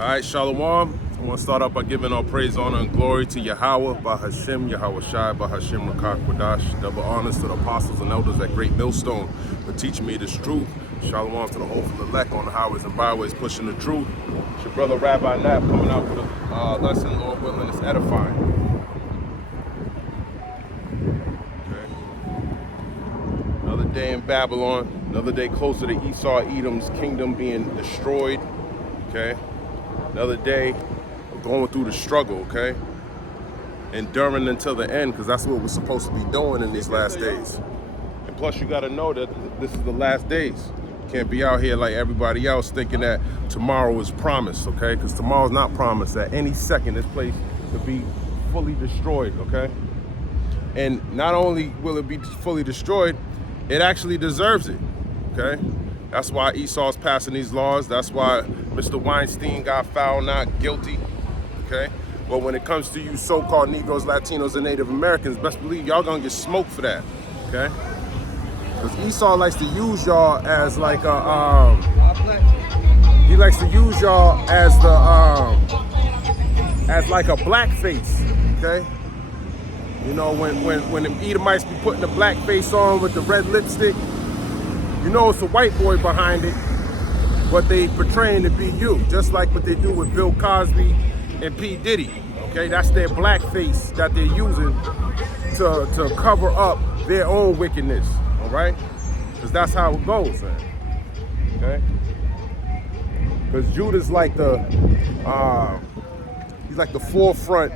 All right, Shalom. I want to start off by giving all praise, honor, and glory to Yahweh, Bahashem, Yahweh Shai, Bahashem, Rakak, Quadash. Double honors to the apostles and elders at Great Millstone for teaching me this truth. Shalom to the hopeful elect on the highways and byways pushing the truth. It's your brother Rabbi Knapp coming out with a lesson, Lord willing, it's edifying. Okay. Another day in Babylon, another day closer to Esau, Edom's kingdom being destroyed. Okay. Another day of going through the struggle, okay? Enduring until the end, because that's what we're supposed to be doing in these last days. And plus, you got to know that this is the last days. You can't be out here like everybody else thinking that tomorrow is promised, okay? Because tomorrow's not promised. At any second, this place could be fully destroyed, okay? And not only will it be fully destroyed, it actually deserves it, okay? That's why Esau's passing these laws. That's why Mr. Weinstein got found not guilty, okay? But when it comes to you so-called Negroes, Latinos, and Native Americans, best believe y'all gonna get smoked for that, okay? Because Esau likes to use y'all as like a, he likes to use y'all as the, as like a blackface, okay? You know, when the Edomites be putting the blackface on with the red lipstick, you know it's a white boy behind it, but they portraying to be you, just like what they do with Bill Cosby and P. Diddy, okay? That's their blackface that they're using to cover up their own wickedness, all right? Because that's how it goes, man, okay? Because Judah's like the, he's like the forefront.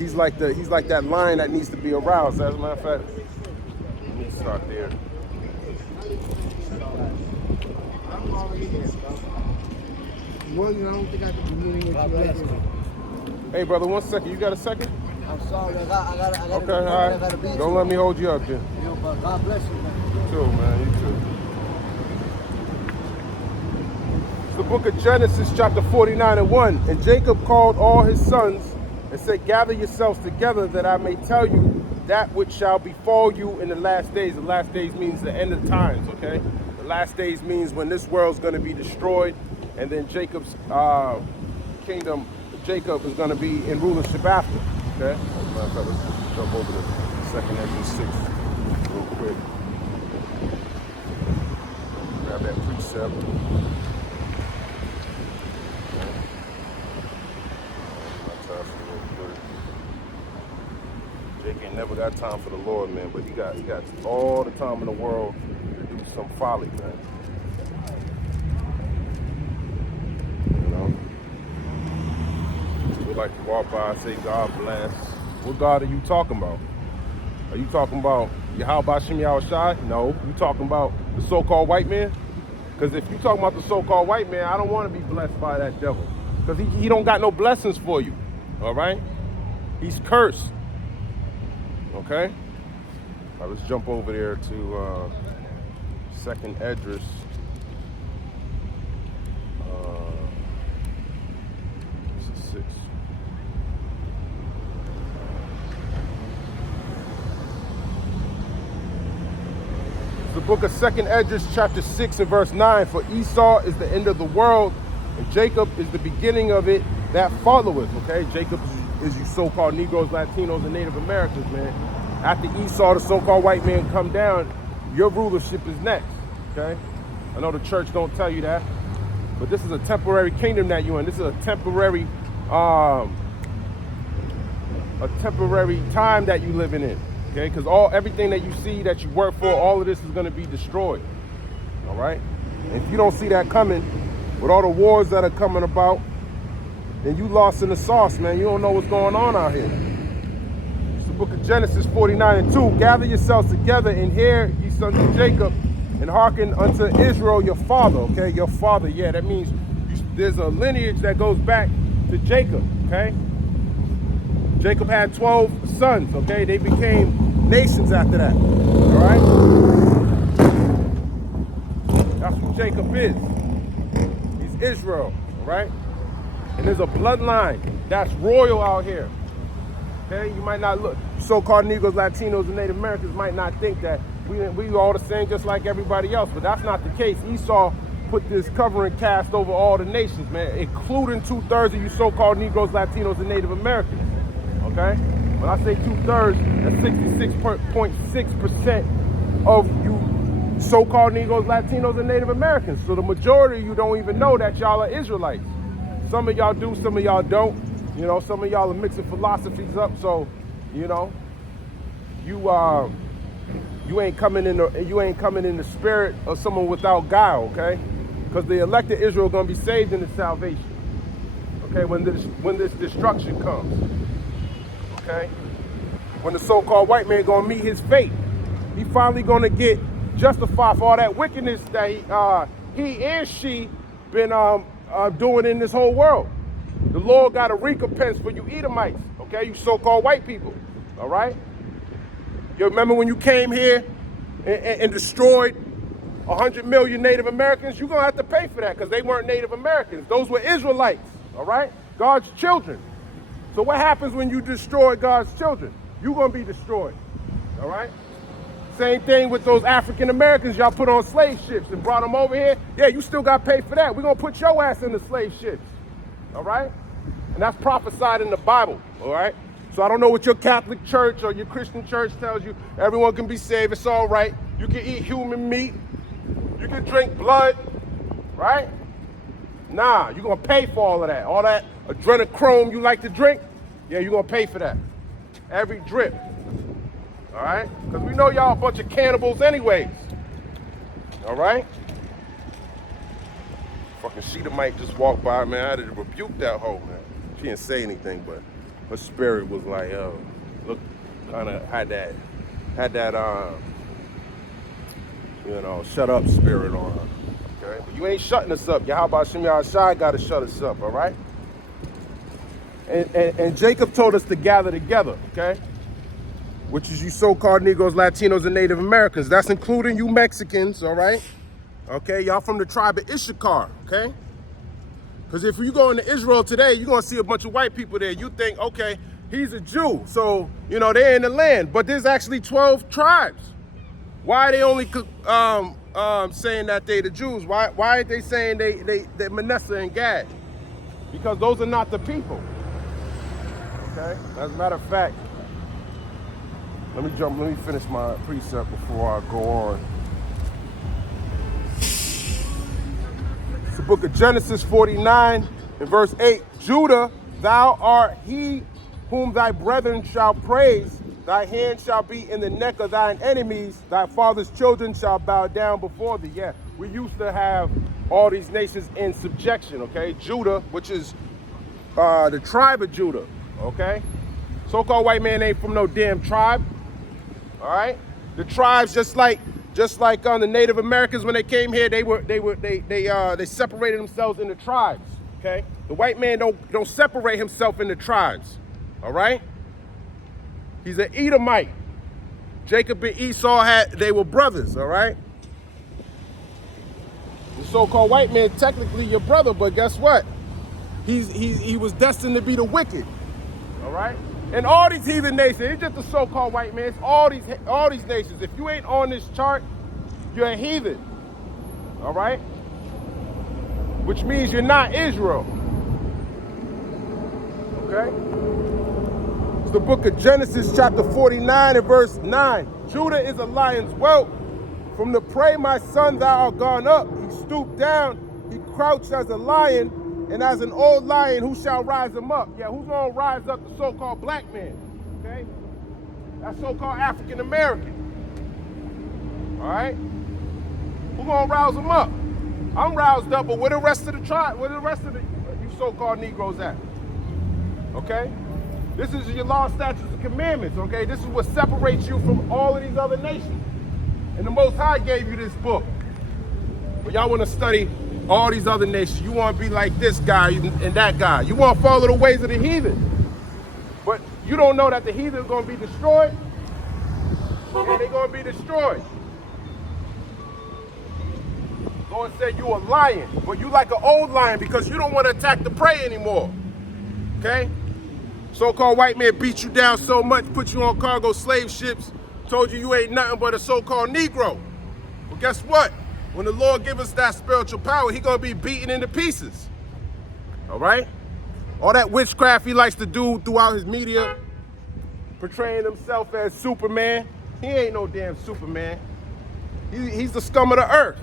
He's like that line that needs to be aroused. As a matter of fact, let me start there. Hey, brother, 1 second. You got a second? I'm sorry. I got okay, all right. Don't let me hold you up, then. Yo, but God bless you, man. You too, man. You too. It's the book of Genesis, chapter 49:1. And Jacob called all his sons and said, "Gather yourselves together, that I may tell you that which shall befall you in the last days." The last days means the end of times, okay? The last days means when this world's going to be destroyed, and then Jacob's kingdom, Jacob is going to be in rulership after, okay? Let's just jump over to 2nd Ezra 6 real quick. Grab that precept. Jake ain't never got time for the Lord, man, but he got all the time in the world to do some folly, man. You know? People like to walk by and say, "God bless." What God are you talking about? Are you talking about Yahweh Shem Yahweh Shai? No. You talking about the so-called white man? Because if you talking about the so-called white man, I don't want to be blessed by that devil. Because he don't got no blessings for you, all right? He's cursed. Okay, all right, let's jump over there to 2nd Esdras. This is 6. It's the book of 2nd Esdras, chapter 6 and verse 9. For Esau is the end of the world, and Jacob is the beginning of it that followeth. Okay, Jacob is you so-called Negroes, Latinos, and Native Americans, man. After Esau, the so-called white man, come down, your rulership is next, okay? I know the church don't tell you that, but this is a temporary kingdom that you're in. This is a temporary time that you're living in, okay? Because everything that you see that you work for, all of this is going to be destroyed, all right? And if you don't see that coming, with all the wars that are coming about, then you lost in the sauce, man. You don't know what's going on out here. It's the book of Genesis 49:2. Gather yourselves together and hear, ye sons of Jacob, and hearken unto Israel your father, okay? Your father, yeah, that means there's a lineage that goes back to Jacob, okay? Jacob had 12 sons, okay? They became nations after that, all right? That's who Jacob is. He's Israel, all right? And there's a bloodline that's royal out here. Okay, you might not look, so-called Negroes, Latinos, and Native Americans might not think that we all the same just like everybody else, but that's not the case. Esau put this covering cast over all the nations, man, including 2/3 of you so-called Negroes, Latinos, and Native Americans, okay? When I say 2/3, that's 66.6% of you so-called Negroes, Latinos, and Native Americans. So the majority of you don't even know that y'all are Israelites. Some of y'all do, some of y'all don't. You know, some of y'all are mixing philosophies up. So, you know, you ain't coming in the spirit of someone without guile, okay? Because the elected Israel are gonna be saved in the salvation, okay? When this destruction comes, okay? When the so-called white man gonna meet his fate, he finally gonna get justified for all that wickedness that he and she been doing in this whole world. The Lord got a recompense for you Edomites, okay? You so-called white people, all right? You remember when you came here and destroyed 100 million Native Americans? You're gonna have to pay for that because they weren't Native Americans. Those were Israelites, all right? God's children. So what happens when you destroy God's children? You're gonna be destroyed, all right? Same thing with those African Americans y'all put on slave ships and brought them over here. Yeah, you still got to pay for that. We're going to put your ass in the slave ships, all right? And that's prophesied in the Bible, all right? So I don't know what your Catholic church or your Christian church tells you. Everyone can be saved. It's all right. You can eat human meat. You can drink blood, right? Nah, you're going to pay for all of that. All that adrenochrome you like to drink, yeah, you're going to pay for that. Every drip. All right? Because we know y'all a bunch of cannibals anyways. All right? Fucking Sheetamite just walked by, man. I had to rebuke that hoe, man. She didn't say anything, but her spirit was like, look, kind of had that, you know, shut up spirit on her. Okay? But you ain't shutting us up. Yahweh Shem Yahshai got to shut us up, all right? And Jacob told us to gather together, okay? Which is you so-called Negroes, Latinos, and Native Americans. That's including you Mexicans, all right? Okay, y'all from the tribe of Issachar, okay? Because if you go into Israel today, you're going to see a bunch of white people there. You think, okay, he's a Jew, so, you know, they're in the land. But there's actually 12 tribes. Why are they only saying that they the Jews? Why aren't they saying they Manasseh and Gad? Because those are not the people, okay? As a matter of fact, let me finish my precept before I go on. It's the book of Genesis 49 and verse 8. Judah, thou art he whom thy brethren shall praise. Thy hand shall be in the neck of thine enemies. Thy father's children shall bow down before thee. Yeah, we used to have all these nations in subjection, okay? Judah, which is the tribe of Judah, okay? So-called white man ain't from no damn tribe. All right, the tribes just like the Native Americans when they came here, they separated themselves into tribes. Okay, the white man don't separate himself into tribes. All right, he's an Edomite. Jacob and Esau they were brothers. All right, the so-called white man technically your brother, but guess what? He was destined to be the wicked. All right. And all these heathen nations, it's just the so-called white man, it's all these nations. If you ain't on this chart, you're a heathen, all right? Which means you're not Israel, okay? It's the book of Genesis chapter 49 and verse 9. Judah is a lion's whelp. From the prey, my son, thou art gone up. He stooped down, he crouched as a lion, and as an old lion, who shall rise him up? Yeah, who's gonna rise up the so-called black man? Okay? That so-called African American. All right? Who's gonna rouse him up? I'm roused up, but where the rest of the tribe, where the rest of you so-called Negroes at? Okay? This is your law, statutes, and commandments, okay? This is what separates you from all of these other nations. And the Most High gave you this book. But y'all wanna study all these other nations. You want to be like this guy and that guy. You want to follow the ways of the heathen. But you don't know that the heathen are going to be destroyed. Okay, they're going to be destroyed. Lord said you a lion, but you like an old lion because you don't want to attack the prey anymore. Okay? So-called white man beat you down so much, put you on cargo slave ships, told you ain't nothing but a so-called Negro. Well, guess what? When the Lord gives us that spiritual power, He's going to be beaten into pieces. All right? All that witchcraft he likes to do throughout his media, portraying himself as Superman. He ain't no damn Superman. He's the scum of the earth.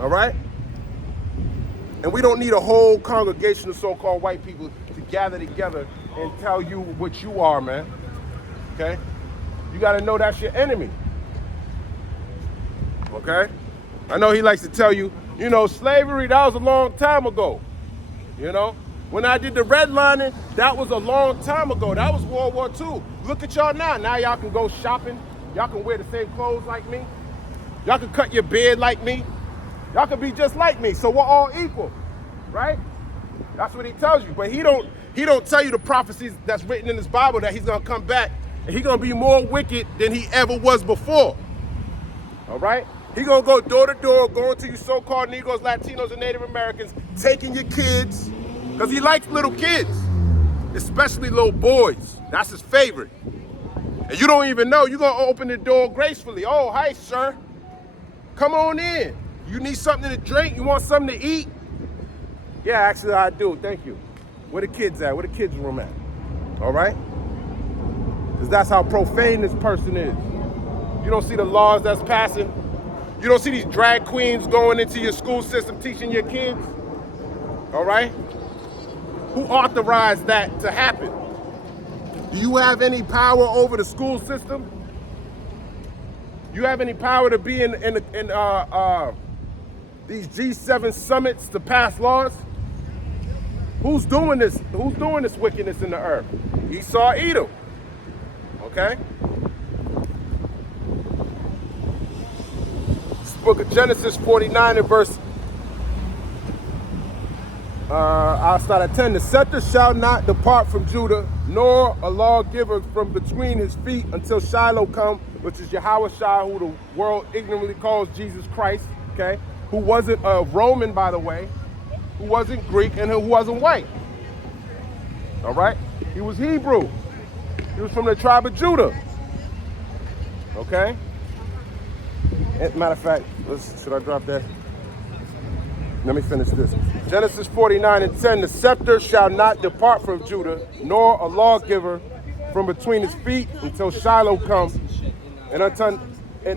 All right? And we don't need a whole congregation of so-called white people to gather together and tell you what you are, man. Okay? You got to know that's your enemy. Okay? I know he likes to tell you, you know, slavery, that was a long time ago. You know? When I did the redlining, that was a long time ago. That was World War II. Look at y'all now. Now y'all can go shopping. Y'all can wear the same clothes like me. Y'all can cut your beard like me. Y'all can be just like me. So we're all equal, right? That's what he tells you. But he don't tell you the prophecies that's written in this Bible that he's gonna come back and he's gonna be more wicked than he ever was before. All right? He gonna go door to door, going to you so-called Negroes, Latinos, and Native Americans, taking your kids, because he likes little kids, especially little boys. That's his favorite. And you don't even know. You're gonna open the door gracefully. Oh, hi, sir. Come on in. You need something to drink? You want something to eat? Yeah, actually I do, thank you. Where the kids at? Where the kids' room at? All right? Because that's how profane this person is. You don't see the laws that's passing. You don't see these drag queens going into your school system teaching your kids. All right? Who authorized that to happen? Do you have any power over the school system? You have any power to be in these G7 summits to pass laws? Who's doing this? Who's doing this wickedness in the earth? Esau, Edom. Okay? This book of Genesis 49 and verse, I'll start at 10. The scepter shall not depart from Judah, nor a lawgiver from between his feet until Shiloh come, which is Yahweh Shai, who the world ignorantly calls Jesus Christ, okay? Who wasn't a Roman, by the way, who wasn't Greek, and who wasn't white. All right? He was Hebrew. He was from the tribe of Judah. Okay? Matter of fact, should I drop that? Let me finish this. Genesis 49 and 10, the scepter shall not depart from Judah, nor a lawgiver from between his feet until Shiloh come, and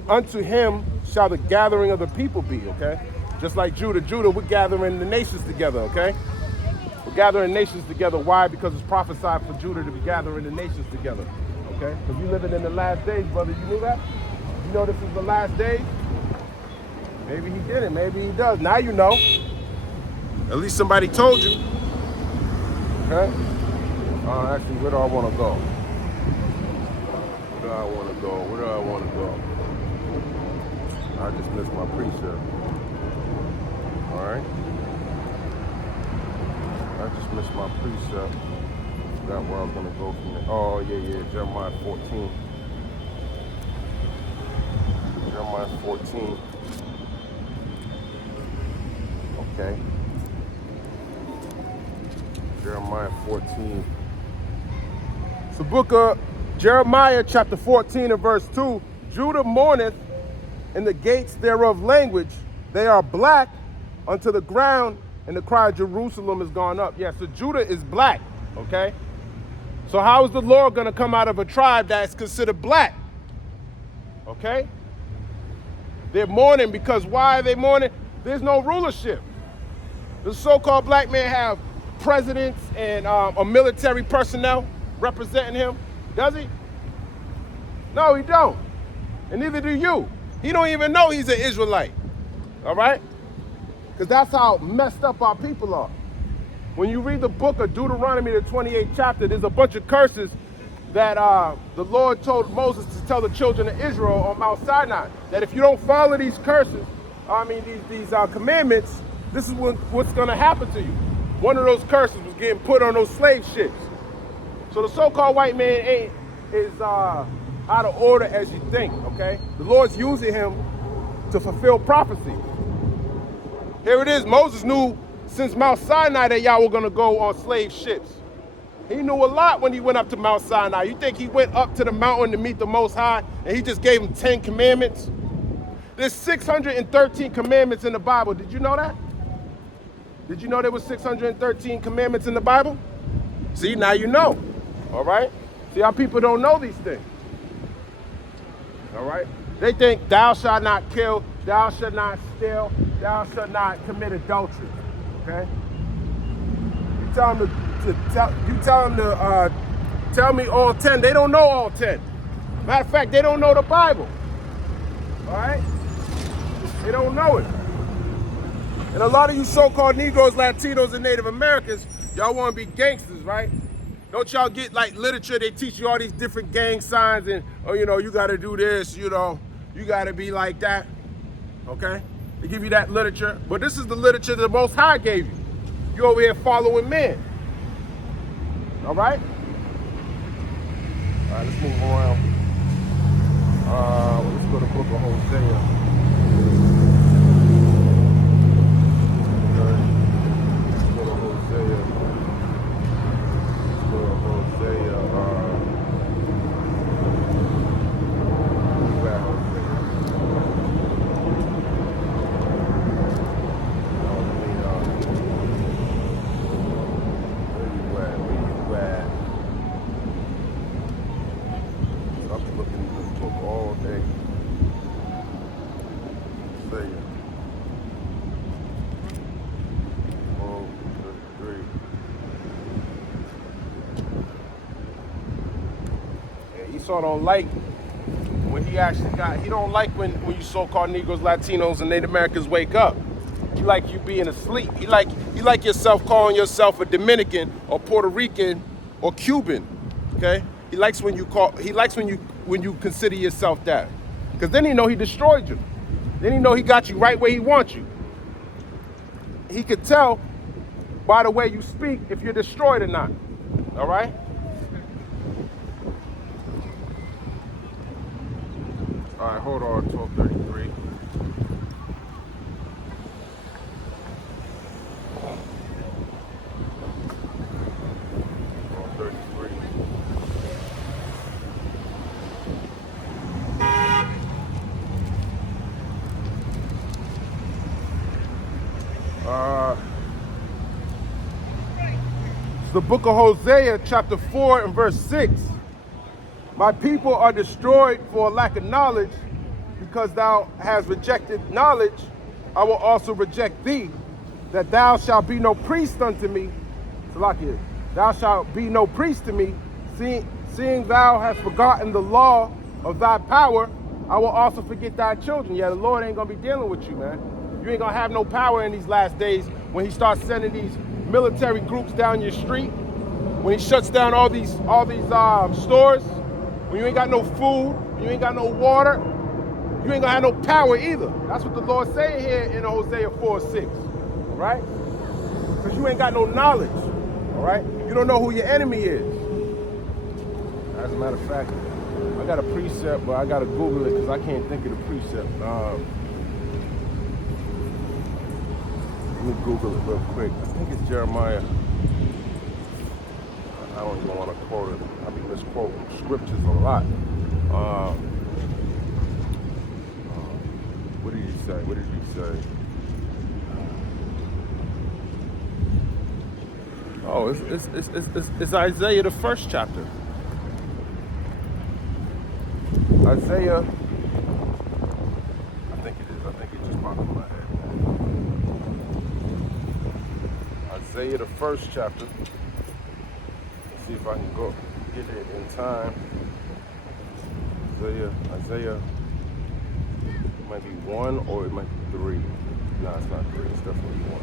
unto him shall the gathering of the people be, okay? Just like Judah, we're gathering the nations together, okay? We're gathering nations together. Why? Because it's prophesied for Judah to be gathering the nations together, okay? Because you're living in the last days, brother. You knew that? You know this is the last days? Maybe he didn't. Maybe he does. Now you know. At least somebody told you. Okay? Actually, where do I want to go? Where do I want to go? Where do I want to go? I just missed my precept. All right? I just missed my precept. Forgot where I was going to go from there. Oh, yeah. Jeremiah 14. Jeremiah 14. Okay. Jeremiah 14. It's the book of Jeremiah, chapter 14 and verse 2. Judah mourneth in the gates thereof language. They are black unto the ground, and the cry of Jerusalem is gone up. Yeah, so Judah is black, okay? So how is the Lord going to come out of a tribe that's considered black? Okay? They're mourning because why are they mourning? There's no rulership. The so-called black man have presidents and a military personnel representing him. Does he? No, he don't. And neither do you. He don't even know he's an Israelite. All right? Because that's how messed up our people are. When you read the book of Deuteronomy, the 28th chapter, there's a bunch of curses that the Lord told Moses to tell the children of Israel on Mount Sinai. That if you don't follow these curses, these commandments, this is what's going to happen to you. One of those curses was getting put on those slave ships. So the so-called white man is out of order as you think, okay? The Lord's using him to fulfill prophecy. Here it is. Moses knew since Mount Sinai that y'all were going to go on slave ships. He knew a lot when he went up to Mount Sinai. You think he went up to the mountain to meet the Most High and he just gave him 10 commandments? There's 613 commandments in the Bible. Did you know that? Did you know there was 613 commandments in the Bible? See, now you know. All right? See how people don't know these things. All right? They think thou shalt not kill, thou shalt not steal, thou shalt not commit adultery. Okay? You tell them to tell me all 10. They don't know all 10. Matter of fact, they don't know the Bible. All right? They don't know it. And a lot of you so-called Negroes, Latinos, and Native Americans, y'all want to be gangsters, right? Don't y'all get like literature? They teach you all these different gang signs and, oh, you know, you got to do this, you know, you got to be like that, okay? They give you that literature, but this is the literature that the Most High gave you. You over here following men, all right? All right, let's move around. Let's go to the book of Hosea. Esau don't like when he don't like when you so-called Negroes, Latinos, and Native Americans wake up. He like you being asleep. He like yourself calling yourself a Dominican or Puerto Rican or Cuban. Okay? He likes when you consider yourself that. Because then he know he destroyed you. Then he know he got you right where he wants you. He could tell by the way you speak if you're destroyed or not. All right? All right, hold on, 12:33. It's the book of Hosea, chapter 4 and verse 6. My people are destroyed for a lack of knowledge. Because thou hast rejected knowledge, I will also reject thee, that thou shalt be no priest unto me. Salakia, thou shalt be no priest to me, seeing thou hast forgotten the law of thy power, I will also forget thy children. Yeah, the Lord ain't gonna be dealing with you, man. You ain't gonna have no power in these last days when he starts sending these military groups down your street, when he shuts down all these stores, when you ain't got no food, when you ain't got no water, you ain't gonna have no power either. That's what the Lord's saying here in Hosea 4:6, all right? Because you ain't got no knowledge, all right? You don't know who your enemy is. As a matter of fact, I got a precept, but I gotta Google it because I can't think of the precept. Let me Google it real quick. I think it's Jeremiah. I don't even want to quote it. I be misquoting scriptures a lot. What did he say? What did he say? Oh, it's Isaiah, the first chapter. Isaiah, I think it is. I think it just popped in my head. Isaiah, the first chapter. Let's see if I can go get it in time. Isaiah. It might be 1 or it might be 3. No, it's not 3. It's definitely 1.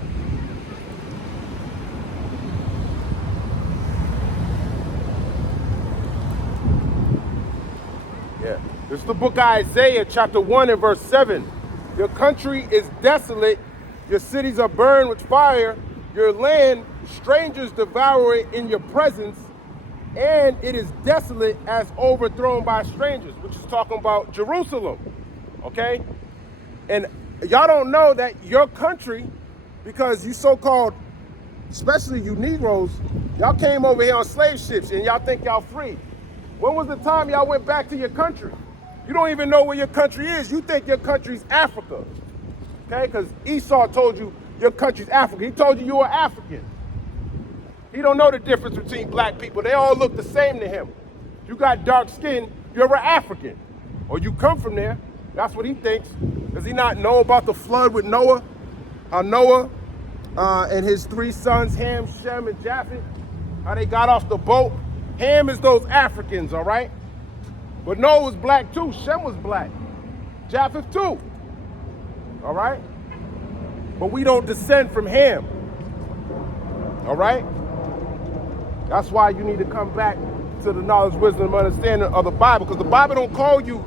Yeah. This is the book of Isaiah, chapter 1 and verse 7. Your country is desolate. Your cities are burned with fire. Your land, strangers devour it in your presence. And it is desolate as overthrown by strangers, which is talking about Jerusalem. Okay? And y'all don't know that your country, because you so-called, especially you Negroes, y'all came over here on slave ships and y'all think y'all free. When was the time y'all went back to your country? You don't even know where your country is. You think your country's Africa, okay? Because Esau told you your country's Africa. He told you you were African. He don't know the difference between black people. They all look the same to him. You got dark skin, you're an African. Or you come from there. That's what he thinks. Does he not know about the flood with Noah? How Noah and his 3 sons, Ham, Shem, and Japheth, how they got off the boat? Ham is those Africans, all right? But Noah was black too. Shem was black. Japheth too. All right? But we don't descend from Ham. All right? That's why you need to come back to the knowledge, wisdom, and understanding of the Bible, because the Bible don't call you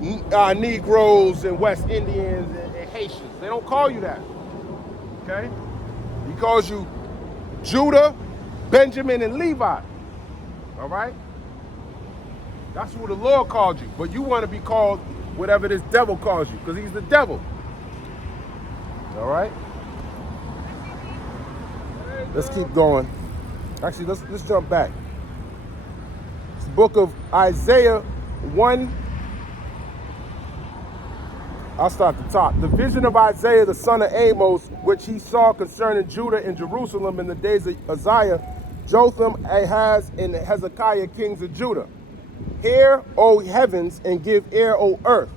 Negroes and West Indians and Haitians. They don't call you that. Okay? He calls you Judah, Benjamin, and Levi. All right? That's what the Lord called you. But you want to be called whatever this devil calls you, because he's the devil. All right? Let's keep going. Actually, let's jump back. It's the book of Isaiah 1. I'll start at the top. The vision of Isaiah, the son of Amos, which he saw concerning Judah and Jerusalem in the days of Uzziah, Jotham, Ahaz, and Hezekiah, kings of Judah. Hear, O heavens, and give ear, O earth.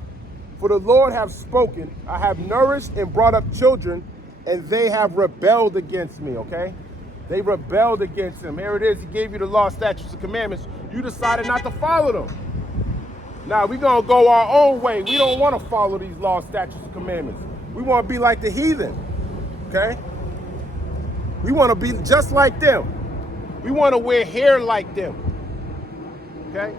For the Lord hath spoken, I have nourished and brought up children, and they have rebelled against me, okay? They rebelled against him. Here it is, he gave you the law, statutes, and commandments. You decided not to follow them. Now, we're going to go our own way. We don't want to follow these laws, statutes, and commandments. We want to be like the heathen, okay? We want to be just like them. We want to wear hair like them, okay?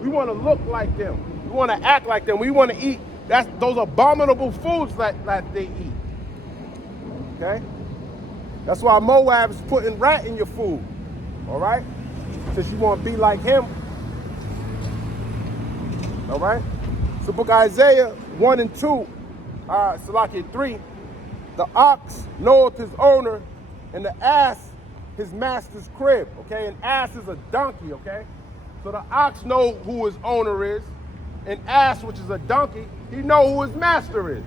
We want to look like them. We want to act like them. We want to eat those abominable foods that they eat, okay? That's why Moab is putting rat in your food, all right? Since you want to be like him. All right? So book of Isaiah 1 and 2, Salakia 3, the ox knoweth his owner, and the ass his master's crib, okay? An ass is a donkey, okay? So the ox know who his owner is. An ass, which is a donkey, he know who his master is.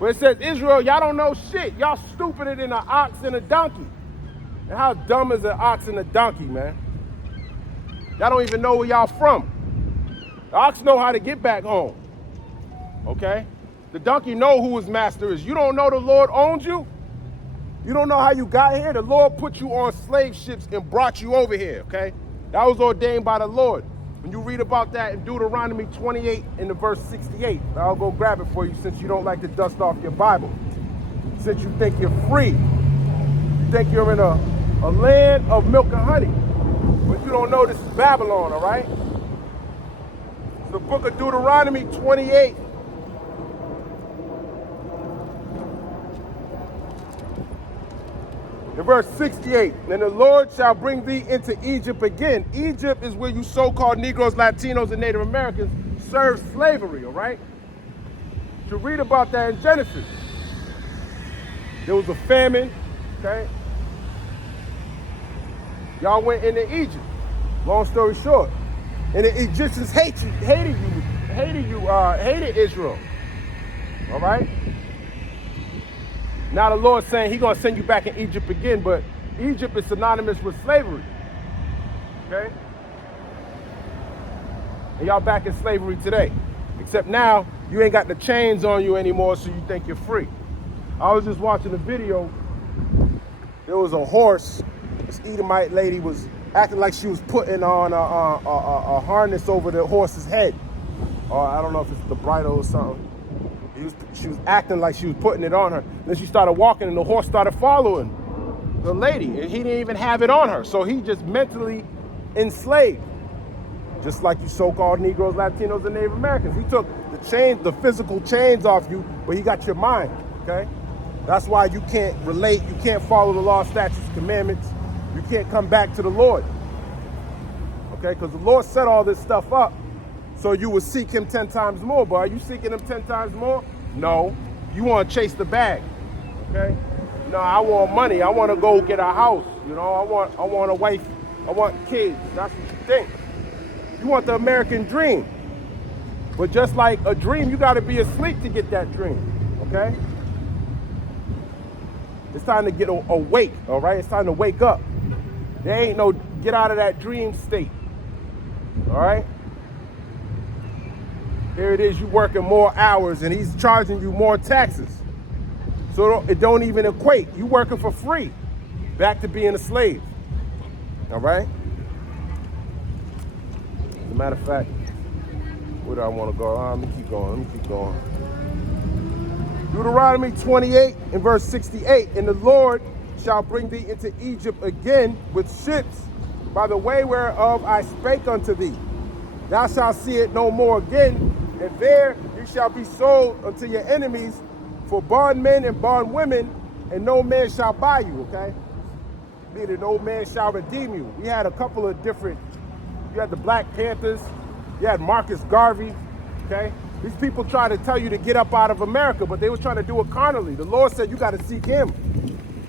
But it says, Israel, y'all don't know shit. Y'all stupider than an ox and a donkey. And how dumb is an ox and a donkey, man? Y'all don't even know where y'all from. The ox know how to get back home, okay? The donkey know who his master is. You don't know the Lord owns you? You don't know how you got here? The Lord put you on slave ships and brought you over here, okay? That was ordained by the Lord. When you read about that in Deuteronomy 28 in the verse 68, I'll go grab it for you since you don't like to dust off your Bible. Since you think you're free. You think you're in a land of milk and honey. But you don't know this is Babylon, all right? The book of Deuteronomy 28. In verse 68, and the Lord shall bring thee into Egypt again. Egypt is where you so-called Negroes, Latinos, and Native Americans served slavery, all right? You read about that in Genesis. There was a famine, okay? Y'all went into Egypt, long story short. And the Egyptians hated Israel, all right? Now the Lord's saying he's going to send you back in Egypt again, but Egypt is synonymous with slavery, okay? And y'all back in slavery today. Except now, you ain't got the chains on you anymore, so you think you're free. I was just watching a video. There was a horse. This Edomite lady was acting like she was putting on a harness over the horse's head. Or I don't know if it's the bridle or something. She was acting like she was putting it on her. Then she started walking and the horse started following the lady. And he didn't even have it on her. So he just mentally enslaved. Just like you so-called Negroes, Latinos, and Native Americans. He took the chains, the physical chains off you, but he got your mind, okay? That's why you can't relate. You can't follow the law, statutes, commandments. You can't come back to the Lord, okay? Because the Lord set all this stuff up so you would seek him 10 times more. But are you seeking him 10 times more? No. You want to chase the bag, okay? No, I want money. I want to go get a house, you know? I want a wife. I want kids. That's what you think. You want the American dream. But just like a dream, you got to be asleep to get that dream, okay? It's time to get awake, all right? It's time to wake up. There ain't no get out of that dream state, all right? Here it is, you working more hours and he's charging you more taxes. So it don't even equate. You working for free, back to being a slave, all right? As a matter of fact, where do I want to go? Let me keep going. Deuteronomy 28 and verse 68, and the Lord shall bring thee into Egypt again with ships by the way whereof I spake unto thee. Thou shalt see it no more again, and there you shall be sold unto your enemies for bondmen and bondwomen, and no man shall buy you, okay? Meaning no man shall redeem you. We had a couple of different, you had the Black Panthers, you had Marcus Garvey, okay? These people try to tell you to get up out of America, but they were trying to do it carnally. The Lord said you got to seek him,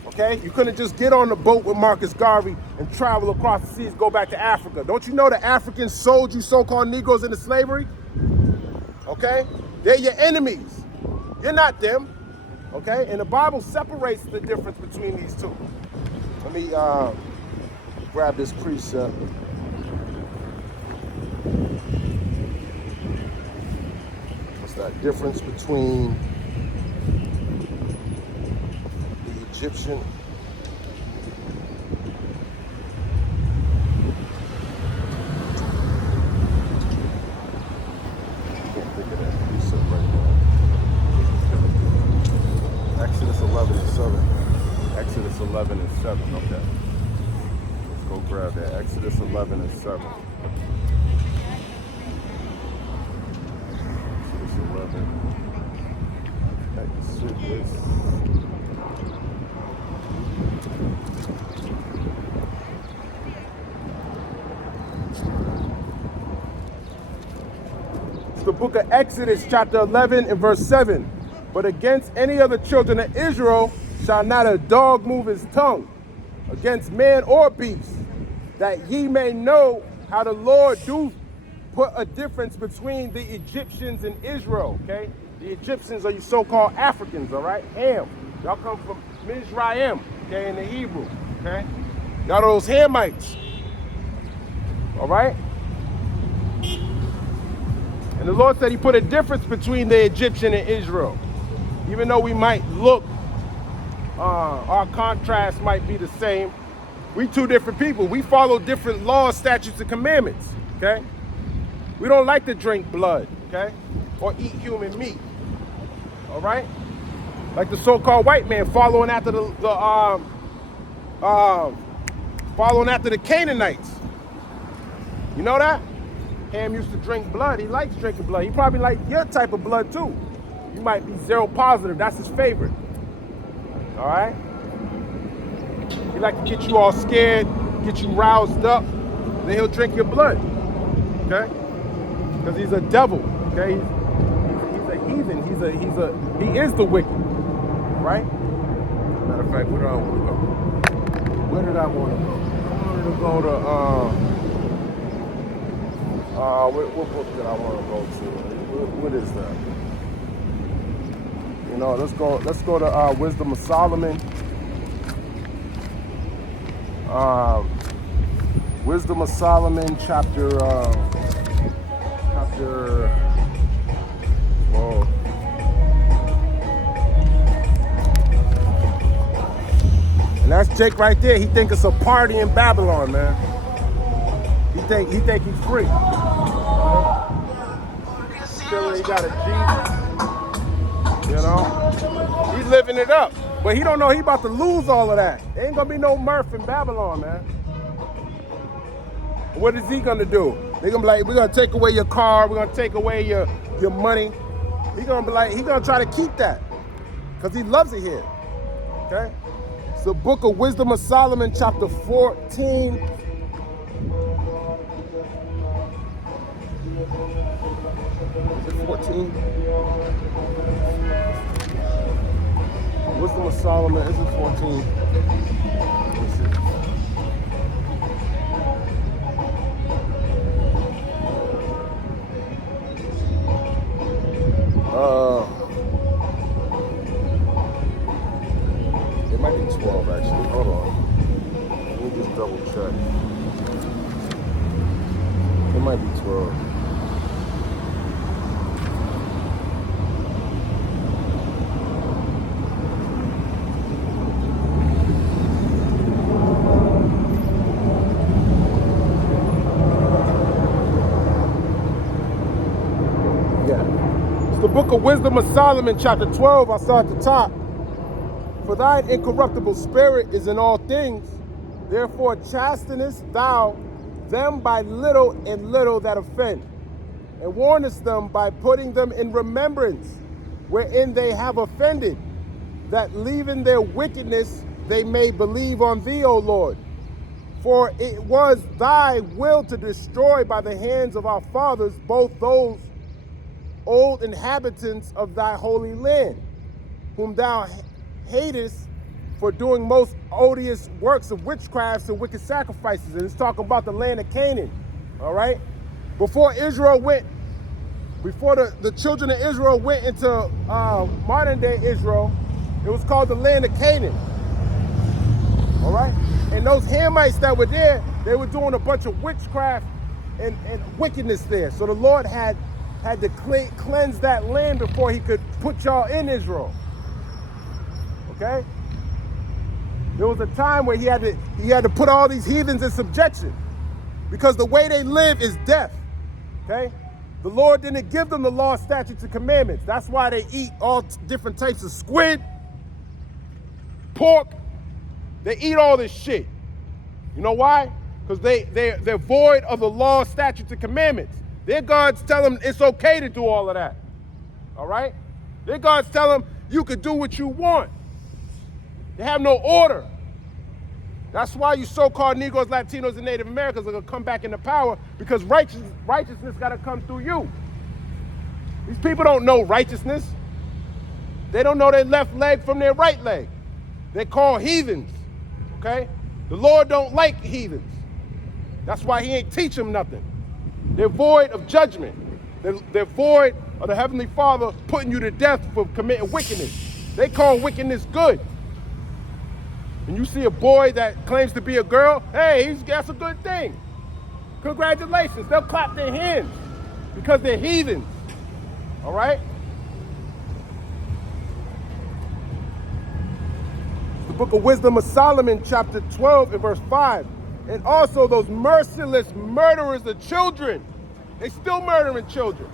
okay? You couldn't just get on the boat with Marcus Garvey and travel across the seas, go back to Africa. Don't you know the Africans sold you so-called Negroes into slavery? Okay? They're your enemies. You're not them, okay? And the Bible separates the difference between these two. Let me grab this precept. That difference between the Egyptian I can't think of that precept right now. Exodus 11 and 7. Exodus 11 and 7. Okay. Let's go grab that. Exodus 11 and 7. It's the book of Exodus, chapter 11 and verse 7. But against any of the children of Israel shall not a dog move his tongue, against man or beast, that ye may know how the Lord do put a difference between the Egyptians and Israel, okay? The Egyptians are you so-called Africans, all right? Ham. Y'all come from Mizraim, okay, in the Hebrew, okay? Y'all those Hamites, all right? And the Lord said he put a difference between the Egyptian and Israel. Even though we might look, our contrast might be the same, we two different people. We follow different laws, statutes, and commandments, okay? We don't like to drink blood, okay? Or eat human meat, all right? Like the so-called white man following after the Canaanites. You know that? Ham used to drink blood. He likes drinking blood. He probably likes your type of blood too. You might be zero positive. That's his favorite. All right? He like to get you all scared, get you roused up, then he'll drink your blood. Okay? Because he's a devil. Okay? He's a heathen. He is the wicked. Right? Matter of fact, where did I want to go? Where did I want to go? I wanted to go to what book did I want to go to? What is that? You know, let's go to Wisdom of Solomon. Wisdom of Solomon, chapter whoa. And that's Jake right there. He think it's a party in Babylon, man. He think he's free. He got a Jeep. You know? He's living it up. But he don't know he about to lose all of that. There ain't gonna be no Murph in Babylon, man. What is he gonna do? They're gonna be like, we're gonna take away your car, we're gonna take away your money. He's gonna be like, he's gonna try to keep that. Because he loves it here. Okay? It's the book of Wisdom of Solomon, chapter 14. Is it 14? Wisdom of Solomon, is it 14? Let's see. world. Yeah. It's the book of Wisdom of Solomon, chapter 12. I saw at the top. For thine incorruptible spirit is in all things, therefore chastenest thou them by little and little that offend, and warnest them by putting them in remembrance wherein they have offended, that leaving their wickedness they may believe on thee, O Lord. For it was thy will to destroy by the hands of our fathers both those old inhabitants of thy holy land, whom thou hatest for doing most odious works of witchcrafts and wicked sacrifices. And it's talking about the land of Canaan, all right? Before the children of Israel went into modern day Israel, it was called the land of Canaan, all right? And those Hamites that were there, they were doing a bunch of witchcraft and wickedness there. So the Lord had to cleanse that land before he could put y'all in Israel. Okay? There was a time where he had to put all these heathens in subjection because the way they live is death. Okay? The Lord didn't give them the law, statutes, and commandments. That's why they eat all different types of squid, pork. They eat all this shit. You know why? Because they're void of the law, statutes, and commandments. Their gods tell them it's okay to do all of that. All right? Their gods tell them you could do what you want. They have no order. That's why you so-called Negroes, Latinos, and Native Americans are going to come back into power, because righteousness got to come through you. These people don't know righteousness. They don't know their left leg from their right leg. They're called heathens, okay? The Lord don't like heathens. That's why he ain't teach them nothing. They're void of judgment. They're void of the Heavenly Father putting you to death for committing wickedness. They call wickedness good. When you see a boy that claims to be a girl, hey, that's a good thing. Congratulations. They'll clap their hands because they're heathens. All right? The book of Wisdom of Solomon, chapter 12 and verse 5. And also those merciless murderers of children. They still murdering children.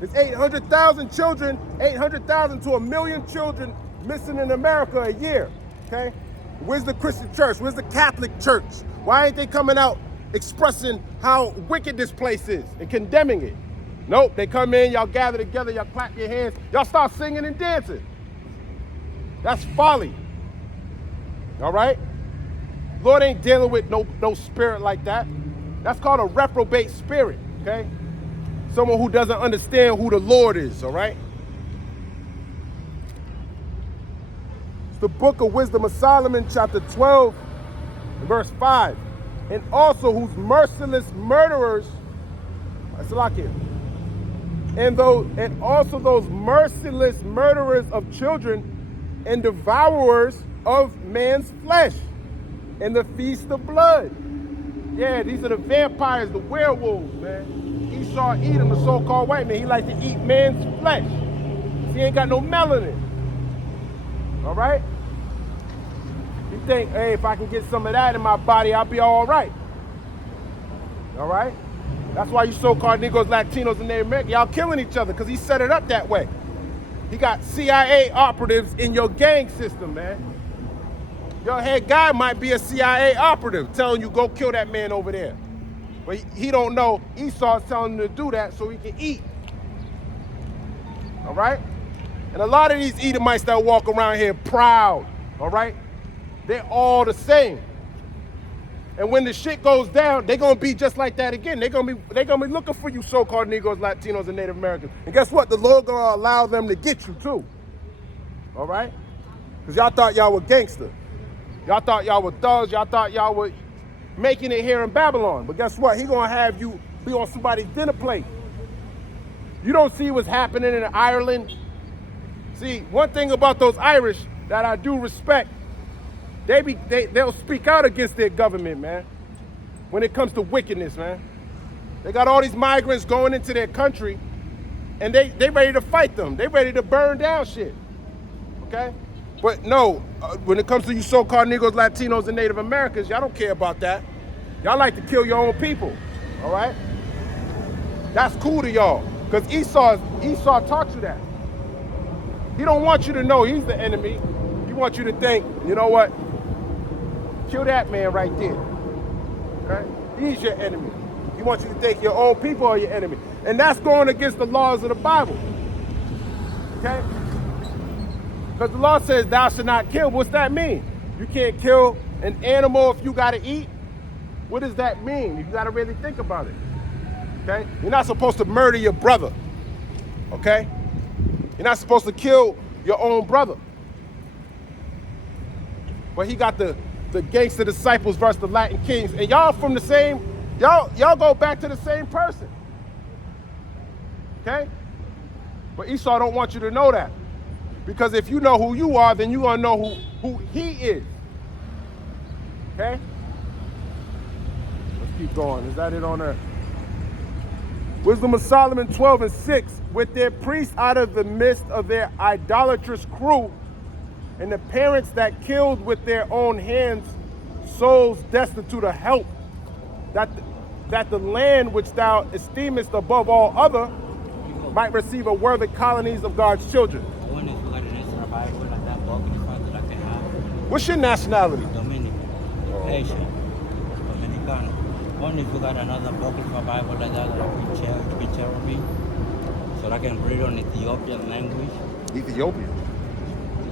There's 800,000 children, 800,000 to 1 million children missing in America a year. Okay? Where's the Christian church? Where's the Catholic church? Why ain't they coming out expressing how wicked this place is and condemning it? Nope, they come in, y'all gather together, y'all clap your hands, y'all start singing and dancing. That's folly. All right? Lord ain't dealing with no spirit like that. That's called a reprobate spirit, okay? Someone who doesn't understand who the Lord is, all right? The book of Wisdom of Solomon, chapter 12, verse 5. And also whose merciless murderers, that's like it. And also those merciless murderers of children and devourers of man's flesh, and the feast of blood. Yeah, these are the vampires, the werewolves, man. Esau Edom, the so-called white man, he likes to eat man's flesh. He ain't got no melanin. All right? You think, hey, if I can get some of that in my body, I'll be all right. All right? That's why you so-called Negroes, Latinos, and Native Americans, y'all killing each other, because he set it up that way. He got CIA operatives in your gang system, man. Your head guy might be a CIA operative telling you, go kill that man over there. But he don't know Esau's telling him to do that so he can eat. All right? And a lot of these Edomites that walk around here proud, all right? They're all the same. And when the shit goes down, they're gonna be just like that again. They're gonna be looking for you so-called Negroes, Latinos, and Native Americans. And guess what? The Lord gonna allow them to get you too. All right? Because y'all thought y'all were gangster. Y'all thought y'all were thugs. Y'all thought y'all were making it here in Babylon. But guess what? He gonna have you be on somebody's dinner plate. You don't see what's happening in Ireland. See, one thing about those Irish that I do respect, they'll speak out against their government, man, when it comes to wickedness, man. They got all these migrants going into their country, and they ready to fight them. They ready to burn down shit. Okay? But no, when it comes to you so-called Negroes, Latinos, and Native Americans, y'all don't care about that. Y'all like to kill your own people. All right? That's cool to y'all. Because Esau taught you that. He don't want you to know he's the enemy. He wants you to think, you know what? Kill that man right there. Okay? He's your enemy. He wants you to think your own people are your enemy. And that's going against the laws of the Bible. Okay? Because the law says thou shalt not kill. What's that mean? You can't kill an animal if you got to eat? What does that mean? You got to really think about it. Okay? You're not supposed to murder your brother. Okay? You're not supposed to kill your own brother. But he got the gangster disciples versus the Latin kings. And y'all from the same, y'all go back to the same person. Okay? But Esau don't want you to know that. Because if you know who you are, then you're going to know who he is. Okay? Let's keep going. Is that it on there? Wisdom of Solomon 12:6. With their priests out of the midst of their idolatrous crew, and the parents that killed with their own hands, souls destitute of help, that the land which thou esteemest above all other might receive a worthy colonies of God's children. What's your nationality? Dominican. Haitian. Dominicano. Only if you got another book of a Bible like that you can share with me, so I can read on Ethiopian language. Ethiopian?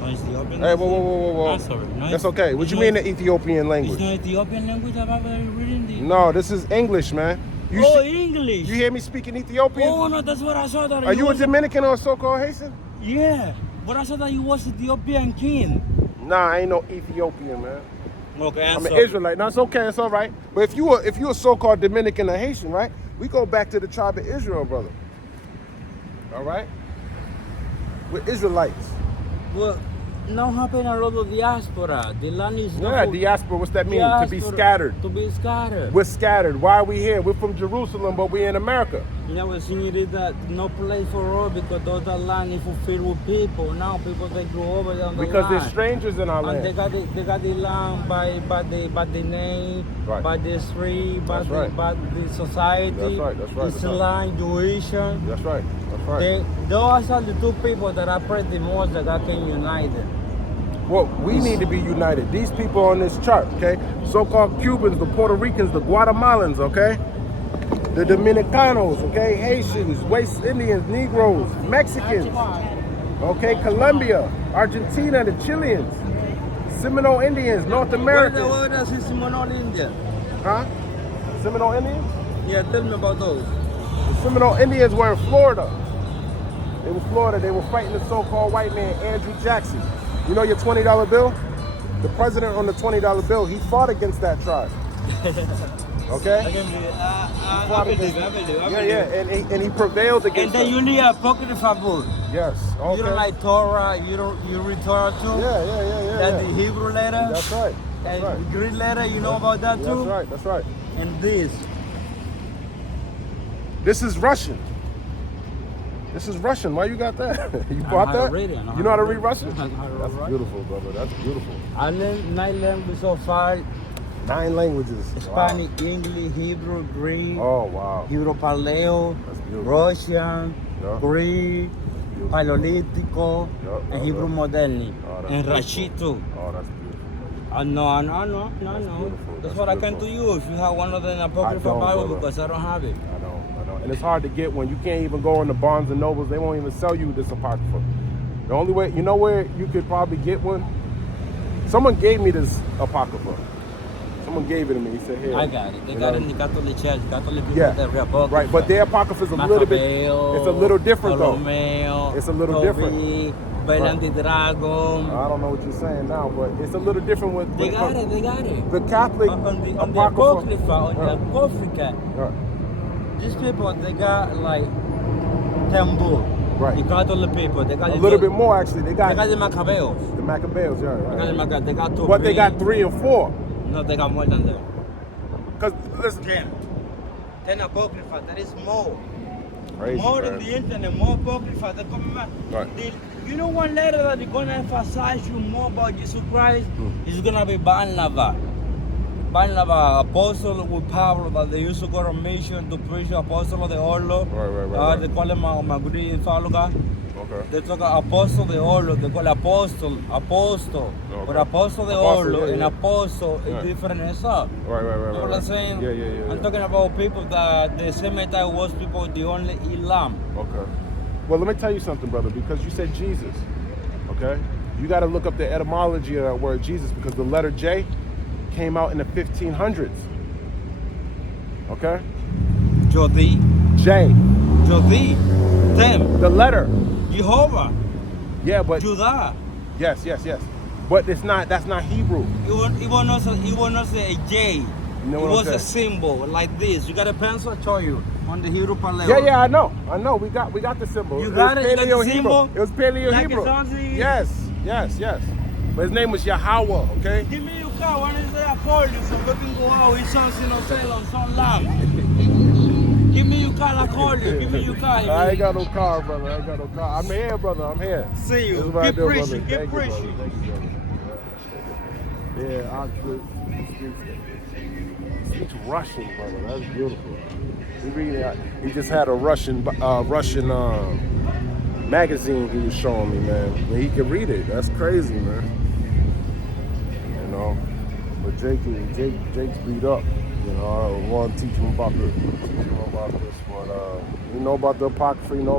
No, Ethiopian. Hey, whoa. I'm sorry. No, that's okay. What you mean the Ethiopian language? It's not Ethiopian language that I'm reading? No, this is English, man. English. You hear me speaking Ethiopian? Oh, no, that's what I saw. That Are you a Dominican or a so-called Haitian? Yeah, but I saw that you was Ethiopian king. Nah, I ain't no Ethiopian, man. Okay, I'm an Israelite. No, it's okay. It's all right. But if you a so-called Dominican or Haitian, right? We go back to the tribe of Israel, brother. All right? We're Israelites. Well, now happen a lot of diaspora. The land is diaspora. What's that mean? To be scattered. To be scattered. We're scattered. Why are we here? We're from Jerusalem, but we're in America. Yeah, we're seeing that no place for us because all the land is filled with people. Now people they go over there on the because land. There's strangers in our and land. They got the land by the name, right. by the street, by the society. That's right. Islam, Jewism. That's right. Those are the two people that I pray the most that God can unite them. Well, we need to be united. These people on this chart, okay? So-called Cubans, the Puerto Ricans, the Guatemalans, okay? The Dominicanos, okay? Haitians, West Indians, Negroes, Mexicans, okay? Colombia, Argentina, the Chileans, Seminole Indians, North America. What is Seminole Indian? Huh? Seminole Indians? Yeah, tell me about those. The Seminole Indians were in Florida. They were Florida. They were fighting the so-called white man, Andrew Jackson. You know your $20 bill? The president on the $20 bill, he fought against that tribe. Okay? I believe. Yeah, and he prevailed against them. And then you need a pocket of a book. Yes, okay. You don't like Torah, you read Torah too? Yeah. That's the Hebrew letter? That's right. And the Greek letter, you know about that too? That's right. And this? This is Russian. Why you got that? You bought that? You know how to read Russian? That's beautiful, brother. That's beautiful. I learned 9 languages so far. 9 languages. Spanish, wow. English, Hebrew, Greek. Oh, wow. Hebrew Paleo, Russian, Greek, Paleolítico, and Hebrew Moderni. And Rashi too. Oh, that's beautiful. I know. That's what I can do you if you have one of them in a pocket for Bible because I don't have it. I know. And it's hard to get one. You can't even go into Barnes and Nobles. They won't even sell you this Apocrypha. The only way, you know where you could probably get one? Someone gave me this Apocrypha. Someone gave it to me. He said, here. I got it. They got it in the Catholic Church. Catholic people right. But their Apocrypha is a little bit, it's a little different though. It's a little different. Bailanti Dragon. I don't know what you're saying now, but it's a little different with They got it. The Catholic on the Apocrypha. These people, they got like 10 books. Right. The Catholic people, they got a little bit more actually. They got the Maccabees. The Maccabees, right. They got 2. But they got 3 and 4. No, they got more than that. Because listen, 10 apocrypha. That is more. Crazy, More man. than the internet, more apocrypha. They're coming back. Right. You know one letter that is going to emphasize you more about Jesus Christ? Hmm. Is going to be Barnabas. Barnabas, apostle with Pablo, that they used to go on mission to preach the apostle of the Orlo. Right. They call him my good in Faluga. Okay. They talk apostle de Orlo, they call apostle. Okay. But apostle de Apostle, Orlo yeah, and yeah. apostle is Right. different as up. Right. You know what I'm saying? Yeah. I'm talking about people that the Semitic was people the only Islam. Okay. Well, let me tell you something, brother, because you said Jesus, okay? You got to look up the etymology of that word Jesus, because the letter J came out in the 1500s, okay? Jodi, J, them, the letter. Jehovah, Yeah, but Judah. yes. But that's not Hebrew. It was not say a J. You know It what was I'm a saying? symbol like this. You got a pencil? I show you on the Hebrew level. Yeah, I know. We got the symbol. You got it? You got the Paleo-Hebrew. symbol? It was Paleo Like Hebrew. it's on the- Yes. But his name was Yahweh, okay? Give me your car. When is I call you so we can go out? It's something on sale on some land. Give me your car. I call you. Give me your car. I ain't got no car, brother. I ain't got no car. I'm here, brother. I'm here. See you. This is what I Keep do, preaching. brother. Keep Thank you, brother. preaching. Thank you, brother. Yeah, Oxford speaks Russian, brother. That's beautiful. He just had a Russian magazine he was showing me, man. And he could read it. That's crazy, man. You know, but Jake's beat up. You know, I want to teach him about this, but you know about the apocrypha. He know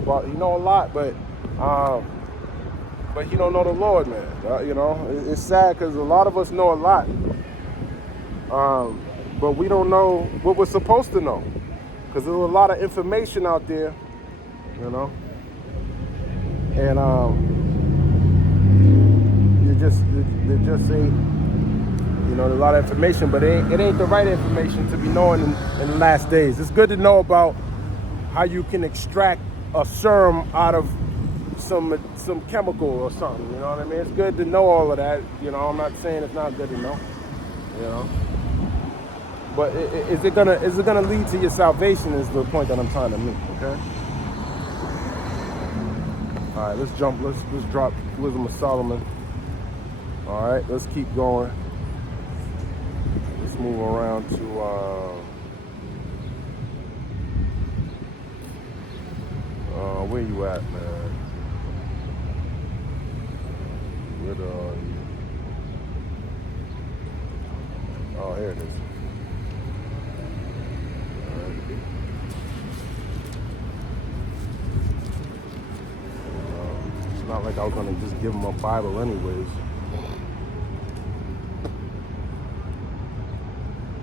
a lot, but he don't know the Lord, man. You know, it's sad because a lot of us know a lot, but we don't know what we're supposed to know, because there's a lot of information out there, you know, and there just ain't, you know, there's a lot of information, but it ain't the right information to be knowing in the last days. It's good to know about how you can extract a serum out of some chemical or something, you know what I mean? It's good to know all of that, you know. I'm not saying it's not good to know, you know. But is it gonna lead to your salvation is the point that I'm trying to make, okay? All right, let's drop Wisdom of Solomon. All right, let's keep going. Let's move around to where you at, man? Where the oh, here it is. It's not like I was gonna just give him a Bible anyways.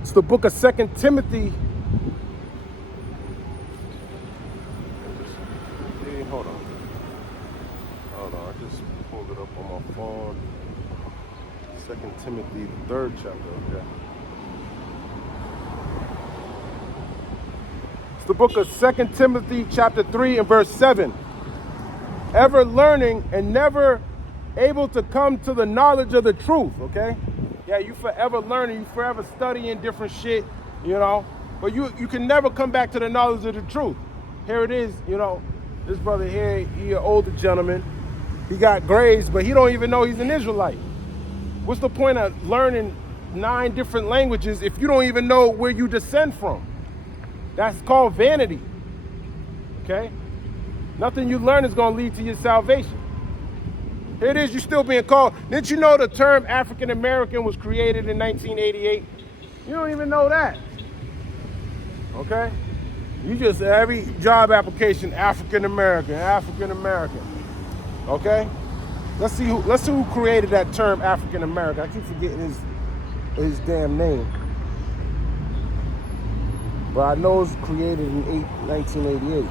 It's the book of 2 Timothy. Hold on. I just pulled it up on my phone. 2 Timothy, the 3rd chapter, okay. It's the book of 2 Timothy, chapter 3 and verse 7. Ever learning and never able to come to the knowledge of the truth, okay? Yeah, you forever learning, you forever studying different shit, you know, but you can never come back to the knowledge of the truth. Here it is, you know, this brother here, he an older gentleman. He got grades, but he don't even know he's an Israelite. What's the point of learning 9 different languages if you don't even know where you descend from? That's called vanity, okay? Nothing you learn is going to lead to your salvation. Here it is, you're still being called. Didn't you know the term African American was created in 1988? You don't even know that, okay? You just, every job application, African American, okay? Let's see who created that term African American. I keep forgetting his damn name. But I know it was created in 1988.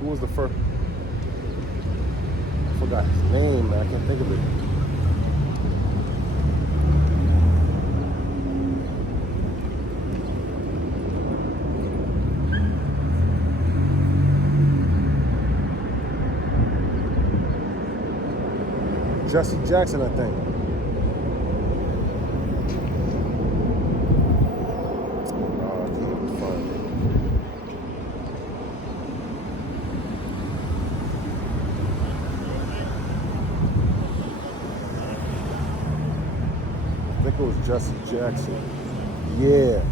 Who was the first? I forgot his name, man. I can't think of it. Jesse Jackson, I think. I can't even find it. I think it was Jesse Jackson. Yeah.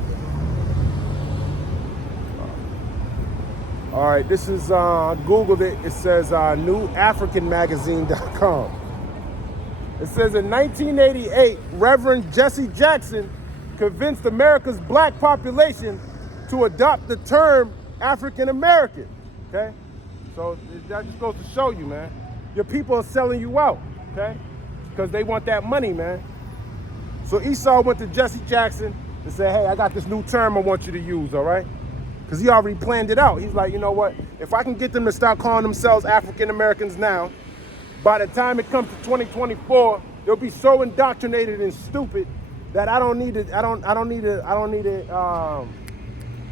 All right, this is, I Googled it. It says newafricanmagazine.com. It says in 1988, Reverend Jesse Jackson convinced America's black population to adopt the term African American. Okay? So that just goes to show you, man. Your people are selling you out, okay? Because they want that money, man. So Esau went to Jesse Jackson and said, hey, I got this new term I want you to use, all right? Because he already planned it out. He's like, you know what? If I can get them to start calling themselves African Americans now, by the time it comes to 2024, they'll be so indoctrinated and stupid that I don't need to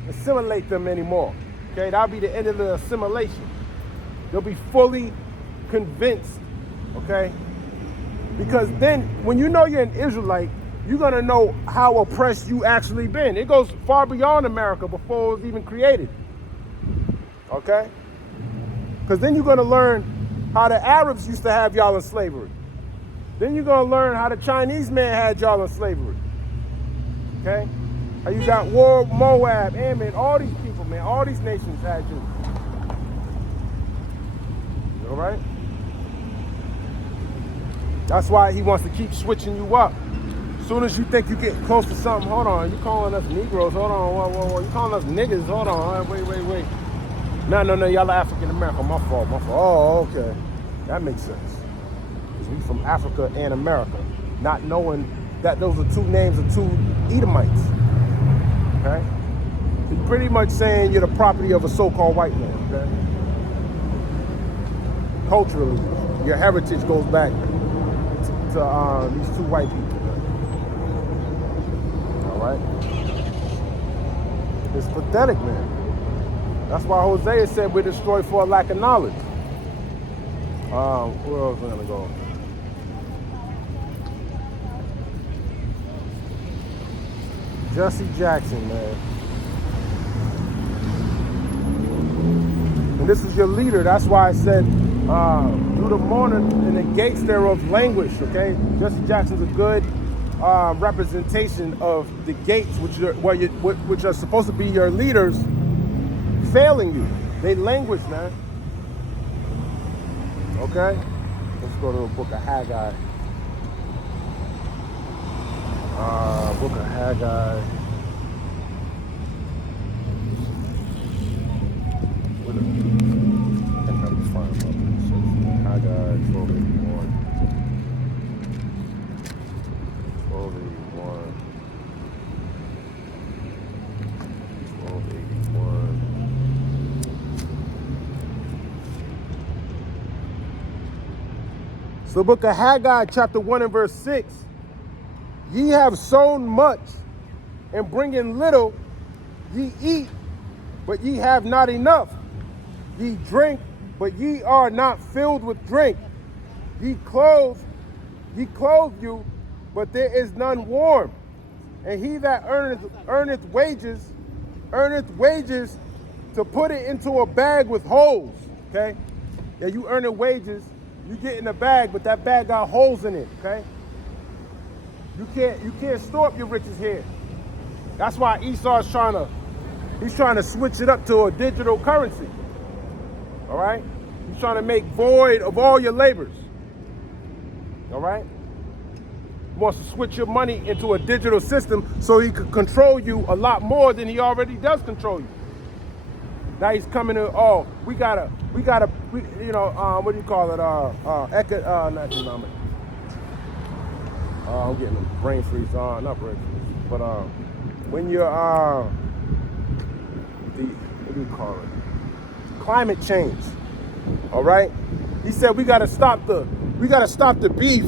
assimilate them anymore. Okay, that'll be the end of the assimilation. They'll be fully convinced. Okay, because then when you know you're an Israelite, you're gonna know how oppressed you actually been. It goes far beyond America before it was even created. Okay? Because then you're gonna learn how the Arabs used to have y'all in slavery. Then you're gonna learn how the Chinese man had y'all in slavery. Okay? How you got War, Moab, Ammon, all these people, man, all these nations had you. All right? That's why he wants to keep switching you up. As soon as you think you get close to something, hold on, you calling us Negroes, hold on, whoa, you calling us niggas, hold on, wait. No, y'all are African American, my fault. Oh, okay. That makes sense. Because we from Africa and America, not knowing that those are two names of two Edomites. Okay? So you're pretty much saying you're the property of a so-called white man, okay? Culturally, your heritage goes back to these two white people. Right? It's pathetic, man. That's why Hosea said we're destroyed for a lack of knowledge. Where else are we gonna go? Jesse Jackson, man. And this is your leader. That's why I said, through the morning and the gates thereof languish, okay? Jesse Jackson's a good representation of the gates, which are supposed to be your leaders, failing you. They languish, man. Okay? Let's go to the book of Haggai. Book of Haggai. Haggai 12:81. 12:81. So the book of Haggai, chapter 1 and verse 6. Ye have sown much, and bring in little. Ye eat, but ye have not enough. Ye drink, but ye are not filled with drink. Ye clothe you, but there is none warm. And he that earneth wages to put it into a bag with holes. Okay? Yeah, you earning wages, you get in a bag, but that bag got holes in it, okay? You can't store up your riches here. That's why Esau's trying to switch it up to a digital currency. All right? He's trying to make void of all your labors. All right? He wants to switch your money into a digital system so he could control you a lot more than he already does control you. Now he's coming to, what do you call it? Not economic. I'm getting a brain freeze. Not brain freeze, but when you're what do you call it? Climate change. All right. He said we got to stop the beef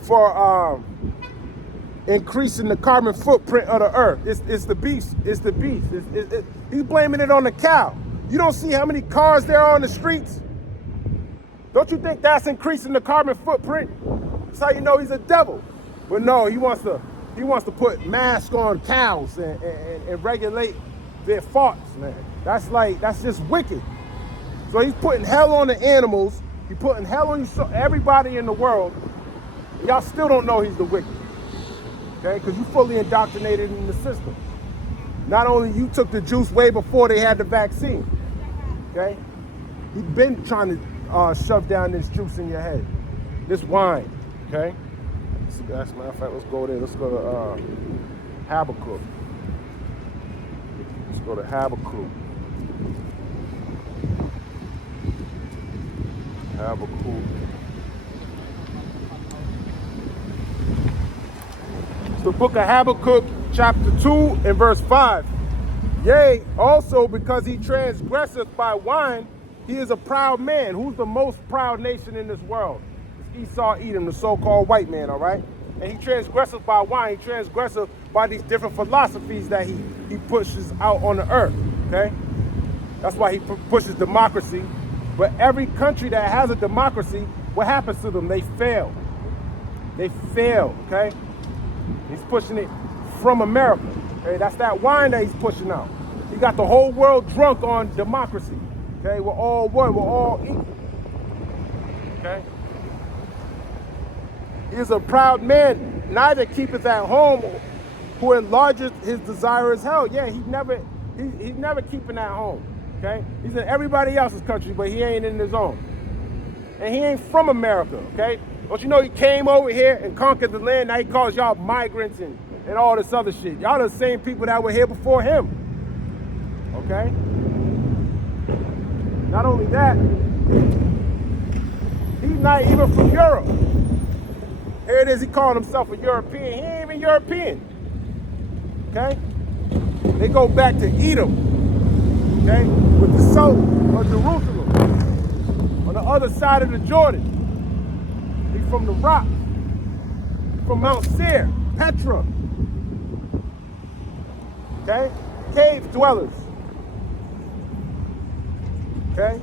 for increasing the carbon footprint of the earth. It's the beast. It's the beast. He's blaming it on the cow. You don't see how many cars there are on the streets? Don't you think that's increasing the carbon footprint? That's how you know he's a devil. But no, he wants to put masks on cows and regulate their farts, man. That's just wicked. So he's putting hell on the animals. He's putting hell on everybody in the world. Y'all still don't know he's the wicked. Okay, because you fully indoctrinated in the system. Not only you took the juice way before they had the vaccine. Okay, he's been trying to shove down this juice in your head, this wine. Okay, as a matter of fact, let's go there. Let's go to Habakkuk. Let's go to Habakkuk. Habakkuk. It's the book of Habakkuk, chapter 2 and verse 5. Yea, also because he transgresseth by wine, he is a proud man. Who's the most proud nation in this world? It's Esau, Edom, the so-called white man, all right? And he transgresseth by wine. He transgresseth by these different philosophies that he pushes out on the earth, okay? That's why he pushes democracy. But every country that has a democracy, what happens to them? They fail. They fail, okay? He's pushing it from America. Okay? That's that wine that he's pushing out. He got the whole world drunk on democracy. Okay, we're all one, we're all equal. Okay? He is a proud man, neither keepeth at home, who enlargeth his desire as hell. Yeah, he's never keeping at home. Okay? He's in everybody else's country, but he ain't in his own. And he ain't from America, okay? Don't you know he came over here and conquered the land? Now he calls y'all migrants and all this other shit. Y'all the same people that were here before him. Okay? Not only that, he's not even from Europe. Here it is, he called himself a European. He ain't even European. Okay? They go back to Edom, okay? With the south of Jerusalem, on the other side of the Jordan. He's from the rock, from Mount Seir, Petra. Okay? Cave dwellers. Okay?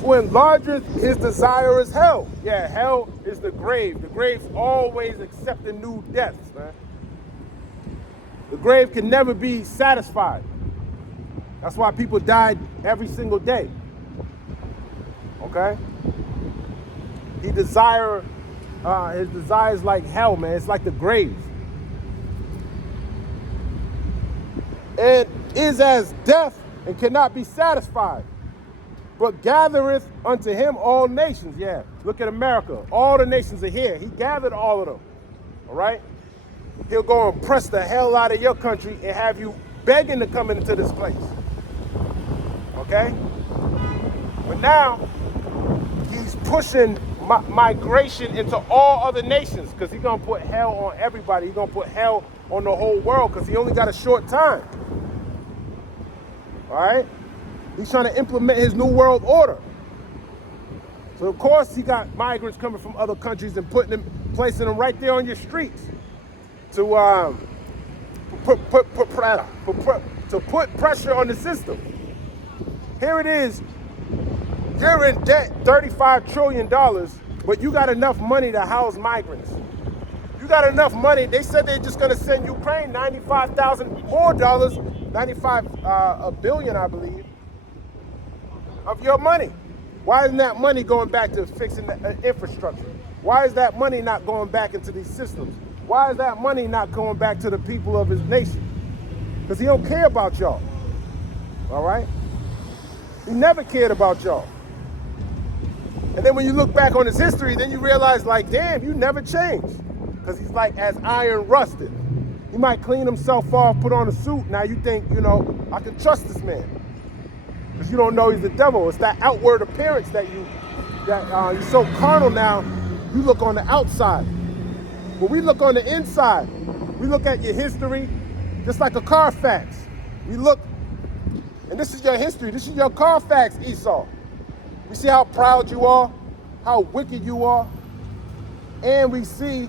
Who enlargeth his desire is hell. Yeah, hell is the grave. The grave's always accepting new deaths, man. The grave can never be satisfied. That's why people died every single day. Okay? His desire is like hell, man. It's like the grave. And is as death and cannot be satisfied, but gathereth unto him all nations. Yeah, look at America. All the nations are here. He gathered all of them. All right? He'll go and press the hell out of your country and have you begging to come into this place. Okay? But now, he's pushing migration into all other nations because he's going to put hell on everybody. He's going to put hell on the whole world because he only got a short time. All right? He's trying to implement his new world order. So, of course, he got migrants coming from other countries and placing them right there on your streets to put pressure on the system. Here it is. You're in debt, $35 trillion, but you got enough money to house migrants. You got enough money. They said they're just going to send Ukraine $95,000 more dollars, a billion, I believe, of your money. Why isn't that money going back to fixing the infrastructure? Why is that money not going back into these systems? Why is that money not going back to the people of his nation? Because he don't care about y'all. All right? He never cared about y'all. And then when you look back on his history, then you realize, like, damn, you never changed. Because he's like as iron rusted. He might clean himself off, put on a suit. Now you think, you know, I can trust this man. Because you don't know he's the devil. It's that outward appearance that you're so carnal now, you look on the outside. But we look on the inside. We look at your history just like a Carfax. We look, and this is your history. This is your Carfax, Esau. We see how proud you are, how wicked you are, and we see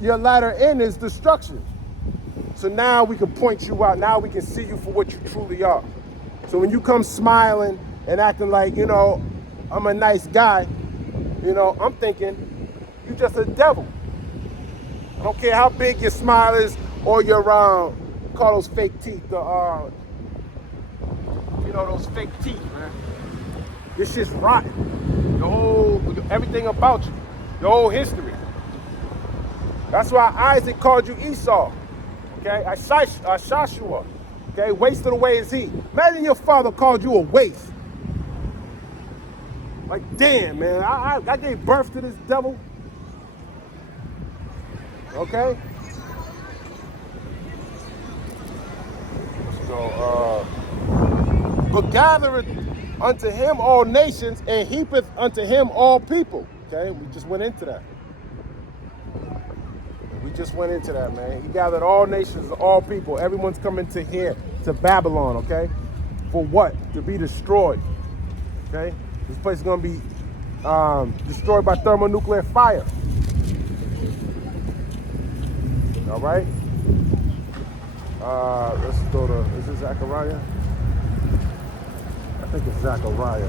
your latter end is destruction. So now we can point you out. Now we can see you for what you truly are. So when you come smiling and acting like, you know, I'm a nice guy, you know, I'm thinking you just a devil. I don't care how big your smile is or your call those fake teeth, you know, those fake teeth, man. This shit's rotten. Everything about you, your whole history. That's why Isaac called you Esau. Okay, Joshua. Okay, wasted away is he. Imagine your father called you a waste. Like, damn, man, I gave birth to this devil. Okay. So, but gathereth unto him all nations, and heapeth unto him all people. Okay, we just went into that. Man. He gathered all nations, all people. Everyone's coming to here, to Babylon, okay? For what? To be destroyed, okay? This place is going to be destroyed by thermonuclear fire. All right? Let's go to, is it Zechariah? I think it's Zechariah.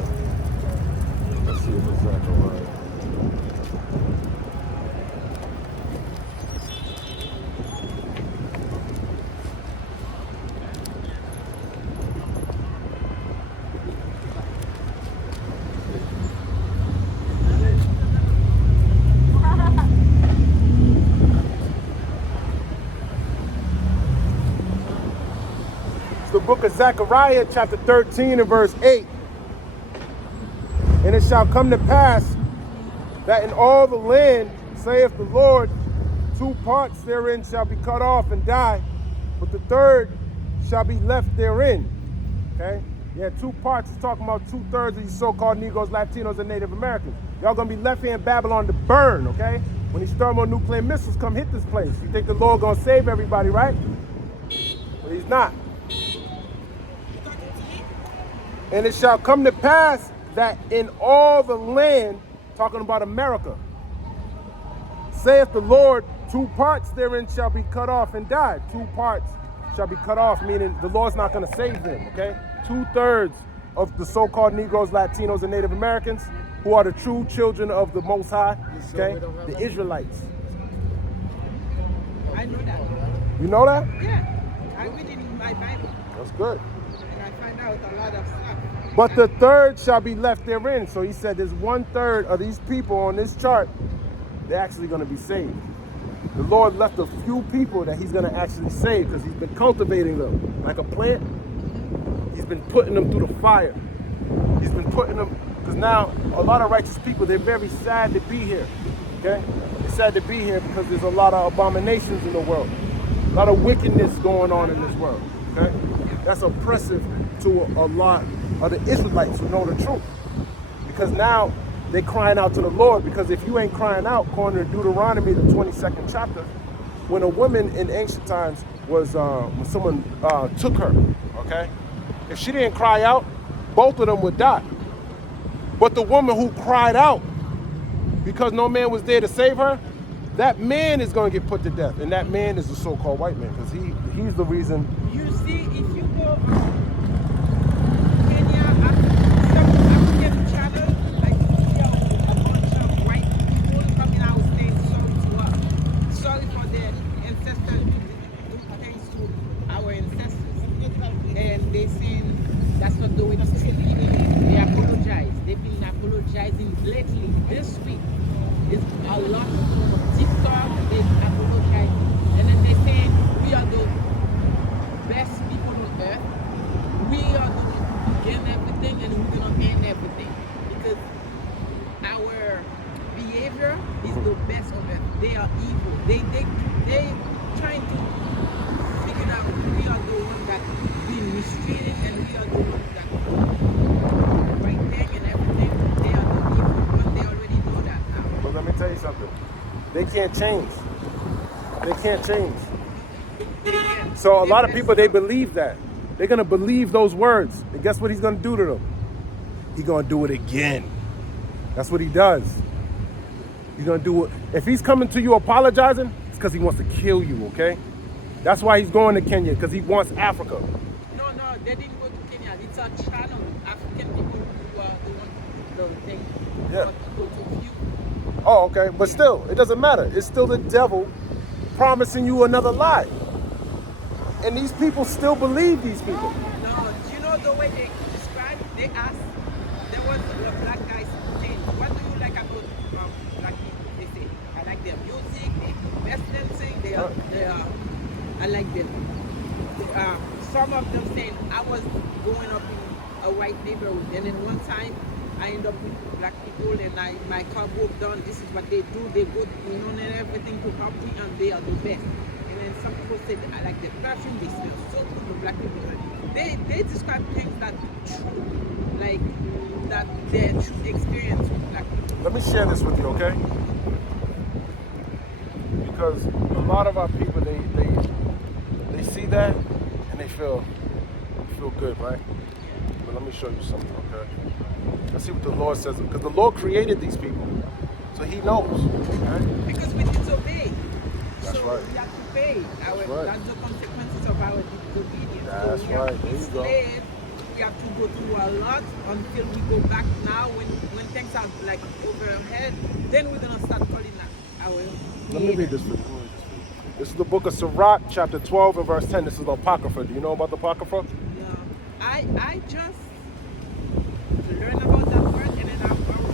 Let's see if it's Zechariah. The book of Zechariah, chapter 13 and verse 8. And it shall come to pass that in all the land, saith the Lord, 2 parts therein shall be cut off and die, but the third shall be left therein. Okay? Yeah, 2 parts is talking about 2/3 of these so-called Negroes, Latinos, and Native Americans. Y'all gonna be left here in Babylon to burn, okay? When these thermonuclear missiles come hit this place. You think the Lord gonna save everybody, right? But he's not. And it shall come to pass that in all the land, talking about America, saith the Lord, 2 parts therein shall be cut off and die. 2 parts shall be cut off, meaning the Lord's not going to save them, okay? 2/3 of the so-called Negroes, Latinos, and Native Americans, who are the true children of the Most High, okay? The Israelites. I know that. You know that? Yeah. I read it in my Bible. That's good. And I find out a lot of stuff. But the third shall be left therein. So he said there's 1/3 of these people on this chart, they're actually going to be saved. The Lord left a few people that he's going to actually save because he's been cultivating them like a plant. He's been putting them through the fire. He's been putting them, because now a lot of righteous people, they're very sad to be here, okay? They're sad to be here because there's a lot of abominations in the world. A lot of wickedness going on in this world, okay? That's oppressive to a lot of the Israelites who know the truth. Because now they're crying out to the Lord, because if you ain't crying out, according to Deuteronomy, the 22nd chapter, when a woman in ancient times was, when someone took her, okay? If she didn't cry out, both of them would die. But the woman who cried out because no man was there to save her, that man is going to get put to death. And that man is the so-called white man, because he's the reason. You see, if you go Kenya, some African channel, like you see a bunch of white people coming out saying sorry to us. Sorry for their ancestors, thanks to our ancestors. And they saying that's not the way to treat it. They apologize. They've been apologizing lately. This week is a lot of TikTok. They apologize. And then they say we are the best people on earth. We are going to begin everything and we're going to end everything. Because our behavior is the best of earth. They are evil. They trying to figure out we are the ones that been mistreated and we are the ones that right thing and everything. They are the evil, but they already know that now. But let me tell you something. They can't change. They can't change. So a lot of people, they believe that. They're going to believe those words. And guess what he's going to do to them? He's going to do it again. That's what he does. He's going to do it. If he's coming to you apologizing, it's because he wants to kill you, okay? That's why he's going to Kenya, because he wants Africa. No, they didn't go to Kenya. it's a channel. African people who are the one the thing Yeah. for people to view. Oh, okay. But still, it doesn't matter. It's still the devil promising you another lie. And these people still believe these people. No, do you know the way they describe? They asked. There was a black guy saying, "What do you like about black people?" They say, "I like their music. They do best dancing. I like them." Some of them saying, "I was growing up in a white neighborhood, and then one time I end up with black people, and my car broke down. This is what they do. They go, and everything to help me, and they are the best." And then some people said, "I like the perfume. They smell so good." The black people, they describe things that true, like that their true experience with black people. Let me share this with you, okay? Because a lot of our people, they see that and they feel good, right? But let me show you something, okay? Let's see what the Lord says. Because the Lord created these people, so He knows. Okay? Because we disobey. That's so right. we have to pay. That's the consequences of our disobedience. That's so we have right. to be There you go. slaves. We have to go through a lot until we go back now when things are like overhead. Then we're gonna start calling our. Let me read this for you. This is the book of Sirach, chapter 12 and verse 10. This is the Apocrypha. Do you know about the Apocrypha? Yeah. I just learned about that word and then I was trying to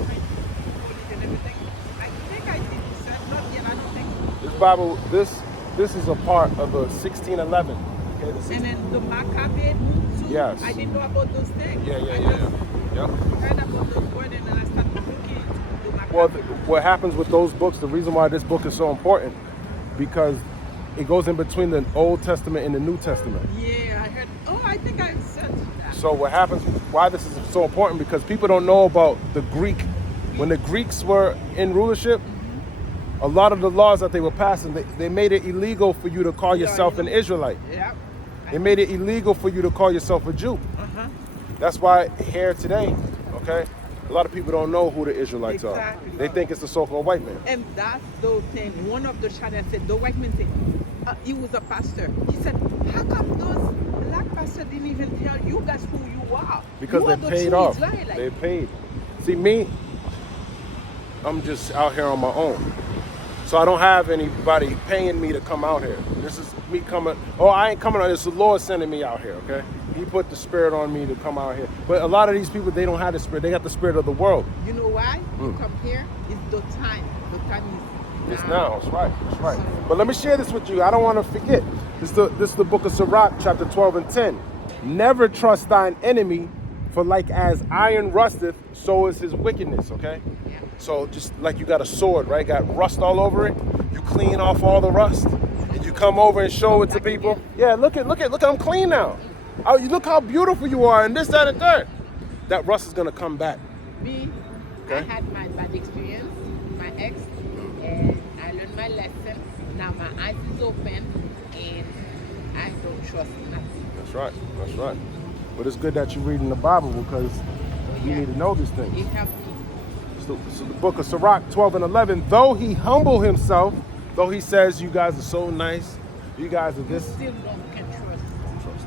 code it and everything. I think I did research, not yet. I don't think. This Bible, this is a part of the 1611. Okay, the 16. And then the Maccabee too. Yes. I didn't know about those things. Yeah. I just heard about those words and then I started looking into the Maccabee. Well, what happens with those books, the reason why this book is so important, because it goes in between the Old Testament and the New Testament. Yeah, I heard. Oh, I think I searched that. So what happens, why this is so important, because people don't know about the Greek. When the Greeks were in rulership, a lot of the laws that they were passing, they made it illegal for you to call yourself an Israelite. Yeah. They made it illegal for you to call yourself a Jew. That's why here today, okay, a lot of people don't know who the Israelites Exactly. are. They think it's the so-called white man. And that's the thing. One of the channels said, the white man said, he was a pastor. He said, how come those black pastors didn't even tell you guys who you are? Because you are they the paid true off. Israelite. They paid. See, me, I'm just out here on my own. So I don't have anybody paying me to come out here. This is me coming. Oh, I ain't coming out. It's the Lord sending me out here, okay? He put the spirit on me to come out here. But a lot of these people, they don't have the spirit. They got the spirit of the world. You know why? You come here, it's the time. The time is It's now. It's right. It's right. But let me share this with you. I don't want to forget. This is the book of Sirach, chapter 12 and 10. Never trust thine enemy, for like as iron rusteth, so is his wickedness, okay? Yeah. So just like you got a sword, right? Got rust all over it. You clean off all the rust, and you come over and show it to people. Yeah, look, I'm clean now. Oh, you look how beautiful you are, and this, that, and third. That rust is gonna come back. Me, Okay. I had my bad experience, my ex, and I learned my lesson. Now my eyes is open, and I don't trust nothing. That's right. That's right. But it's good that you're reading the Bible because you need to know these things. It helped me. So the book of Sirach 12 and 11, though he humble himself, though he says you guys are so nice, you guys are this, Still can trust.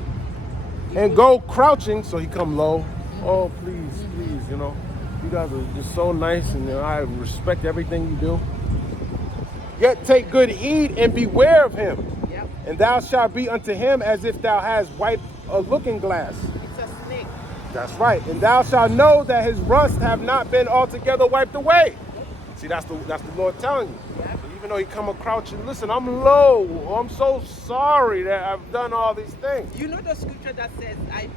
and go crouching, so he come low. Oh, please, you know, you guys are just so nice, and I respect everything you do. Yet take good heed and beware of him, Yep. and thou shalt be unto him as if thou hast wiped a looking glass. It's a snake. That's right. And thou shalt know that his rust have not been altogether wiped away. See, that's the Lord telling you. Yeah. So even though he come a crouching, listen, I'm low. I'm so sorry that I've done all these things. You know the scripture that says, I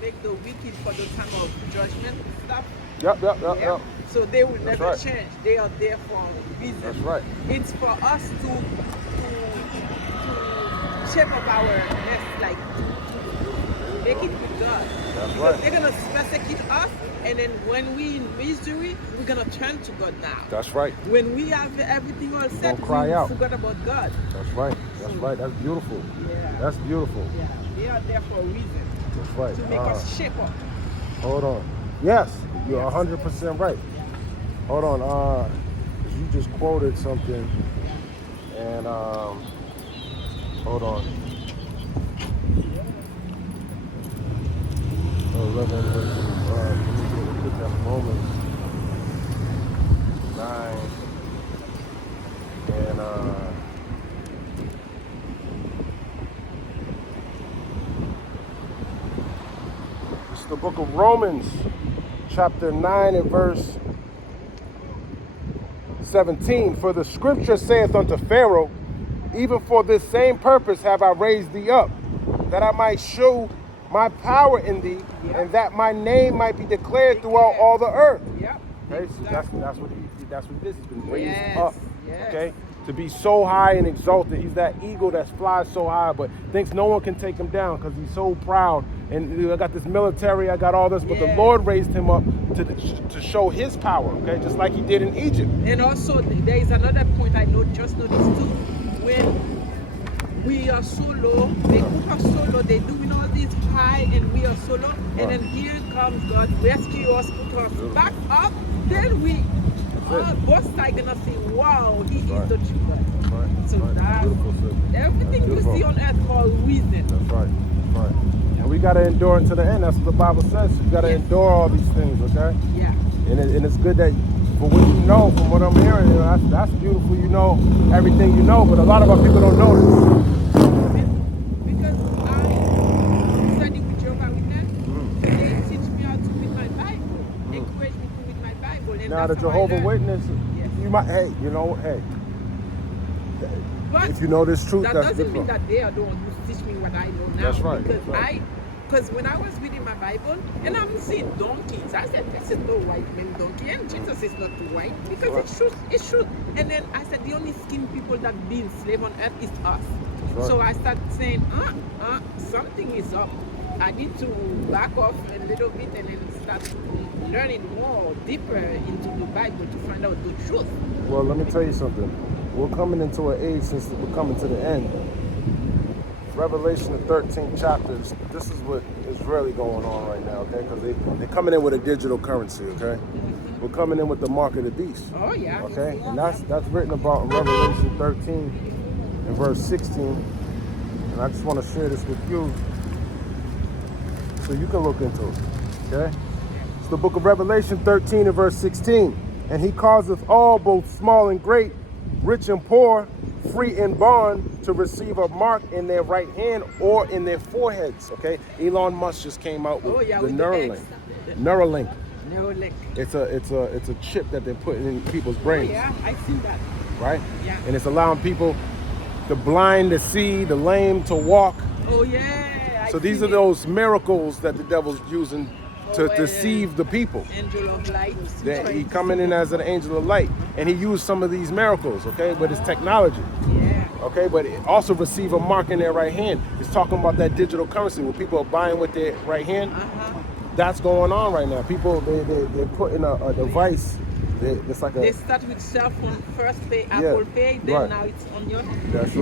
make the wicked for the time of judgment and stuff? Yep. So they will never right. change. They are there for a reason. That's right. It's for us to shape up our nest, like to make it with God. That's Because right. they're gonna persecute us, and then when we in misery, we're gonna turn to God now. That's right. When we have everything all set, Don't cry we out. forgot about God. That's right. That's right. That's beautiful. Yeah. That's beautiful. Yeah, they are there for a reason. That's right. To make us shape up. Hold on. Yes, you're 100% right. Hold on. You just quoted something, and hold on. 11 verse, let me look at Romans 9 and it's the book of Romans, chapter 9 and verse 17. For the scripture saith unto Pharaoh, even for this same purpose have I raised thee up, that I might show my power in thee, and that my name might be declared throughout all the earth. Yep. Okay, so that's what this has been raised Yes, up. yes. Okay, to be so high and exalted. He's that eagle that flies so high, but thinks no one can take him down because he's so proud. And I got this military, I got all this, but the Yes. Lord raised him up to show His power. Okay, just like He did in Egypt. And also, there is another point I just noticed too. When we are so low, they put us so low, they're doing all these high, and we are so low. And then here comes God, rescue us, put us back up. Then we, both sides gonna say, wow, He is the true God. Right. So that's Beautiful, sis. everything you Beautiful. see on earth for a reason. That's right. That's right. And we got to endure until the end. That's what the Bible says. You got to Yes. endure all these things, okay? Yeah. And it's good that, for what you know, from what I'm hearing, you know, that's beautiful. You know everything you know, but a lot of our people don't know this. Because I study with Jehovah's Witness, they teach me how to read my Bible, encourage me to read my Bible. And Now, the that's how I Jehovah learn. Witness, Yes. you might, hey, you know, hey, But if you know this truth, that that's doesn't mean different. that they are the ones who teach me what I know now. That's right, Because that's right. because when I was reading my Bible and I'm seeing donkeys, I said, this is no white man donkey, and Jesus is not white because it should. And then I said, the only skin people that be enslaved on earth is us. Right. So I started saying, something is up. I need to back off a little bit and then start learning more deeper into the Bible to find out the truth. Well, let me tell you something. We're coming into an age, since we're coming to the end. Revelation, the 13th chapter, this is what is really going on right now, okay? Because they're coming in with a digital currency, okay? We're coming in with the mark of the beast. Oh, yeah. Okay? And that's written about in Revelation 13 and verse 16. And I just want to share this with you so you can look into it, okay? It's the book of Revelation 13 and verse 16. And He causeth all, both small and great, rich and poor, free and bond, to receive a mark in their right hand or in their foreheads. Okay, Elon Musk just came out with the with the Neuralink. X. Neuralink. Neuralink. It's a chip that they're putting in people's Oh, brains, yeah, I see that. right? Yeah. And it's allowing people, the blind to see, the lame to walk. Oh, yeah. So these are those miracles that the devil's using to deceive the people. Angel of light. That he coming in as an angel of light, and he used some of these miracles, okay, with his technology. Yeah. Okay, but it also receive a mark in their right hand. It's talking about that digital currency where people are buying with their right hand. That's going on right now. People, they're putting a device. It's like They start with cell phone first, pay Apple Pay, then right. now it's on your hand. That's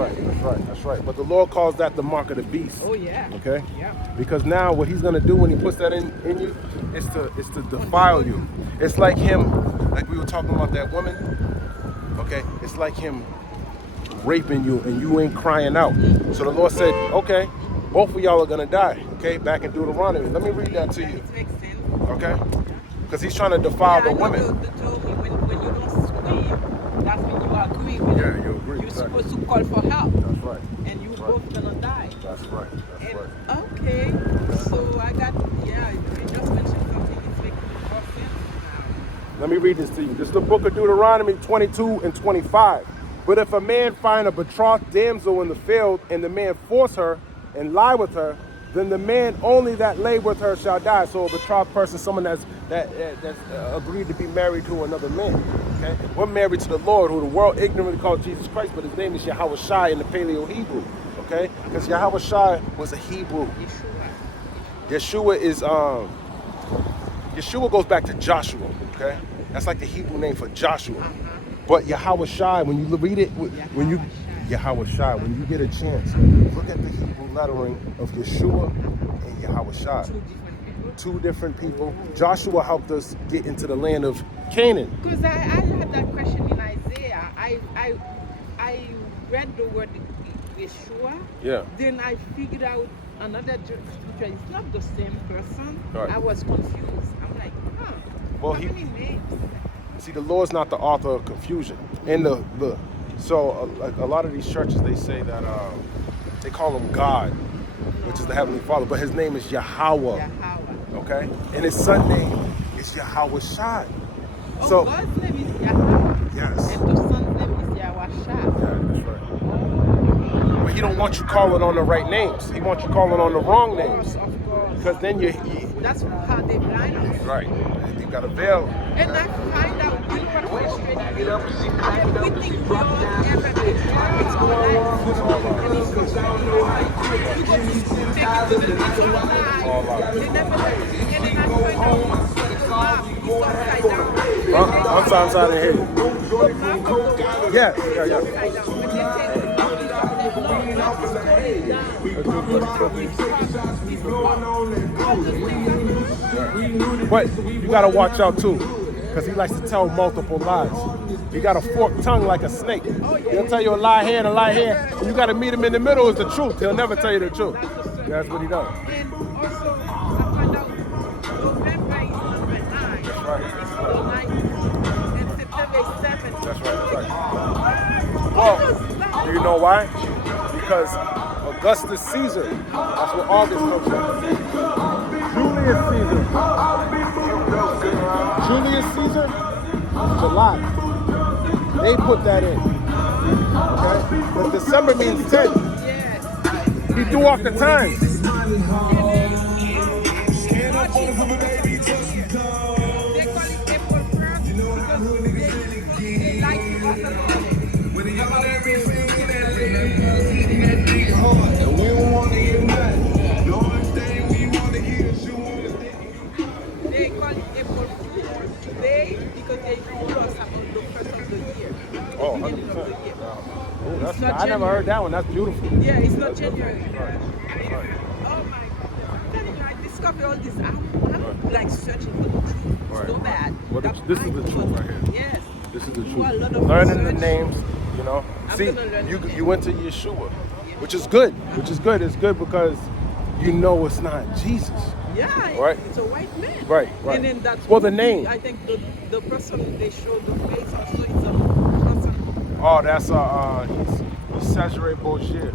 right. But the Lord calls that the mark of the beast. Oh, yeah. Okay? Yeah. Because now what He's gonna do when He puts that in you is to defile you. It's like Him, like we were talking about that woman. Okay? It's like Him raping you and you ain't crying out. So the Lord said, okay, both of y'all are gonna die. Okay? Back in Deuteronomy. Let me read that to you. It makes sense. Okay? Because He's trying to defile the women. They told me when you don't scream, that's when you agree with Yeah, it. you agree, You're exactly. supposed to call for help. That's right. And you Right. both gonna die. That's right. That's And, right. okay, so I got, you just mentioned something, it's making more sense now. Let me read this to you. This is the book of Deuteronomy 22 and 25. But if a man find a betrothed damsel in the field, and the man force her and lie with her, then the man only that lay with her shall die. So a betrothed person, someone that's agreed to be married to another man. Okay, we're married to the Lord, who the world ignorantly called Jesus Christ, but His name is Yahweh Shai in the Paleo Hebrew. Okay, because Yahweh Shai was a Hebrew. Yeshua is Yeshua goes back to Joshua. Okay, that's like the Hebrew name for Joshua. But Yahweh Shai, when you read it, when you Yahweh Shai, when you get a chance, look at the Hebrew lettering of Yeshua and Yahweh Shai. Two different people. Joshua helped us get into the land of Canaan. Because I had that question in Isaiah. I read the word Yeshua. Yeah. Then I figured out another scripture. It's not the same person. Right. I was confused. I'm like, huh? Well, how many names? See, the Lord's not the author of confusion. And like a lot of these churches, they say that they call him God, which is the Heavenly Father, but his name is Yahweh. Yahweh. Okay, and his son name is Yahweh Shai. Oh, So God's name is Yahweh. yes, And the son's name is Yahweh Shai. yeah, that's right. But he don't want you calling on the right names. He wants you calling on the wrong names, Of course. because then you That's how they blind us. right. You got a veil. And I find out, you know what frustrates me? Everything we all ever did, it's all life. And it's so like, you go to school, take it to the it's all life. They never let you. And then I find out the map is upside down. I'm sorry, I didn't hear you. The map of the world Yeah. is upside down. When they take the map, it's upside down. No, not the story is down. The map is up. All the things But you gotta watch out too, because he likes to tell multiple lies. He got a forked tongue like a snake. He'll tell you a lie here and a lie here. And you gotta meet him in the middle is the truth. He'll never tell you the truth. That's what he does. And also, I found out November is number 9. Right. It's the 9th. And September is 7th. That's right. Well, do you know why? Because Augustus Caesar. That's what August comes from. Julius Caesar. Julius Caesar is July. They put that in. Okay? But December means 10. Yes. He threw off the times. They call it April 1st because they like to us about it. They call it April Fool's Day because they fool us about the first of the year. Oh, Beginning of the 100%. year. Oh, It's not I never heard that one. That's beautiful. Yeah, it's not January. Oh my God. I'm telling you, I discovered all this. I'm like searching for the truth. It's so bad. Well, this is the truth right here. Yes. This is the Do a lot truth. of Learning the research. names, you know. I'm See, gonna learn the you went to Yeshua, which is good. Which is good. It's good because you know it's not Jesus. Yeah, Right. it's a white man. Right, right. And then that's Well, the name. I think the person they show the face also is a person. Oh, that's he's Cesare Borgia,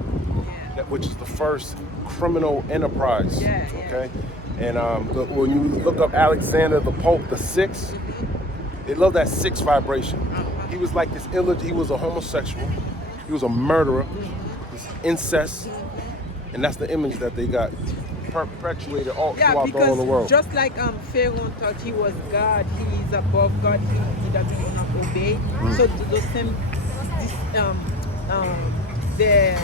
Yeah. which is the first criminal enterprise. Yeah, yeah. Okay. And when you look up Alexander the Pope, the sixth, they love that six vibration. He was like this he was a homosexual, he was a murderer, this incest, and that's the image that they got perpetuated all Yeah, throughout all the world. because just like Pharaoh thought he was God, he is above God, he doesn't not obey. So to the same, the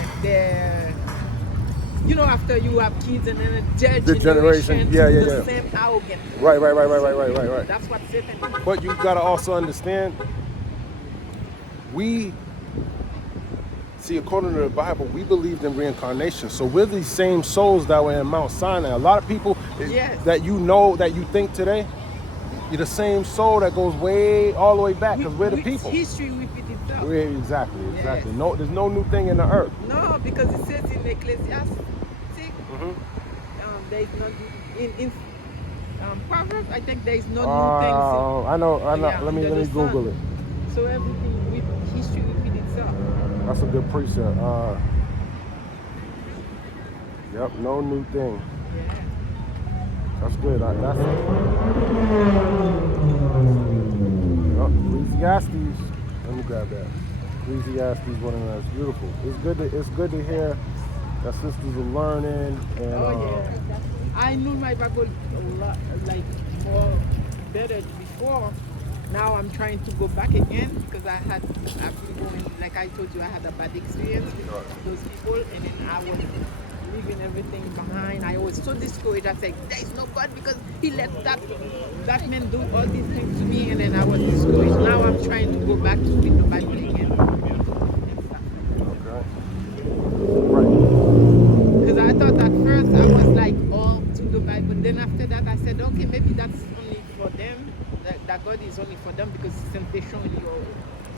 you know, after you have kids and then The generation, yeah, yeah, the yeah. same arrogant. Right. That's what Satan is. But you gotta also understand, we see, according to the Bible, we believed in reincarnation. So we're these same souls that were in Mount Sinai. A lot of people Yes. that you know, that you think today, you're the same soul that goes way all the way back, because we're the Which people. History repeats itself. Exactly. Yes. No, there's no new thing in the earth. No, because it says in Ecclesiastes, there is not in Proverbs. I think there is no new things. I know. Yeah, Let me under the Google sun. it. So everything with history repeats itself. That's a good precept. Yep, no new thing. Yeah. That's good. That's Ecclesiastes. Let me grab that. Ecclesiastes, one of them. That's beautiful. It's good to hear that sisters are learning and. Oh yeah. I knew my Bible a lot, like more better before. Now I'm trying to go back again because I've been going, like I told you, I had a bad experience with those people, and then I was leaving everything behind. I was so discouraged. I said, there is no God because he let that man do all these things to me, and then I was discouraged. Now I'm trying to go back to read the Bible again. Okay. Right. Because I thought at first I was like all to the Bible. Then after that I said, okay, maybe that's only for them. That God is only for them because since they showing you.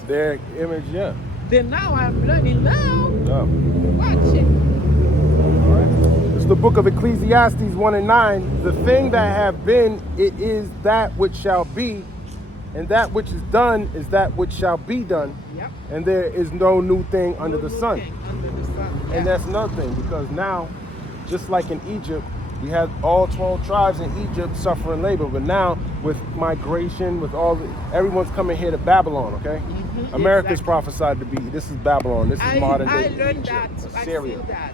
Their image, yeah. Then now I'm learning now. Yeah. Watch it. All right. is the book of Ecclesiastes 1 and 9. The thing that have been, it is that which shall be, and that which is done is that which shall be done. Yep. And there is no new thing under the No sun. thing under the sun. And Yeah. that's another thing, because now, just like in Egypt, we had all 12 tribes in Egypt suffering labor, but now with migration, with everyone's coming here to Babylon, okay? America's exactly. prophesied to be, this is Babylon, this is modern day I learned Egypt, that. Assyria. I see that.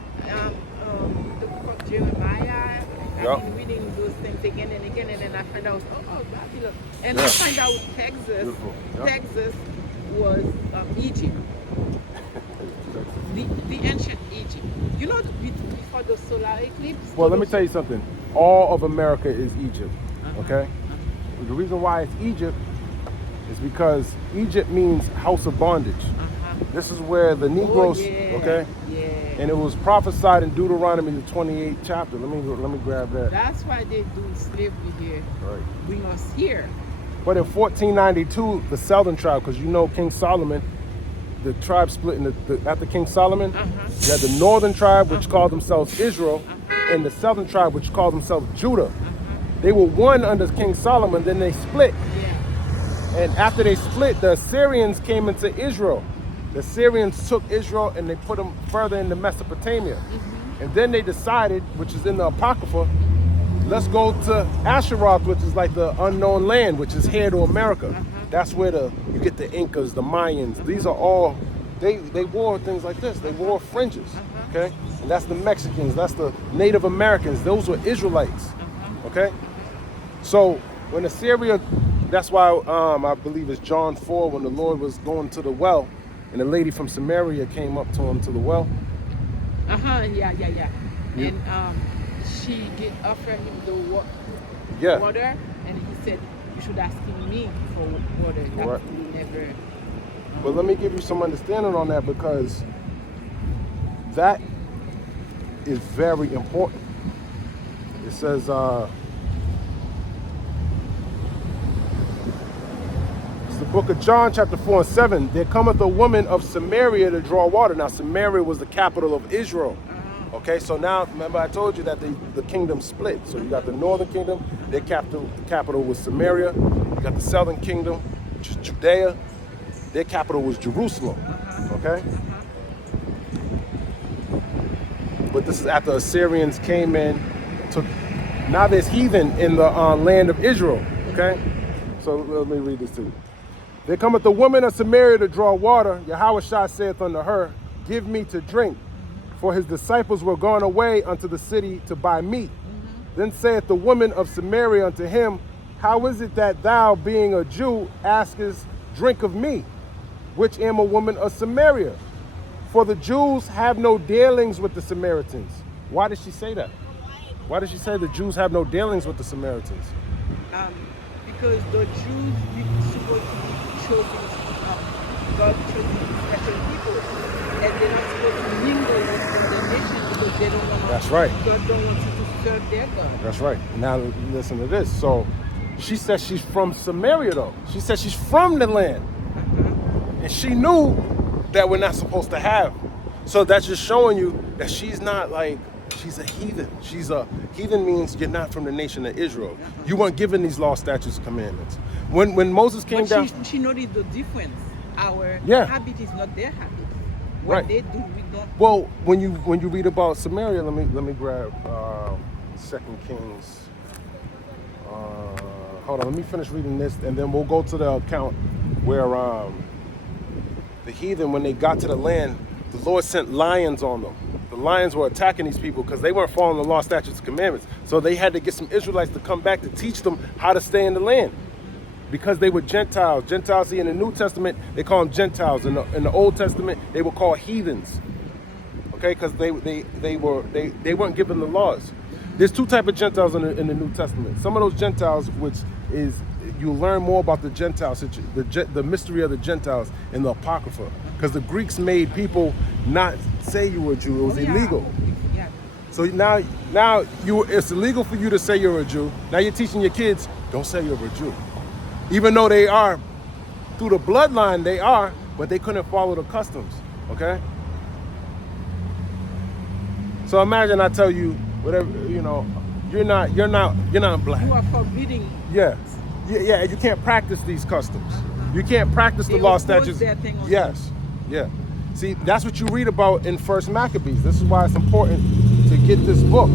The book of Jeremiah. I've Yep. been reading those things again and again, and then I find out, Babylon. And Yeah. I find out Texas. Beautiful. Yep. Texas was Egypt. The ancient Egypt. You know, before the solar eclipse. Well, let me tell you something. All of America is Egypt, okay? The reason why it's Egypt is because Egypt means house of bondage. This is where the Negroes, okay? Yeah. And it was prophesied in Deuteronomy, the 28th chapter. Let me grab that. That's why they do slavery here. Right. Bring us here. But in 1492, the southern tribe, because you know King Solomon, the tribe split after King Solomon. You had the northern tribe, which called themselves Israel, and the southern tribe, which called themselves Judah. They were one under King Solomon, then they split. Yeah. And after they split, the Assyrians came into Israel. The Assyrians took Israel and they put them further into Mesopotamia. And then they decided, which is in the Apocrypha, let's go to Asheroth, which is like the unknown land, which is here to America. That's where you get the Incas, the Mayans. These are all, they wore things like this. They wore fringes, okay? And that's the Mexicans, that's the Native Americans. Those were Israelites, okay? So when Assyria, that's why I believe it's John 4, when the Lord was going to the well, and a lady from Samaria came up to him to the well. Yeah. Yeah. And she did offer him the Yeah. water, and he said, "You should ask me for water." That Right. he never. But let me give you some understanding on that, because that is very important. It says, it's the book of John, chapter 4 and 7. There cometh a woman of Samaria to draw water. Now, Samaria was the capital of Israel. Okay, so now, remember I told you that the kingdom split. So you got the northern kingdom, their capital was Samaria. You got the southern kingdom, which is Judea. Their capital was Jerusalem. Okay? But this is after Assyrians came in, now there's heathen in the land of Israel. Okay? So let me read this to you. There cometh the woman of Samaria to draw water. Yahushua saith unto her, Give me to drink. For his disciples were gone away unto the city to buy meat. Then saith the woman of Samaria unto him, How is it that thou, being a Jew, askest drink of me, which am a woman of Samaria? For the Jews have no dealings with the Samaritans. Why did she say that? Why did she say the Jews have no dealings with the Samaritans? Because the Jews were supposed to be chosen, God chosen special people, and they're not supposed to mingle with the nation because they don't want. That's right. God don't want you to serve their God. That's right. Now listen to this. So she says she's from Samaria, though. She says she's from the land. And she knew that we're not supposed to have. So that's just showing you that she's not like, she's a heathen. Heathen means you're not from the nation of Israel. You weren't given these law, statutes, and commandments. When Moses came But down. she noticed the difference. Our Yeah. habit is not their habit. What Right. they do, we don't. Well, when you read about Samaria, let me grab 2 Kings. Hold on, let me finish reading this, and then we'll go to the account where the heathen, when they got to the land, the Lord sent lions on them. The lions were attacking these people because they weren't following the law, statutes, and commandments. So they had to get some Israelites to come back to teach them how to stay in the land, because they were Gentiles. Gentiles, see, in the New Testament, they call them Gentiles. In the Old Testament, they were called heathens. Okay, because they weren't given the laws. There's two types of Gentiles in the New Testament. Some of those Gentiles, which is, you learn more about the Gentiles, the mystery of the Gentiles in the Apocrypha. Because the Greeks made people not say you were a Jew. It was illegal. Yeah. So now it's illegal for you to say you're a Jew. Now you're teaching your kids, don't say you're a Jew. Even though they are, through the bloodline they are, but they couldn't follow the customs, okay? So imagine I tell you, whatever, you know, you're not black. You are forbidding. Yeah. Yeah, you can't practice these customs. You can't practice the They law oppose statutes. their thing on Yes. Yeah. See, that's what you read about in First Maccabees. This is why it's important to get this book.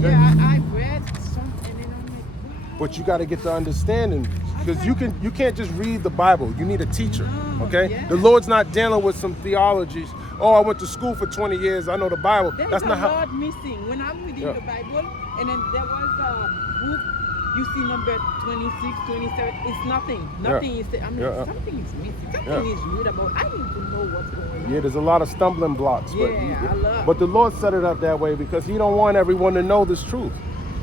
Yeah, I read something and I'm like, wow. But you got to get the understanding, because you can't just read the Bible. You need a teacher. No, Okay? yeah. The Lord's not dealing with some theologies. Oh, I went to school for 20 years. I know the Bible. There's That's a not how. lot missing. When I'm reading Yeah. the Bible, and then there was a book, you see number 26, 27, it's nothing. Nothing is there. I'm like, Yeah. something is missing. Something Yeah. is weird about. I need to know what's going on. Yeah, there's a lot of stumbling blocks. Yeah, But the Lord set it up that way because He don't want everyone to know this truth.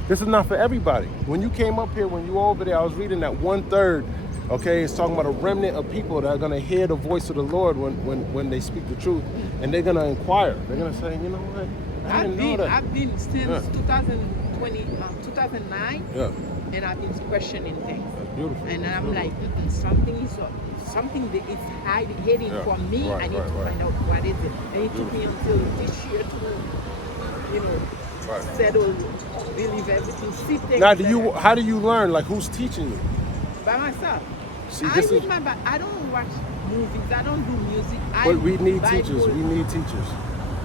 This is not for everybody. When you came up here, when you were over there, I was reading that 1/3. Okay, it's talking about a remnant of people that are gonna hear the voice of the Lord when they speak the truth, and they're gonna inquire. They're gonna say, you know what? I didn't know that. I've been since 2020, 2009, Yeah, and I've been questioning things. that's beautiful. And I'm like, something is up. Something that is hiding Yeah, from me. right, I need right, to right. find out what is it. And it took me until this year to, you know, Right. settle, believe everything, see things. Now, do that you? How do you learn? Like, who's teaching you? by myself. See, I this read is. my Bible. I don't watch movies. I don't do music. But we need Bible, teachers. We need teachers.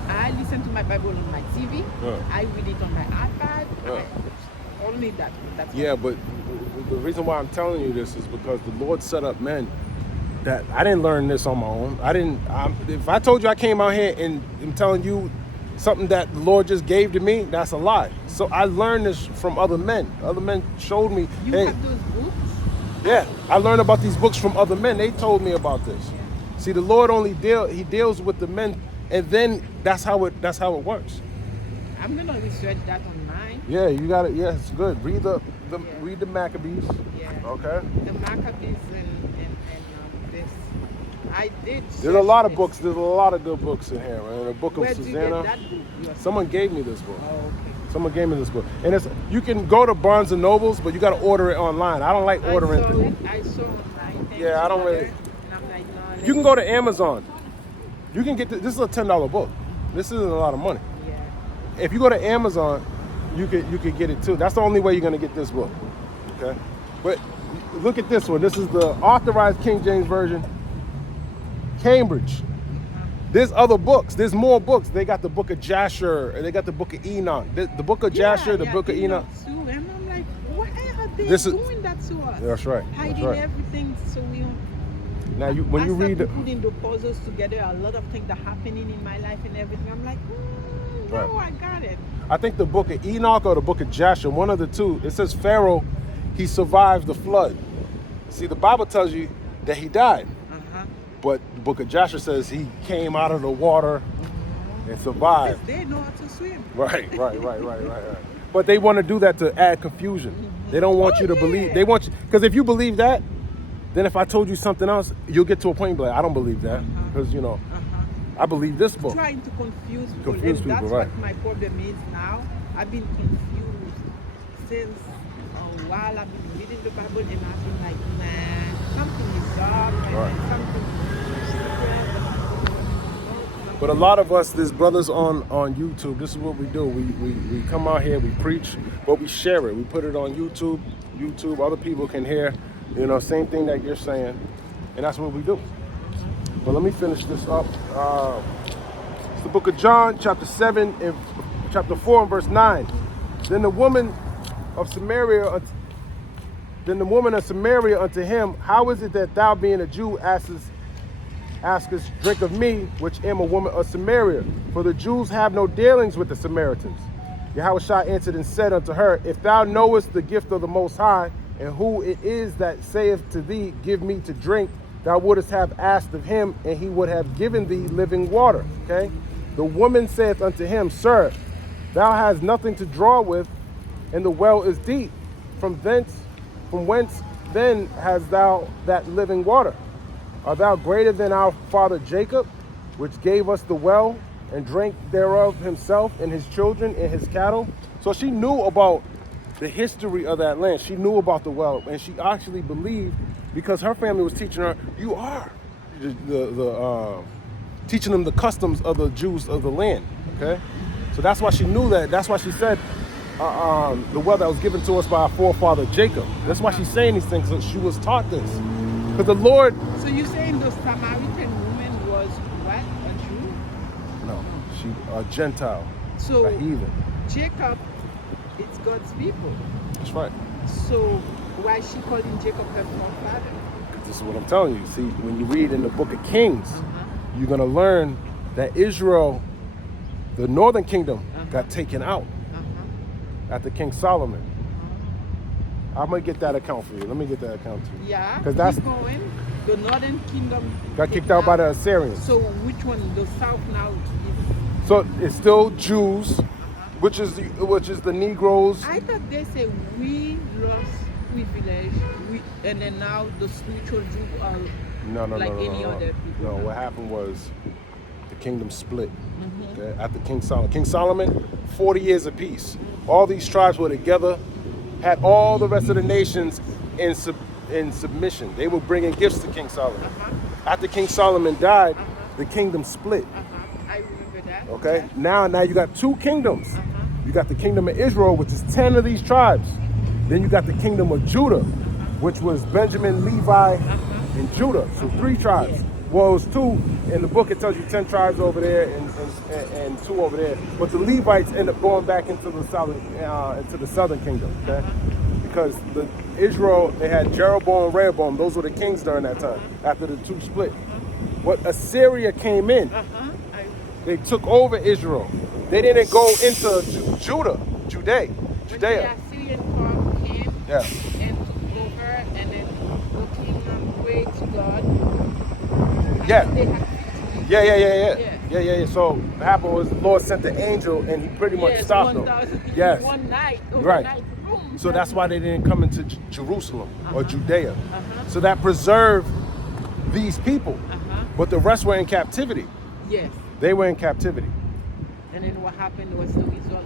I listen to my Bible on my TV. Yeah. I read it on my iPad. Yeah. Only that. That's Yeah, but the reason why I'm telling you this is because the Lord set up men that I didn't learn this on my own. If I told you I came out here and I'm telling you something that the Lord just gave to me, that's a lie. So I learned this from other men. Other men showed me. You Hey, have those books. yeah, I learned about these books from other men. They told me about this. See, the Lord he deals with the men, and then that's how it works. I'm gonna research that on mine. Yeah, you got it. Yeah, it's good. Read the Maccabees. Yeah. Okay. The Maccabees and this. I did. There's a lot of search books. There's a lot of good books in here, man. The book of Where did you get Susanna. that book? Yourself? Someone gave me this book. Oh, okay. Someone gave me this book, and you can go to Barnes and Nobles, but you got to order it online. I don't like ordering things. I saw online. Yeah, I don't really- And I'm like, no. You can go to Amazon. You can get this is a $10 book. This isn't a lot of money. Yeah. If you go to Amazon, you could get it too. That's the only way you're gonna get this book. Okay, but look at this one. This is the authorized King James Version, Cambridge. There's other books. There's more books. They got the book of Jasher, and they got the book of Enoch. The book of Jasher, the book of Enoch. Too. And I'm like, why are they This is- doing that to us? That's right. Hiding That's right. everything so we don't. Now, when you read started putting the puzzles together, a lot of things are happening in my life and everything. I'm like, no, Right. I got it. I think the book of Enoch or the book of Jasher, one of the two, it says Pharaoh, he survived the flood. See, the Bible tells you that he died, but the book of Jasher says he came out of the water and survived. Because they know how to swim. Right. But they want to do that to add confusion. They don't want you to believe. They want you, because if you believe that, then if I told you something else, you'll get to a point where I don't believe that, because I believe this book. Trying to confuse people. Confuse And people, that's right. what my problem is now. I've been confused since a while. I've been reading the Bible and I've been like, man, something is up. Right. And something But a lot of us, there's brothers on YouTube. This is what we do. We come out here, we preach, but we share it. We put it on YouTube. Other people can hear, same thing that you're saying, and that's what we do. But let me finish this up. It's the book of John, chapter 7, and chapter 4, and verse 9. Then the woman of Samaria unto him, how is it that thou, being a Jew, askest drink of me, which am a woman of Samaria? For the Jews have no dealings with the Samaritans. Yahushua answered and said unto her, if thou knowest the gift of the Most High, and who it is that saith to thee, give me to drink, thou wouldest have asked of him, and he would have given thee living water. Okay? The woman saith unto him, Sir, thou hast nothing to draw with, and the well is deep. From whence then hast thou that living water? Art thou greater than our father Jacob, which gave us the well, and drank thereof himself and his children and his cattle? So she knew about the history of that land. She knew about the well, and she actually believed, because her family was teaching her, you are teaching them the customs of the Jews of the land. Okay, So that's why she knew that. That's why she said the well that was given to us by our forefather Jacob. That's why she's saying these things. So she was taught this. Because the Lord... So you saying the Samaritan woman was what? A Jew? No, she a Gentile, So a heathen. Jacob, it's God's people. That's right. So why is she calling Jacob her forefather? This is what I'm telling you. See, when you read in the book of Kings, you're going to learn that Israel, the northern kingdom, got taken out after King Solomon. I'm going to get that account for you. Let me get that account to you. Yeah, because that's keep going. The northern kingdom got kicked out by the Assyrians. So which one? The south now? So it's still Jews, which is the Negroes. I thought they say we lost privilege, and then now the spiritual Jews are No, like any other people. No, what happened was the kingdom split. Okay? After King Solomon. King Solomon, 40 years of peace. All these tribes were together, had all the rest of the nations in submission. They were bringing gifts to King Solomon. After King Solomon died, the kingdom split. I remember that. Okay? Now you got two kingdoms. You got the kingdom of Israel, which is 10 of these tribes. Then you got the kingdom of Judah, which was Benjamin, Levi, and Judah. So 3 tribes. Well, it was 2. In the book, it tells you 10 tribes over there and 2 over there. But the Levites end up going back into the southern kingdom, okay? Because Israel, they had Jeroboam and Rehoboam. Those were the kings during that time, after the 2 split. But Assyria came in. They took over Israel. They didn't go into Judea. When the Assyrian came Yeah. and took over, and then the kingdom prayed to God. Yeah. They had Yeah. So what happened was the Lord sent the angel and he pretty much stopped them. 1,000 people Yes. one night. Right. Overnight, boom. So that's why they didn't come into Jerusalem or Judea. So that preserved these people. But the rest were in captivity. Yes. They were in captivity. And then what happened was the result.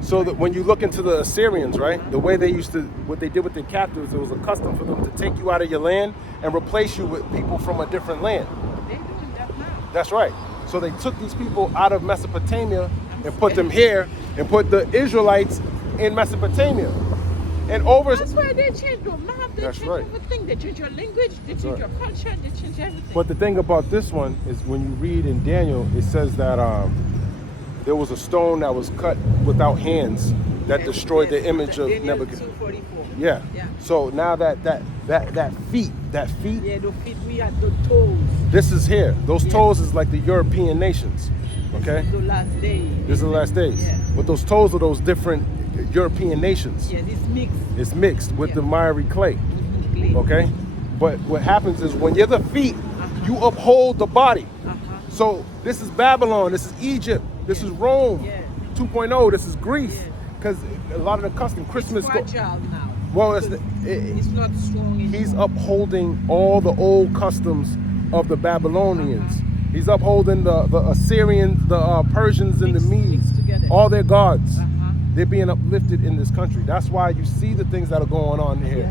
So that when you look into the Assyrians, right, the way they used to, what they did with their captives, it was a custom for them to take you out of your land and replace you with people from a different land. They're doing that now. That's right. So they took these people out of Mesopotamia and put them here and put the Israelites in Mesopotamia. And over... That's why they changed your map, they That's changed right. everything. They changed your language, they changed your culture, they changed everything. But the thing about this one is when you read in Daniel, it says that there was a stone that was cut without hands that destroyed the image of Nebuchadnezzar. 244. Yeah. So now that feet. Yeah, the feet, we had the toes. This is here. Those toes is like the European nations. Okay? The last day. This is the last days. Yeah. But those toes are those different European nations. Yes, it's mixed. It's mixed with the miry clay. Clay. Okay? But what happens is when you're the feet, you uphold the body. So this is Babylon, this is Egypt, this is Rome 2.0, this is Greece. Because a lot of the custom, Christmas... It's fragile now. Well, it's not strong anymore. He's upholding all the old customs of the Babylonians. He's upholding the Assyrians, the Persians, and the Medes. All their gods. They're being uplifted in this country. That's why you see the things that are going on here.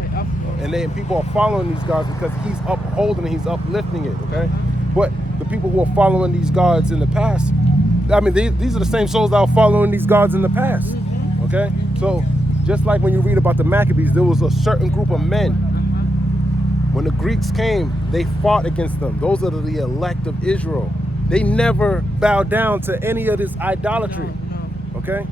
And then people are following these gods because he's upholding and he's uplifting it, okay? But the people who are following these gods in the past, I mean, these are the same souls that are following these gods in the past, okay? So just like when you read about the Maccabees, there was a certain group of men. When the Greeks came, they fought against them. Those are the elect of Israel. They never bowed down to any of this idolatry, okay?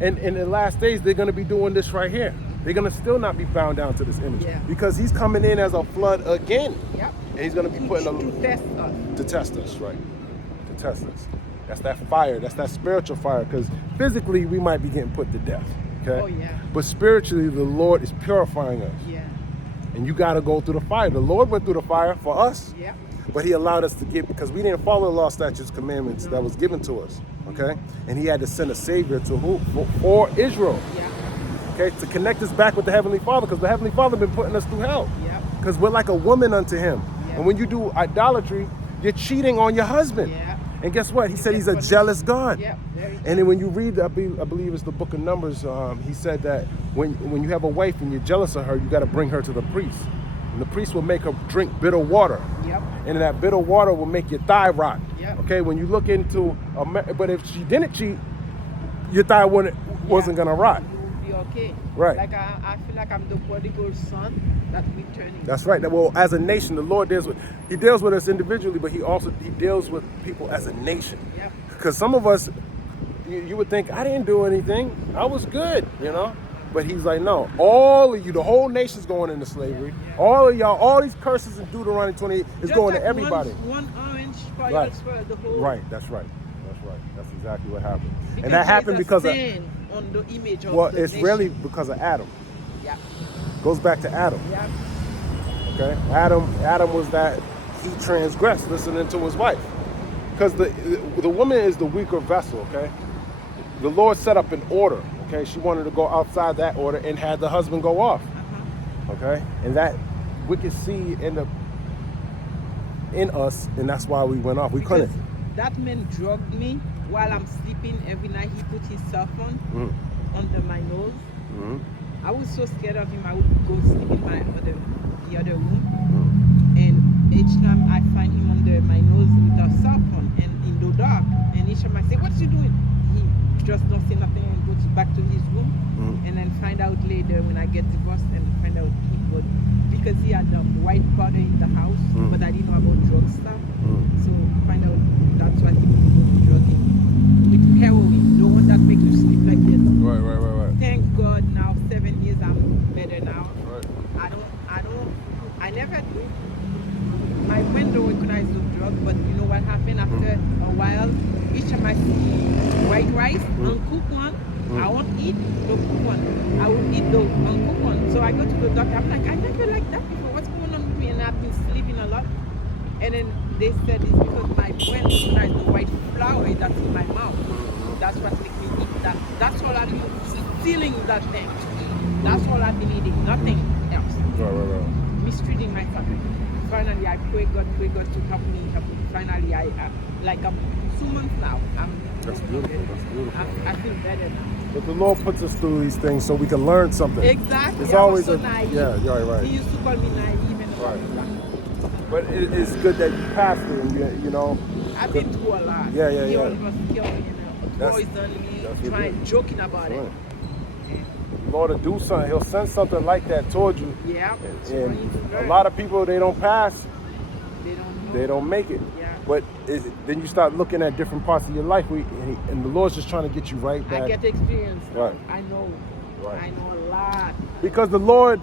And in the last days, they're going to be doing this right here. They're going to still not be bound down to this image because he's coming in as a flood again. And he's going to be putting to test us. To test us, right? To test us. That's that fire. That's that spiritual fire. Because physically, we might be getting put to death. Okay? Oh, yeah. But spiritually, the Lord is purifying us. Yeah. And you got to go through the fire. The Lord went through the fire for us. Yeah. But he allowed us to get, because we didn't follow the law, statutes, commandments that was given to us. Okay? And he had to send a savior to who? For Israel. Yeah. Okay? To connect us back with the Heavenly Father, because the Heavenly Father been putting us through hell. Yeah. Because we're like a woman unto him. Yeah. And when you do idolatry, you're cheating on your husband. Yeah. And guess what? He said he's a jealous God. Yeah. And then when you read, I believe it's the book of Numbers, he said that when you have a wife and you're jealous of her, you got to bring her to the priest. And the priest will make her drink bitter water. Yep. And that bitter water will make your thigh rot. Yep. Okay, when you look into, but if she didn't cheat, you thought wasn't gonna rot. You'll be okay. Right. Like I feel like I'm the prodigal son that returning. That's right. Well, as a nation, the Lord deals with us individually, but he deals with people as a nation. Yep. Because some of us, you would think, I didn't do anything. I was good, you know? But he's like, no, all of you, the whole nation's going into slavery. Yeah. All of y'all, all these curses in Deuteronomy 28 is Just going like to everybody. One orange for Right. the whole. Right, that's right. That's right. That's exactly what happened. Because And that happened there's a because of, stain on the image of well, the it's nation. really because of Adam. Yeah. Goes back to Adam. Yeah. Okay, Adam was that he transgressed listening to his wife, because the woman is the weaker vessel. Okay, the Lord set up an order. Okay, she wanted to go outside that order and had the husband go off. Okay, and that wicked seed ended up in us, and that's why we went off. We Because couldn't. that man drugged me while I'm sleeping every night. He put his cell phone under my nose. Mm-hmm. I was so scared of him. I would go sleep in the other room, and each time I find him under my nose with a cell phone and in the dark, and each time I say, "What's he doing?" He just don't say nothing and goes back to his room, and then find out later when I get divorced and find out he got, because he had white powder in the house, but I didn't know about drug stuff, so find out that's why he was drugging with heroin, the one that make you sleep like this. Right. Thank God now 7 years I'm better now. Right. I never do. My friend don't recognize the drug, but you know what happened after a while? Each time I see white rice, uncooked one, I won't eat the cooked one. I will eat the uncooked one. So I go to the doctor, I'm like, I never liked that before. What's going on with me? And I've been sleeping a lot. And then they said it's because my brain recognized the white flour that's in my mouth. That's what makes me eat that. That's all I've been stealing that thing. That's all I've been eating, nothing else. Right. Mistreating my family. Finally, I pray God to help me. Finally, I like 2 months now. That's beautiful. That's beautiful. I feel better now. But the Lord puts us through these things so we can learn something. Exactly. It's I always was so naive. yeah, you're right. He used to call me naive and all Right. that. But it's good that you passed it, and you know. I've been through a lot. Yeah. He almost killed me, That's- poisoned me, that's what trying, it is. joking about Right. it. The Lord will do something. He'll send something like that towards you. Yeah. And a lot of people, they don't pass, they don't know. they don't make it. Yeah. But then you start looking at different parts of your life, and the Lord's just trying to get you right back. I get experience. Right. I know. Right. I know a lot. Because the Lord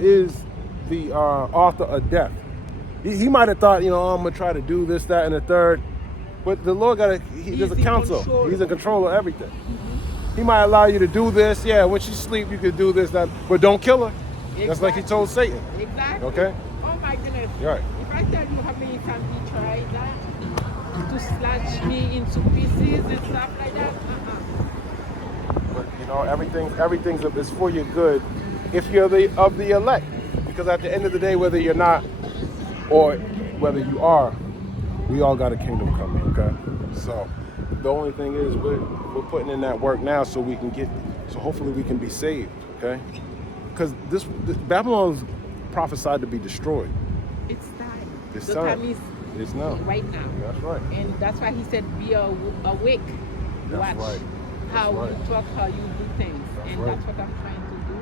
is the author of death. He might have thought, I'm going to try to do this, that, and the third. But the Lord there's a in counsel. control. He's in control of everything. He might allow you to do this. Yeah, when she sleep, you could do this, that. But don't kill her. That's like he told Satan. Exactly. Okay? Oh my goodness. You're right. If I tell you how many times he tried that to slash me into pieces and stuff like that, But everything's is for your good if you're of the elect. Because at the end of the day, whether you're not or whether you are, we all got a kingdom coming. Okay? So the only thing is we're putting in that work now so hopefully we can be saved. Okay? Because this Babylon's prophesied to be destroyed. it's time. It's the time. time is It's now. right now. That's right. And that's why he said, be awake. That's Watch right. how That's you right. talk, how you do things. That's And right. that's what I'm trying to do.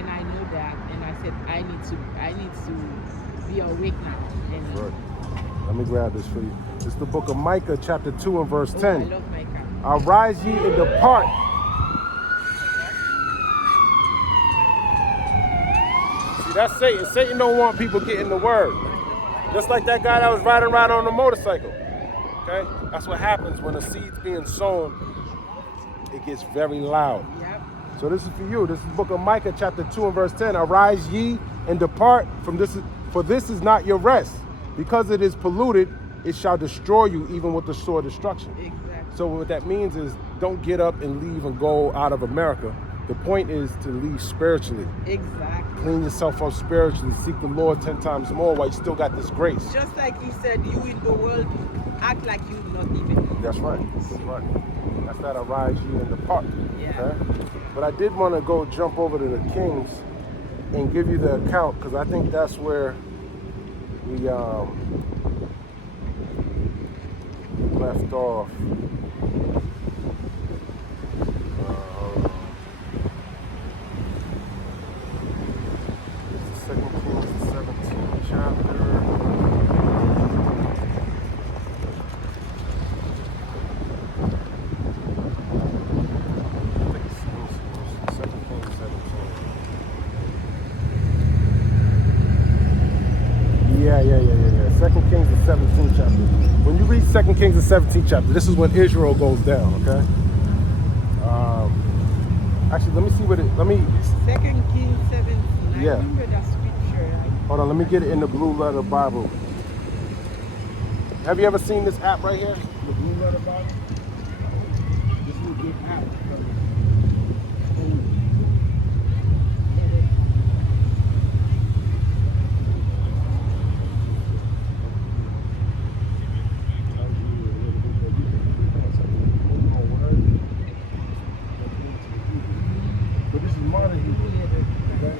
And I know that. And I said, I need to be awake now. And That's right. Let me grab this for you. It's the book of Micah, chapter 2 and verse 10. I love my car. Arise ye and depart. See, that's Satan. Satan don't want people getting the word. Just like that guy that was riding around on the motorcycle. Okay? That's what happens when a seed's being sown. It gets very loud. Yep. So this is for you. This is the book of Micah, chapter 2 and verse 10. Arise ye and depart from this, for this is not your rest. Because it is polluted, it shall destroy you even with the sore destruction. Exactly. So what that means is don't get up and leave and go out of America. The point is to leave spiritually. Exactly. Clean yourself up spiritually. Seek the Lord 10 times more while you still got this grace. Just like he said, you in the world, act like you not even. That's right. That's right. That's that arise ye and depart. Yeah. Okay? But I did want to go jump over to the Kings and give you the account because I think that's where we left off. Kings, the 17th chapter. This is when Israel goes down, okay? Actually, let me see what it, let me, 2 Kings 17. I Yeah. remember that scripture. hold on, let me get it in the Blue Letter Bible. Have you ever seen this app right here? The Blue Letter Bible? This is a good app. But this is modern Hebrew. Okay?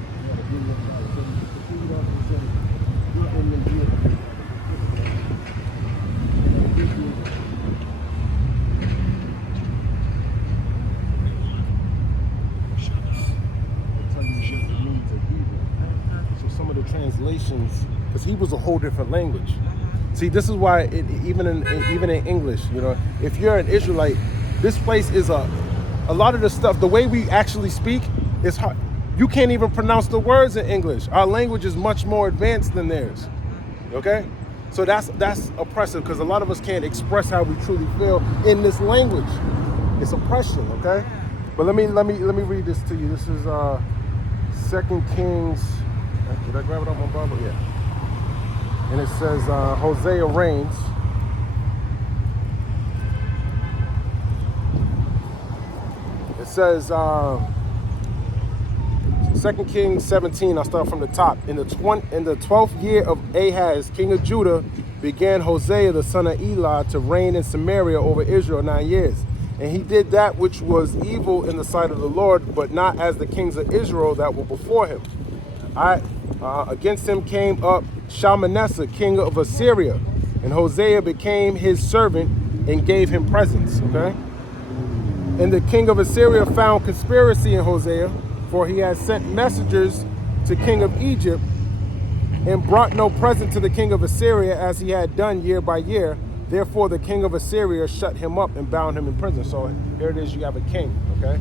So some of the translations, because he was a whole different language. See, this is why even in English, you know, if you're an Israelite, this place is a lot of the stuff, the way we actually speak is hard. You can't even pronounce the words in English. Our language is much more advanced than theirs. Okay? So that's oppressive because a lot of us can't express how we truly feel in this language. It's oppression, okay? But let me read this to you. This is 2 Kings. Did I grab it off my Bible? Yeah. And it says Hosea reigns. It says 2 Kings 17, I'll start from the top. In the 12th year of Ahaz, king of Judah, began Hosea the son of Eli to reign in Samaria over Israel 9 years. And he did that which was evil in the sight of the Lord, but not as the kings of Israel that were before him. Against him came up Shalmaneser, king of Assyria, and Hosea became his servant and gave him presents. Okay? And the king of Assyria found conspiracy in Hosea, for he had sent messengers to king of Egypt and brought no present to the king of Assyria as he had done year by year. Therefore the king of Assyria shut him up and bound him in prison. So here it is, you have a king, okay?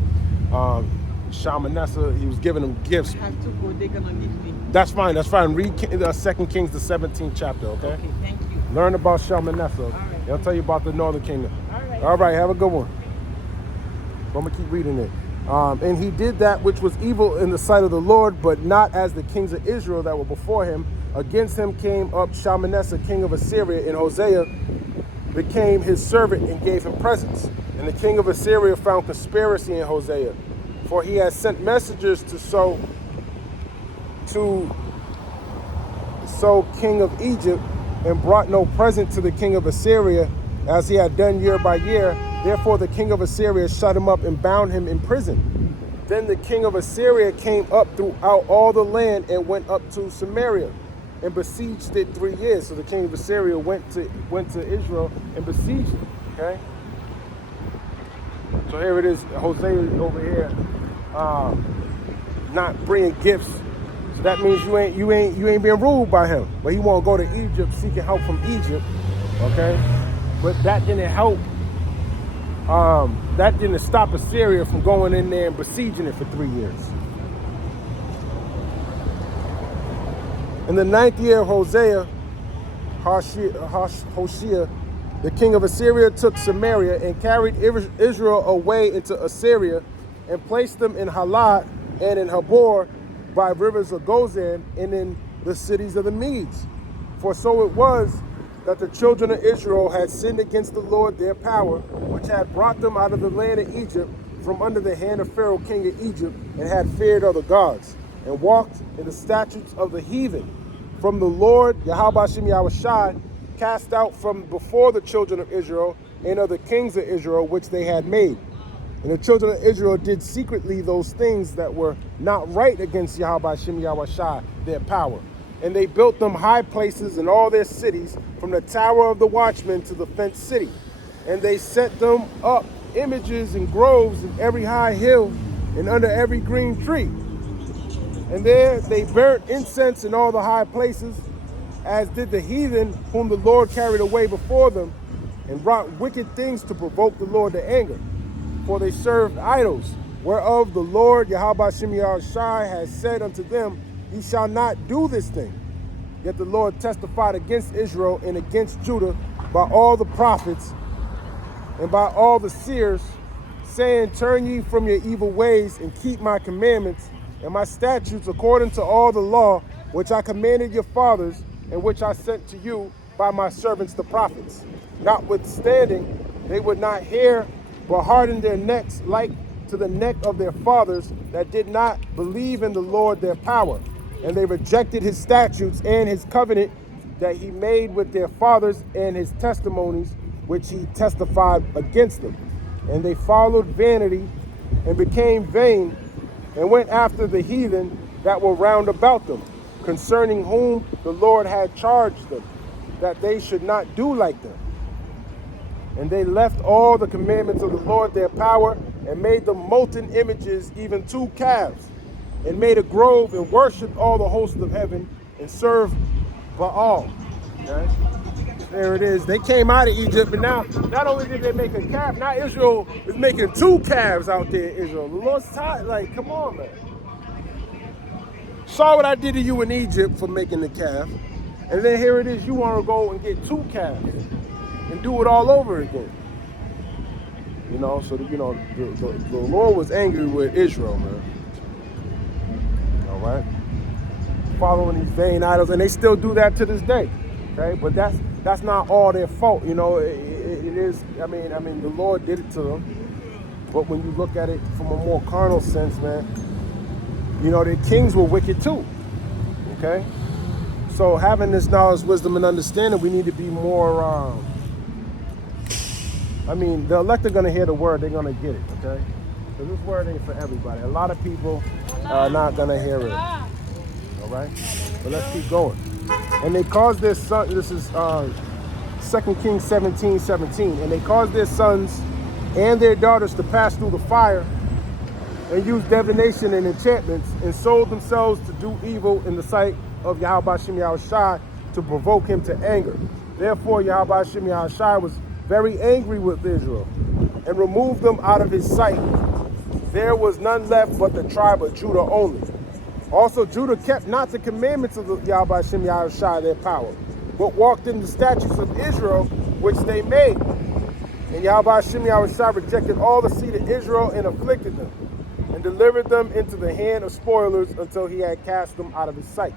Shalmaneser, he was giving him gifts. I have to go, they're gonna give me. That's fine, that's fine. Read 2 Kings, the 17th chapter, okay? Okay, thank you. Learn about Shalmaneser. All right. They'll tell you about the northern kingdom. All right. Have a good one. I'm gonna keep reading it. And he did that which was evil in the sight of the Lord, but not as the kings of Israel that were before him. Against him came up Shalmaneser, king of Assyria, and Hosea became his servant and gave him presents. And the king of Assyria found conspiracy in Hosea, for he had sent messengers to sow king of Egypt, and brought no present to the king of Assyria, as he had done year by year. Therefore the king of Assyria shut him up and bound him in prison. Then the king of Assyria came up throughout all the land and went up to Samaria and besieged it 3 years. So the king of Assyria went to Israel and besieged it. Okay. So here it is, Hosea over here, not bringing gifts. So that means you ain't being ruled by him. But he won't go to Egypt seeking help from Egypt. Okay. But that didn't help. That didn't stop Assyria from going in there and besieging it for 3 years. In the 9th year of Hoshea, the king of Assyria took Samaria and carried Israel away into Assyria and placed them in Halah and in Habor by rivers of Gozan and in the cities of the Medes. For so it was that the children of Israel had sinned against the Lord their power, which had brought them out of the land of Egypt from under the hand of Pharaoh king of Egypt, and had feared other gods, and walked in the statutes of the heathen. From the Lord, Yahweh Hashem Yahushai, cast out from before the children of Israel and of the kings of Israel which they had made. And the children of Israel did secretly those things that were not right against Yahweh Hashem Yahushai, their power. And they built them high places in all their cities, from the tower of the watchman to the fenced city. And they set them up images and groves in every high hill and under every green tree. And there they burnt incense in all the high places, as did the heathen whom the Lord carried away before them, and wrought wicked things to provoke the Lord to anger. For they served idols, whereof the Lord Yahweh Hashem Yahushai has said unto them, Ye shall not do this thing. Yet the Lord testified against Israel and against Judah by all the prophets and by all the seers, saying, turn ye from your evil ways and keep my commandments and my statutes according to all the law which I commanded your fathers and which I sent to you by my servants the prophets. Notwithstanding, they would not hear, but hardened their necks like to the neck of their fathers that did not believe in the Lord their power. And they rejected his statutes and his covenant that he made with their fathers and his testimonies which he testified against them. And they followed vanity and became vain and went after the heathen that were round about them, concerning whom the Lord had charged them, that they should not do like them. And they left all the commandments of the Lord their power and made them molten images, even 2 calves, and made a grove and worshipped all the hosts of heaven and served Baal. Okay? There it is. They came out of Egypt, but now not only did they make a calf, now Israel is making 2 calves out there. Israel, the Lord's tired. Like, come on, man. Saw what I did to you in Egypt for making the calf, and then here it is. You want to go and get 2 calves and do it all over again. You know, so you know the Lord was angry with Israel, man. All right, following these vain idols, and they still do that to this day. Okay, but that's not all their fault. You know, it is. I mean, the Lord did it to them. But when you look at it from a more carnal sense, man, you know, the kings were wicked too. Okay, so having this knowledge, wisdom, and understanding, we need to be more. I mean, the elect are going to hear the word, they're going to get it, okay? Because this word ain't for everybody. A lot of people are not going to hear it, all right? But let's keep going. And they caused their son, this is 2 Kings 17:17, and they caused their sons and their daughters to pass through the fire and use divination and enchantments and sold themselves to do evil in the sight of Yahweh Shem Yahushai to provoke him to anger. Therefore, Yahweh Shem Yahushai was very angry with Israel and removed them out of his sight. There was none left but the tribe of Judah only. Also, Judah kept not the commandments of the Yahweh Shem Yahushai their power, but walked in the statutes of Israel which they made. And Yahweh Shem Yahushai rejected all the seed of Israel and afflicted them, and delivered them into the hand of spoilers until he had cast them out of his sight.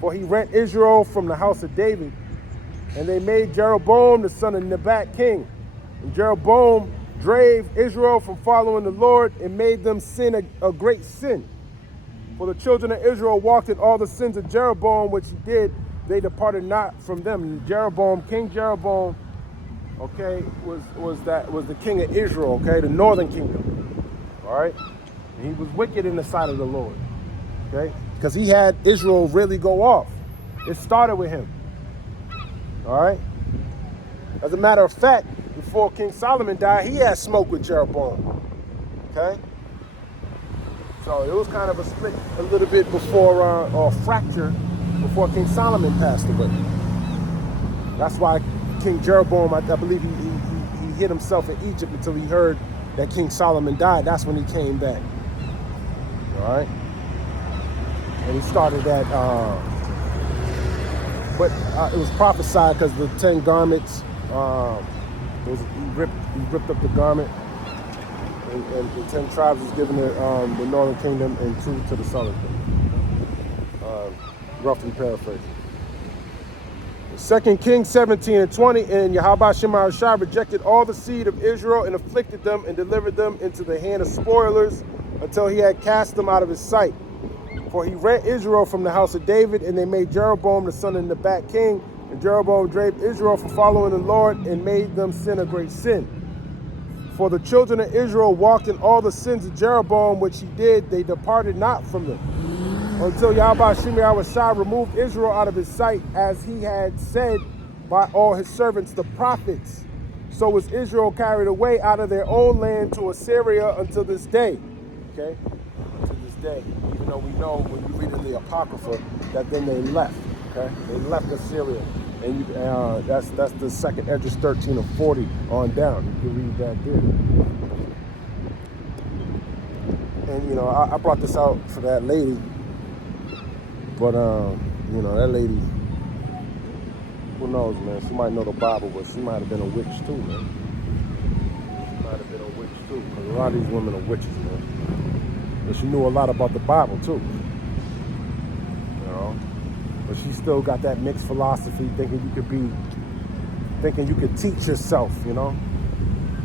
For he rent Israel from the house of David, and they made Jeroboam the son of Nebat king. And Jeroboam drave Israel from following the Lord and made them sin a great sin. For the children of Israel walked in all the sins of Jeroboam, which he did, they departed not from them. And Jeroboam, King Jeroboam, okay, was the king of Israel, okay, the northern kingdom. All right? And he was wicked in the sight of the Lord. Okay? Because he had Israel really go off. It started with him. All right. As a matter of fact, before King Solomon died, he had smoke with Jeroboam. Okay. So it was kind of a split a little bit before, or fracture before King Solomon passed away. That's why King Jeroboam, I believe he hid himself in Egypt until he heard that King Solomon died. That's when he came back. All right. And he started that. But it was prophesied because the 10 garments, he ripped up the garment, and the 10 tribes was given to the northern kingdom and 2 to the southern kingdom. Roughly paraphrasing. 2 Kings 17:20, and Yahweh Shem Yahushai rejected all the seed of Israel and afflicted them and delivered them into the hand of spoilers until he had cast them out of his sight. For he rent Israel from the house of David, and they made Jeroboam the son of Nebat king. And Jeroboam drave Israel from following the Lord and made them sin a great sin. For the children of Israel walked in all the sins of Jeroboam, which he did, they departed not from them. Until Yahweh Shem Yahushai removed Israel out of his sight, as he had said by all his servants the prophets. So was Israel carried away out of their own land to Assyria until this day. Okay? To this day. Even though we know when you read in the Apocrypha that then they left. Okay? They left Assyria. And that's the second Esdras 13 of 40 on down. You can read that there. And you know, I brought this out for that lady. But you know, that lady Who knows, man? She might know the Bible, but she might have been a witch too, man. She might have been a witch too, because a lot of these women are witches, man. But she knew a lot about the Bible too, you know. But she still got that mixed philosophy, thinking you could teach yourself, you know.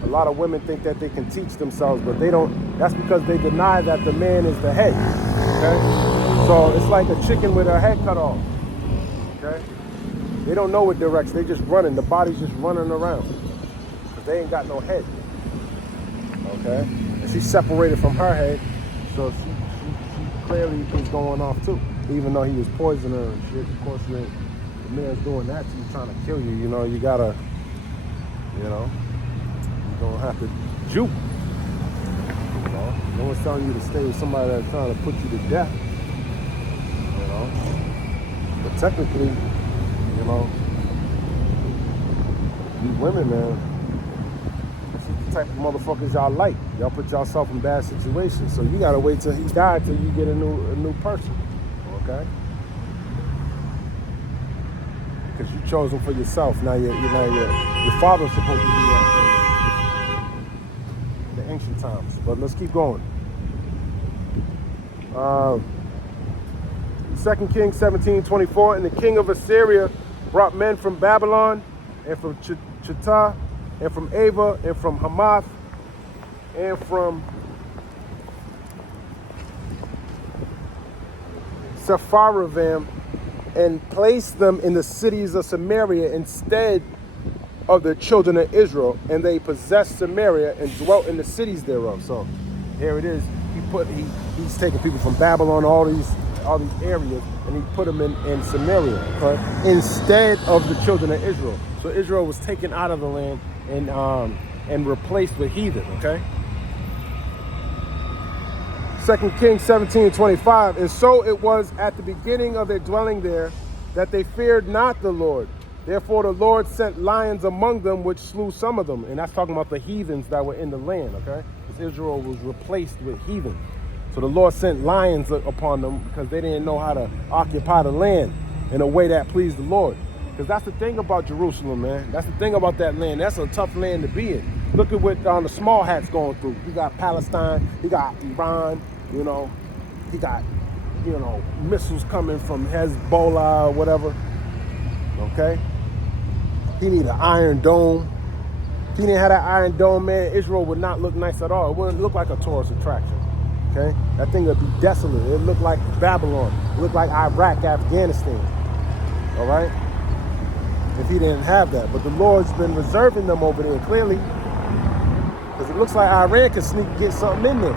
A lot of women think that they can teach themselves, but they don't. That's because they deny that the man is the head, okay? So it's like a chicken with her head cut off, okay? They don't know what direction. They just running. The body's just running around because they ain't got no head, okay? And she's separated from her head, so she clearly is going off too. Even though he was poisoning her and shit, of course, the man's doing that to you, trying to kill you. You know, you gotta, you know, you don't have to juke. You know, no one's telling you to stay with somebody that's trying to put you to death. You know, but technically, you know, these women, man, this is the type of motherfuckers y'all like. Y'all put yourself in bad situations, so you gotta wait till he died till you get a new person, okay? Because you chose him for yourself. Now your father's supposed to do that in the ancient times. But let's keep going. 2 Kings 17:24, and the king of Assyria brought men from Babylon and from Chitah and from Ava and from Hamath and from Sepharvaim and placed them in the cities of Samaria instead of the children of Israel, and they possessed Samaria and dwelt in the cities thereof. So here it is. He's taking people from Babylon, all these areas, and he put them in Samaria, okay? Instead of the children of Israel. So Israel was taken out of the land and replaced with heathen, okay? 2 Kings 17:25, and so it was at the beginning of their dwelling there that they feared not the Lord. Therefore the Lord sent lions among them, which slew some of them. And that's talking about the heathens that were in the land, okay? Because Israel was replaced with heathen. So the Lord sent lions upon them because they didn't know how to occupy the land in a way that pleased the Lord. Because that's the thing about Jerusalem, man. That's the thing about that land. That's a tough land to be in. Look at what the small hat's going through. You got Palestine, you got Iran, you know, he got, you know, missiles coming from Hezbollah or whatever, okay? He need an Iron Dome. If he didn't have that Iron Dome, man, Israel would not look nice at all. It wouldn't look like a tourist attraction, okay? That thing would be desolate. It would look like Babylon. It would look like Iraq, Afghanistan, all right? If he didn't have that. But the Lord's been reserving them over there, clearly, because it looks like Iran can get something in there.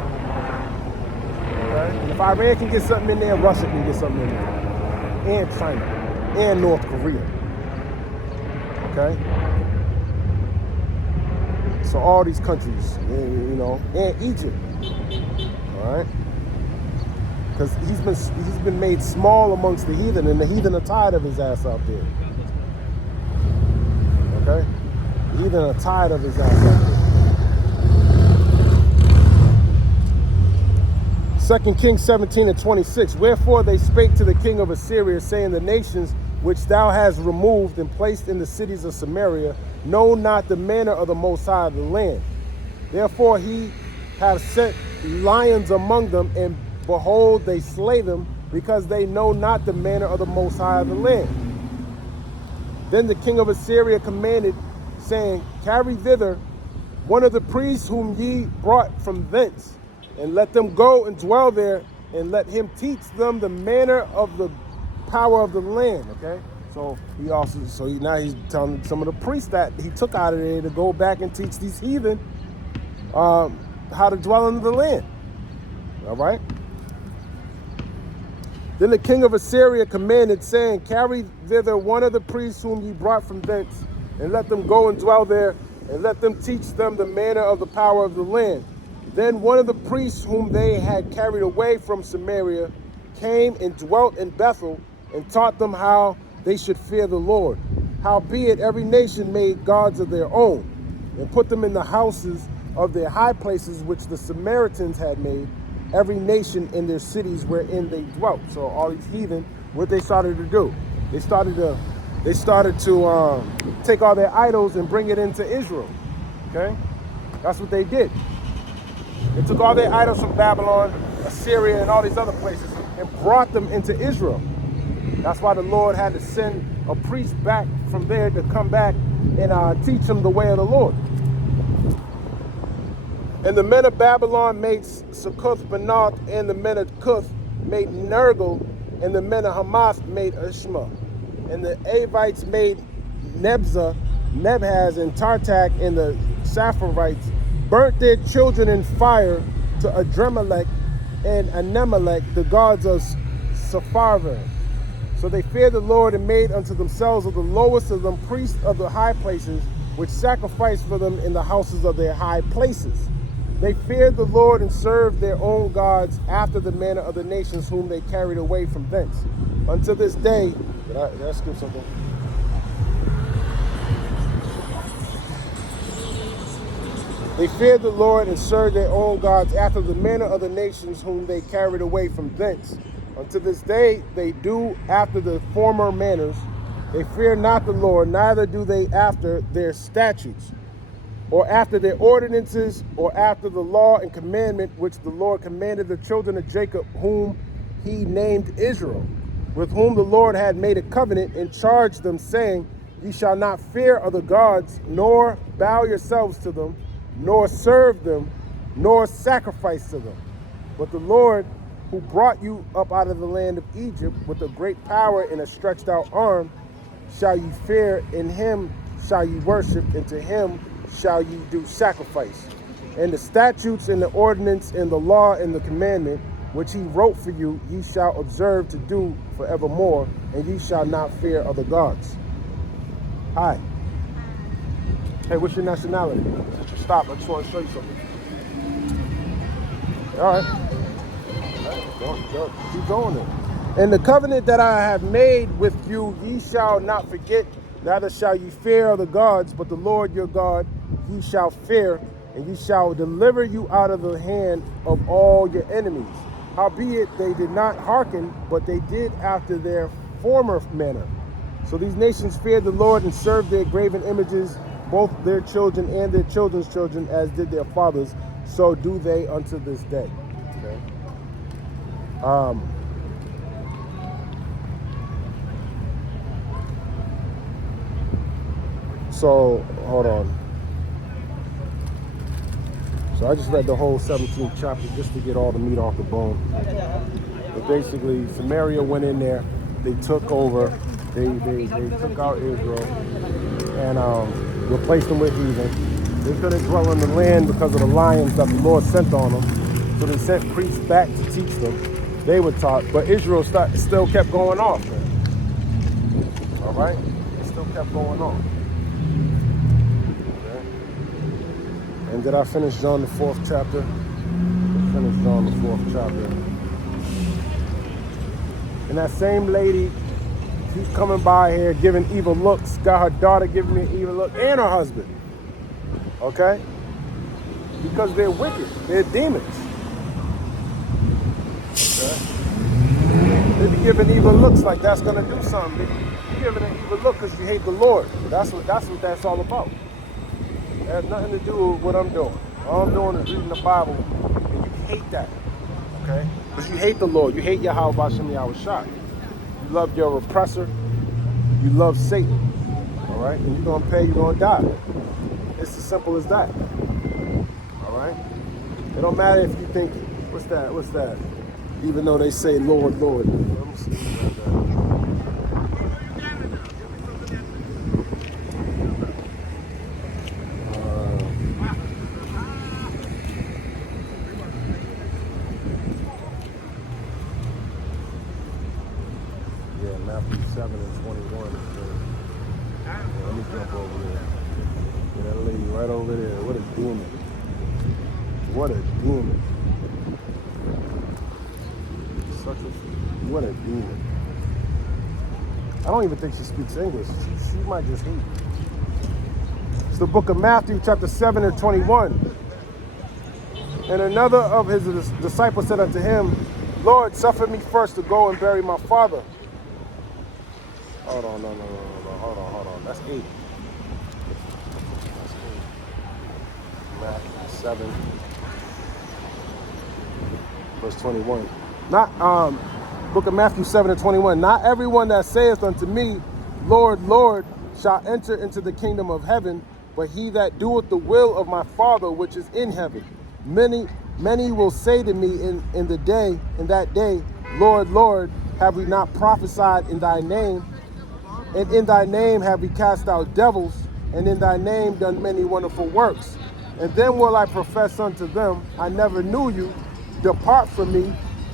And if Iran can get something in there, Russia can get something in there. And China. And North Korea. Okay? So all these countries, you know, and Egypt. Alright? Because he's been made small amongst the heathen, and the heathen are tired of his ass out there. Okay? The heathen are tired of his ass out there. 2 Kings 17:26, wherefore they spake to the king of Assyria, saying, the nations which thou hast removed and placed in the cities of Samaria know not the manner of the Most High of the land. Therefore he hath sent lions among them, and behold, they slay them, because they know not the manner of the Most High of the land. Then the king of Assyria commanded, saying, carry thither one of the priests whom ye brought from thence, and let them go and dwell there, and let him teach them the manner of the power of the land, okay? So now he's telling some of the priests that he took out of there to go back and teach these heathen how to dwell in the land, all right? Then the king of Assyria commanded, saying, carry thither one of the priests whom ye brought from thence, and let them go and dwell there, and let them teach them the manner of the power of the land. Then one of the priests whom they had carried away from Samaria came and dwelt in Bethel, and taught them how they should fear the Lord. Howbeit every nation made gods of their own, and put them in the houses of their high places which the Samaritans had made, every nation in their cities wherein they dwelt. So all these heathen, what they started to do, they started to they started to take all their idols and bring it into Israel. Okay? That's what they did. They took all their idols from Babylon, Assyria, and all these other places and brought them into Israel. That's why the Lord had to send a priest back from there to come back and teach them the way of the Lord. And the men of Babylon made Succoth-Benoth, and the men of Cuth made Nergal, and the men of Hamath made Ishma. And the Avites made Nebzah, Nebhaz, and Tartak, and the Sapharites burnt their children in fire to Adremelech and Anemelech, the gods of Sepharvaim. So they feared the Lord and made unto themselves of the lowest of them priests of the high places, which sacrificed for them in the houses of their high places. They feared the Lord and served their own gods after the manner of the nations whom they carried away from thence. Unto this day, did I skip something? They feared the Lord and served their own gods after the manner of the nations whom they carried away from thence. Unto this day they do after the former manners. They fear not the Lord, neither do they after their statutes, or after their ordinances, or after the law and commandment which the Lord commanded the children of Jacob, whom he named Israel, with whom the Lord had made a covenant and charged them, saying, Ye shall not fear other gods, nor bow yourselves to them, nor serve them, nor sacrifice to them. But the Lord, who brought you up out of the land of Egypt with a great power and a stretched out arm, shall ye fear, in him shall ye worship, and to him shall ye do sacrifice. And the statutes and the ordinance and the law and the commandment which he wrote for you, ye shall observe to do forevermore, and ye shall not fear other gods. Hi. Hey, what's your nationality? Stop, I just want to show you something. All right. Keep going then. And the covenant that I have made with you, ye shall not forget, neither shall ye fear other gods, but the Lord your God ye shall fear, and ye shall deliver you out of the hand of all your enemies. Howbeit they did not hearken, but they did after their former manner. So these nations feared the Lord and served their graven images, both their children and their children's children, as did their fathers. So do they unto this day. Okay. So hold on. So I just read the whole 17th chapter just to get all the meat off the bone. But basically, Samaria went in there, they took over, they took out Israel and replaced them with heathen. They couldn't dwell in the land because of the lions that the Lord sent on them. So they sent priests back to teach them. They were taught, but Israel still kept going off. Man. All right? It still kept going on. Okay. And did I finish John the 4th chapter? I finished John the 4th chapter. And that same lady, she's coming by here giving evil looks, got her daughter giving me an evil look, and her husband. Okay? Because they're wicked. They're demons. They be giving evil looks like that's gonna do something. You're giving an evil look because you hate the Lord. That's what that's all about. It has nothing to do with what I'm doing. All I'm doing is reading the Bible, and you hate that, okay? Because you hate the Lord. You hate Yahweh Bashem Yahushua. You love your oppressor. You love Satan. All right, and you're gonna pay. You're gonna die. It's as simple as that. All right. It don't matter if you think what's that. Even though they say, Lord, Lord. Let me see. Yeah, Matthew 7 and 21. Let me jump over there. Yeah, that lady right over there. What a demon. What a demon. What a demon. I don't even think she speaks English. She might just hate. It's the book of Matthew, chapter 7 and 21. And another of his disciples said unto him, Lord, suffer me first to go and bury my father. Hold on, no. Hold on. That's 8. That's 8. Matthew 7, verse 21. Book of Matthew 7 and 21. Not everyone that saith unto me, Lord, Lord, shall enter into the kingdom of heaven, but he that doeth the will of my Father which is in heaven. Many will say to me in that day, Lord, Lord, have we not prophesied in thy name? And in thy name have we cast out devils, and in thy name done many wonderful works. And then will I profess unto them, I never knew you. Depart from me,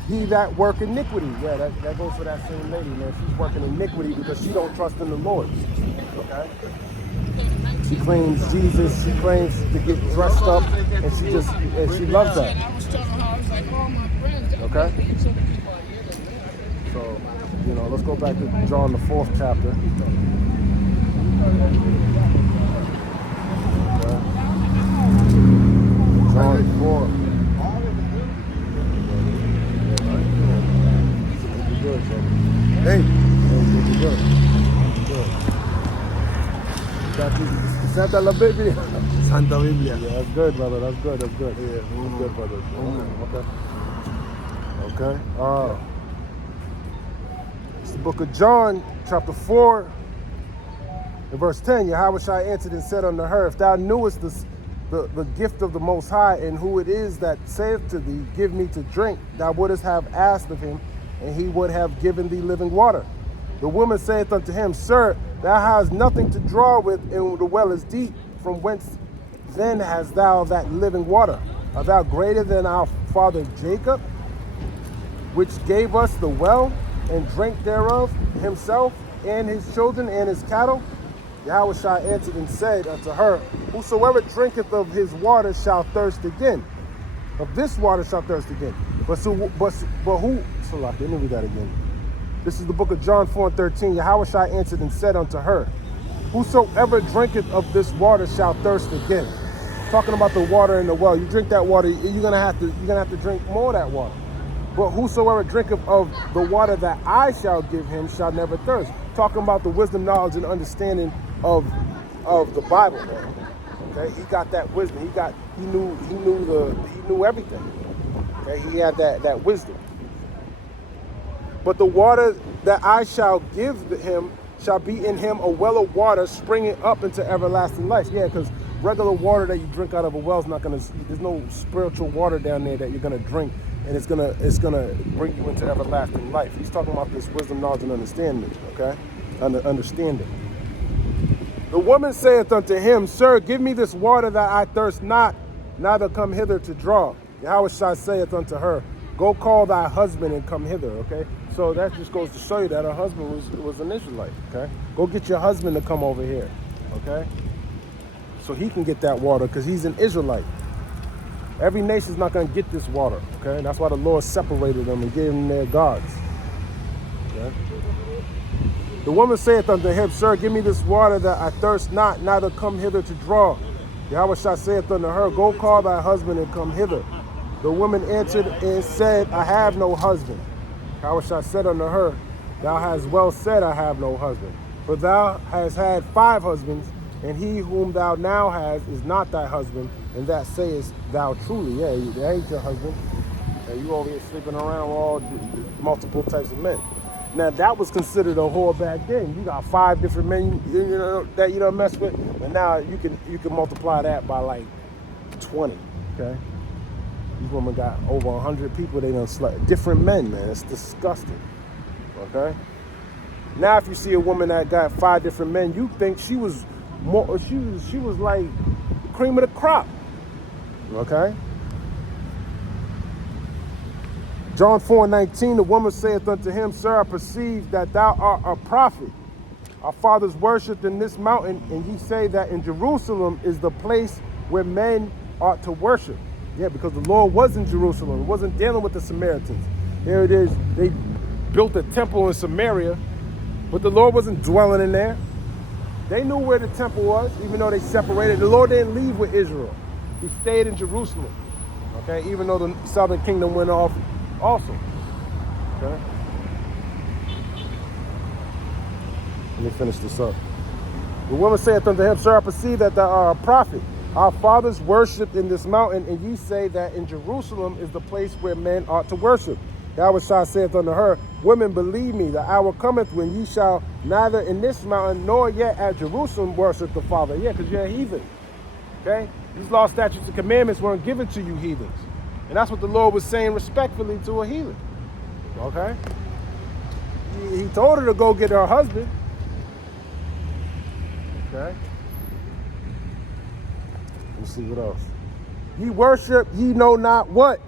ye that work iniquity. Yeah, that goes for that same lady, man. She's working iniquity because she don't trust in the Lord. Okay? She claims Jesus, she claims to get dressed up, and she loves that. Okay? So, let's go back to John the 4th chapter. Okay. John 4. Good, hey, good. Santa la Biblia. Santa Biblia. Yeah, that's good, brother. That's good. Yeah, that's good, brother. Okay. It's the book of John, chapter 4, and verse 10. Yahweh answered and said unto her, if thou knewest the gift of the Most High, and who it is that saith to thee, give me to drink, thou wouldest have asked of him, and he would have given thee living water. The woman saith unto him, Sir, thou hast nothing to draw with, and the well is deep. From whence then hast thou that living water? Art thou greater than our father Jacob, which gave us the well, and drank thereof himself, and his children, and his cattle? Yahweh answered and said unto her, whosoever drinketh of his water shall thirst again. Of this water shall thirst again. But who? Let me read that again. This is the book of John 4 and 13. Yahweh answered and said unto her, whosoever drinketh of this water shall thirst again. Talking about the water in the well. You drink that water, you're gonna have to drink more of that water. But whosoever drinketh of the water that I shall give him shall never thirst. Talking about the wisdom, knowledge, and understanding of the Bible, man. Okay, he got that wisdom. He knew everything. Okay, he had that wisdom. But the water that I shall give him shall be in him a well of water springing up into everlasting life. Yeah, because regular water that you drink out of a well is not gonna. There's no spiritual water down there that you're gonna drink, and it's gonna bring you into everlasting life. He's talking about this wisdom, knowledge, and understanding. Okay, understanding. The woman saith unto him, Sir, give me this water that I thirst not, neither come hither to draw. Yahweh saith unto her, Go call thy husband and come hither. Okay, so that just goes to show you that her husband was an Israelite. Okay, go get your husband to come over here. Okay, so he can get that water because he's an Israelite. Every nation's not going to get this water. Okay, that's why the Lord separated them and gave them their gods. Okay. The woman saith unto him, Sir, give me this water that I thirst not, neither come hither to draw. Yahweh saith unto her, Go call thy husband and come hither. The woman answered and said, I have no husband. Yahweh said unto her, Thou hast well said, I have no husband. For thou hast had 5 husbands, and he whom thou now hast is not thy husband, and that sayest thou truly. Yeah, that ain't your husband. And you over here sleeping around with all multiple types of men. Now that was considered a whore back then. You got 5 different men that you don't mess with, and now you can multiply that by like 20. Okay, these women got over 100 people they done slept. Different men, man. It's disgusting. Okay. Now if you see a woman that got 5 different men, you think she was more. She was like the cream of the crop. Okay. John 4:19, the woman saith unto him, Sir, I perceive that thou art a prophet. Our fathers worshipped in this mountain, and ye say that in Jerusalem is the place where men ought to worship. Yeah, because the Lord was in Jerusalem. It wasn't dealing with the Samaritans. There it is. They built a temple in Samaria, but the Lord wasn't dwelling in there. They knew where the temple was, even though they separated. The Lord didn't leave with Israel. He stayed in Jerusalem. Okay, even though the southern kingdom went off also. Okay. Let me finish this up. The woman saith unto him, Sir, I perceive that thou art a prophet. Our fathers worshipped in this mountain, and ye say that in Jerusalem is the place where men ought to worship. Yahushua saith unto her, Women, believe me, the hour cometh when ye shall neither in this mountain nor yet at Jerusalem worship the Father. Yeah, because you're a heathen. Okay? These law, statutes, and commandments weren't given to you heathens. And that's what the Lord was saying respectfully to a heathen. Okay? He told her to go get her husband. Okay? Let's see what else. Ye worship, ye know not what.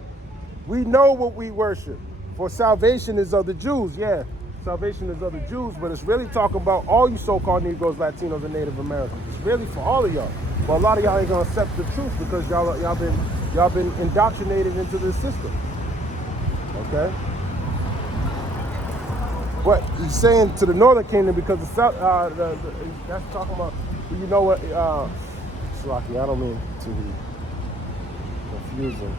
We know what we worship. For salvation is of the Jews. Yeah, salvation is of the Jews, but it's really talking about all you so-called Negroes, Latinos, and Native Americans. It's really for all of y'all. But a lot of y'all ain't gonna accept the truth because y'all been indoctrinated into this system. Okay? But he's saying to the northern kingdom because the south, that's talking about, you know what, Slaki, I don't mean to be confusing.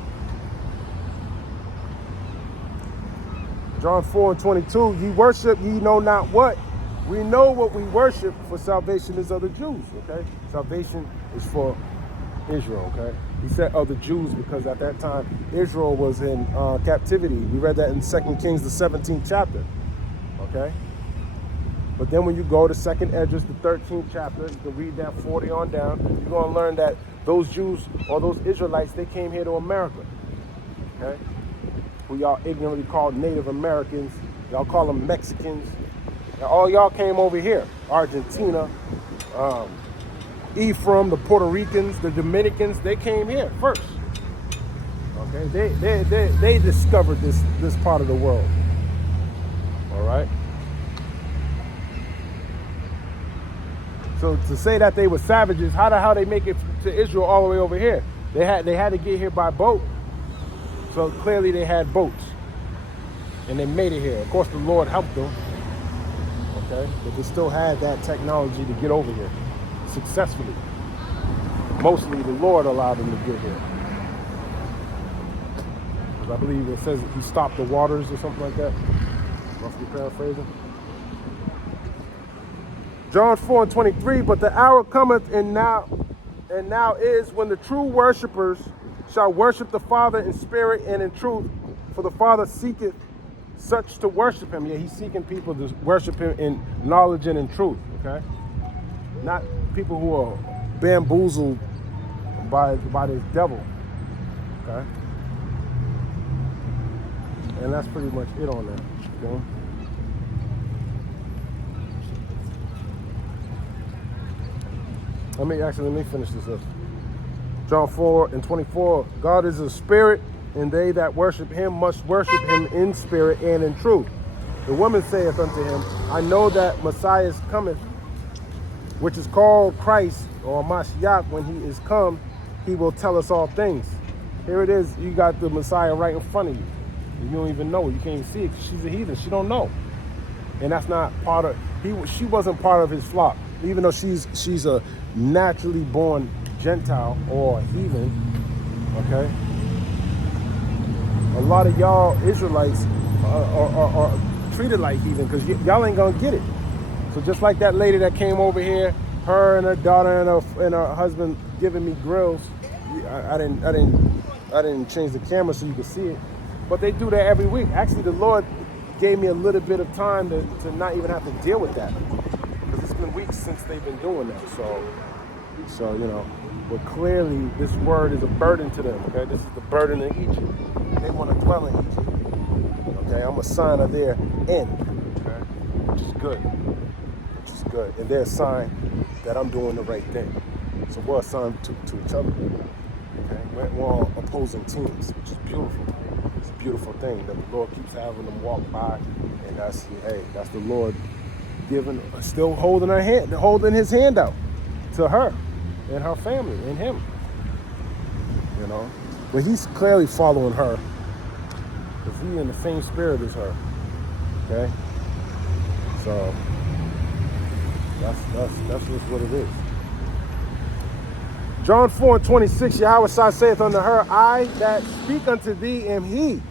John 4:22, ye worship, ye know not what. We know what we worship, for salvation is of the Jews, okay? Salvation is for Israel, okay? He said of the Jews because at that time, Israel was in captivity. We read that in 2 Kings, the 17th chapter, okay? But then when you go to 2nd Esdras, the 13th chapter, you can read that 40 on down, you're going to learn that those Jews or those Israelites, they came here to America, okay? Who y'all ignorantly call Native Americans, y'all call them Mexicans. And all y'all came over here, Argentina, Ephraim, the Puerto Ricans, the Dominicans, they came here first. Okay, they discovered this part of the world. All right. So to say that they were savages, how the hell they make it to Israel all the way over here? They had to get here by boat. So clearly they had boats, and they made it here. Of course, the Lord helped them, okay? But they still had that technology to get over here successfully. Mostly the Lord allowed them to get here. Because I believe it says he stopped the waters or something like that. Roughly paraphrasing. John 4:23, but the hour cometh and now is when the true worshipers shall worship the Father in spirit and in truth, for the Father seeketh such to worship him. Yeah, he's seeking people to worship him in knowledge and in truth, okay? Not people who are bamboozled by this devil, okay? And that's pretty much it on that, okay? Let me finish this up. John 4:24, God is a spirit, and they that worship him must worship him in spirit and in truth. The woman saith unto him, I know that Messiah cometh, which is called Christ, or Mashiach. When he is come, he will tell us all things. Here it is, you got the Messiah right in front of you. You don't even know it, you can't even see it, because she's a heathen, she don't know. And that's not part of, she wasn't part of his flock, even though she's a naturally born Gentile or heathen, okay? A lot of y'all Israelites are treated like heathen because y'all ain't gonna get it. So just like that lady that came over here, her and her daughter and her husband giving me grills. I didn't change the camera so you could see it, but they do that every week. Actually, the Lord gave me a little bit of time to not even have to deal with that, because it's been weeks since they've been doing that. So you know. But clearly, this word is a burden to them, okay? This is the burden in Egypt. They want to dwell in Egypt, okay? I'm a sign of their end, okay? Which is good. And they're a sign that I'm doing the right thing. So we're a sign to each other, okay? We're all opposing teams, which is beautiful. It's a beautiful thing that the Lord keeps having them walk by, and that's the Lord still holding his hand out to her and her family and him, you know. But he's clearly following her because he's in the same spirit as her, okay? So that's just what it is. John 4:26, Yahushua saith unto her, I that speak unto thee am he.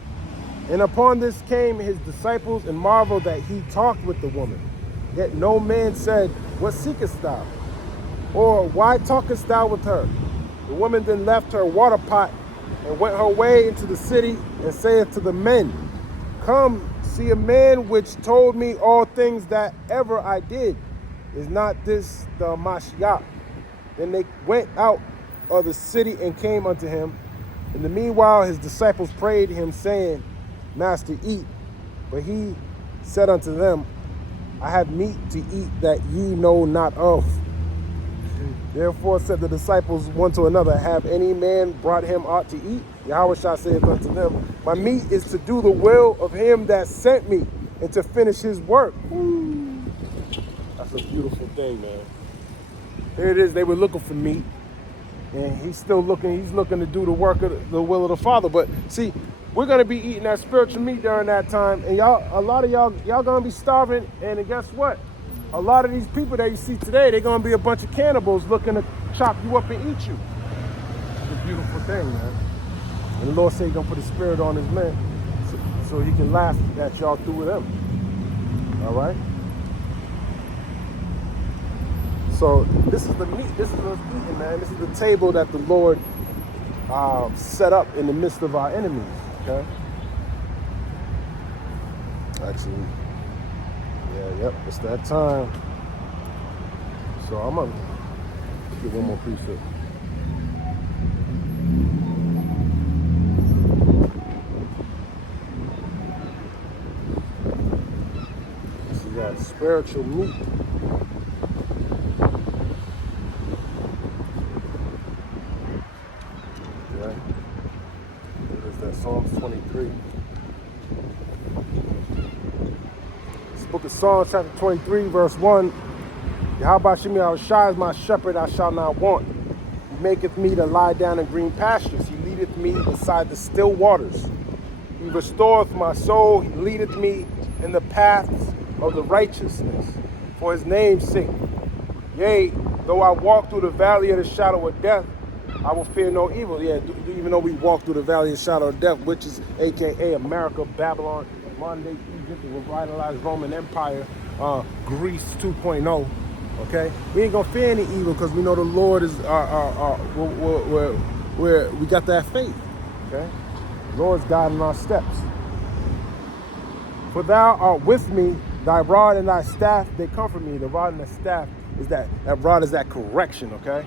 And upon this came his disciples and marveled that he talked with the woman. Yet no man said, what seekest thou? Or why talkest thou with her? The woman then left her water pot and went her way into the city and saith to the men, come, see a man which told me all things that ever I did. Is not this the Mashiach? Then they went out of the city and came unto him. In the meanwhile his disciples prayed him, saying, Master, eat. But he said unto them, I have meat to eat that ye know not of. Therefore said the disciples one to another, have any man brought him aught to eat? Yahushua saith unto them, my meat is to do the will of him that sent me, and to finish his work. Woo. That's a beautiful thing, man. Here it is, they were looking for meat, and he's looking to do the work of the will of the Father. But see, we're gonna be eating that spiritual meat during that time, and a lot of y'all gonna be starving, and guess what? A lot of these people that you see today, they're gonna be a bunch of cannibals looking to chop you up and eat you. It's a beautiful thing, man. And the Lord said he's gonna put his spirit on his men so he can laugh at y'all through with him. All right? So this is the meat, this is what's eating, man. This is the table that the Lord set up in the midst of our enemies, okay? Actually, yep, it's that time. So I'm gonna get one more precept. This is that spiritual meat. Okay. It is that Psalms 23. Book of Psalms, chapter 23, verse 1. Yahweh Shai is my shepherd, I shall not want. He maketh me to lie down in green pastures. He leadeth me beside the still waters. He restoreth my soul. He leadeth me in the paths of the righteousness for his name's sake. Yea, though I walk through the valley of the shadow of death, I will fear no evil. Yeah, even though we walk through the valley of the shadow of death, which is AKA America, Babylon, modern day Egypt, the revitalized Roman Empire, Greece 2.0. Okay, we ain't gonna fear any evil because we know the Lord is we got that faith. Okay, the Lord's guiding our steps. For thou art with me, thy rod and thy staff, they comfort me. The rod and the staff is that rod is that correction. Okay,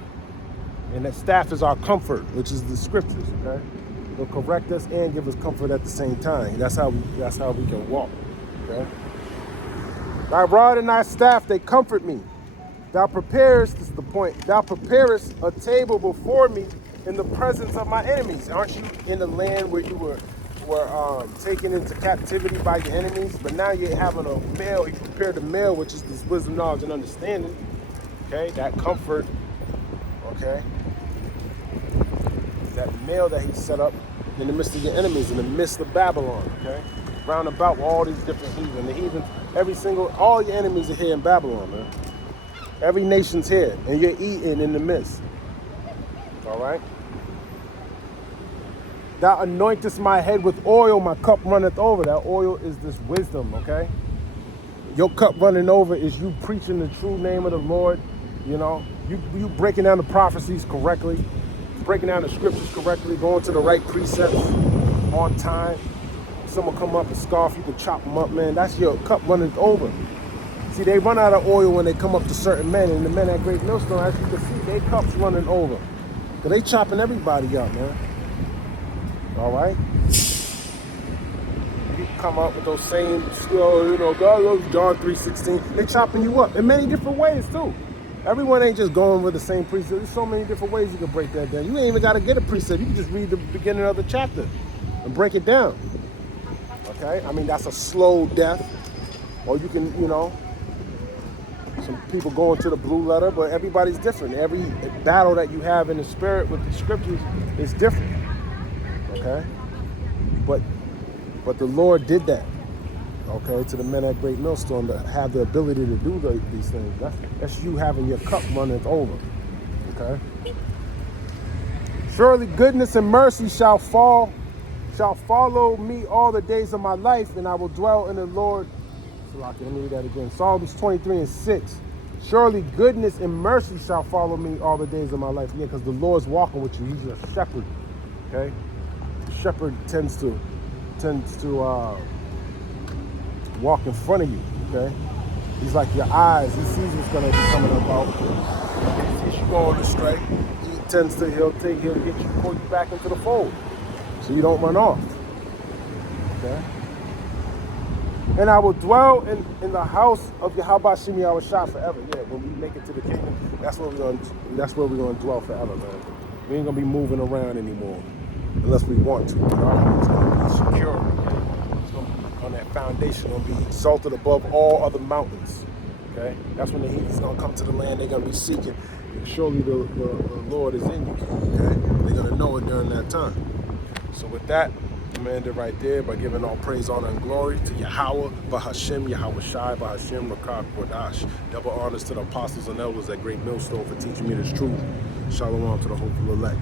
and that staff is our comfort, which is the scriptures. Okay. Will correct us and give us comfort at the same time. That's how we can walk. Okay. Thy rod and thy staff, they comfort me. Thou preparest, this is the point, thou preparest a table before me in the presence of my enemies. Aren't you in the land where you were taken into captivity by your enemies? But now you're having a meal. He prepared a meal, which is this wisdom, knowledge, and understanding. Okay, that comfort. Okay. That meal that he set up in the midst of your enemies, in the midst of Babylon, okay? Round about with all these different heathen. The heathen, all your enemies are here in Babylon, man. Every nation's here, and you're eating in the midst. All right? Thou anointest my head with oil, my cup runneth over. That oil is this wisdom, okay? Your cup running over is you preaching the true name of the Lord, you know? You breaking down the prophecies correctly, breaking down the scriptures correctly, going to the right precepts on time. Someone come up and scoff, you can chop them up, man. That's your cup running over. See, they run out of oil when they come up to certain men, and the men at Great Millstone, as you can see, their cup's running over. Because they chopping everybody up, man. All right? You come up with those same, God loves John 3:16. They chopping you up in many different ways, too. Everyone ain't just going with the same precept. There's so many different ways you can break that down. You ain't even got to get a precept. You can just read the beginning of the chapter and break it down. Okay? I mean, that's a slow death. Or you can, some people go into the blue letter, but everybody's different. Every battle that you have in the spirit with the scriptures is different. Okay? But the Lord did that. Okay, to the men at Great Millstone to have the ability to do these things. That's you having your cup runneth over. Okay. Surely goodness and mercy shall follow me all the days of my life, and I will dwell in the Lord Let me read that again. Psalms 23:6. Surely goodness and mercy shall follow me all the days of my life. Yeah, because the Lord's walking with you. He's a shepherd. Okay? Shepherd tends to walk in front of you. Okay? He's like your eyes. He sees what's gonna be coming about. He sees you going astray. He'll get you, pull you back into the fold, so you don't run off. Okay. And I will dwell in the house of Yahweh Shemi Yahweh forever. Yeah, when we make it to the kingdom, that's where we're gonna dwell forever, man. We ain't gonna be moving around anymore unless we want to. It's gonna be secure. Okay? It's gonna be on that foundation. Gonna be exalted above all other mountains. Okay, that's when the heathen's gonna come to the land. They're gonna be seeking. Surely the Lord is in you. Okay, they're gonna know it during that time. So with that, I'm gonna end it right there by giving all praise, honor, and glory to Yahweh, Bahashem, Yahweh Shai, Bahashem, Rakak, Kodash. Double honors to the apostles and elders at Great Millstone for teaching me this truth. Shalom to the hopeful elect.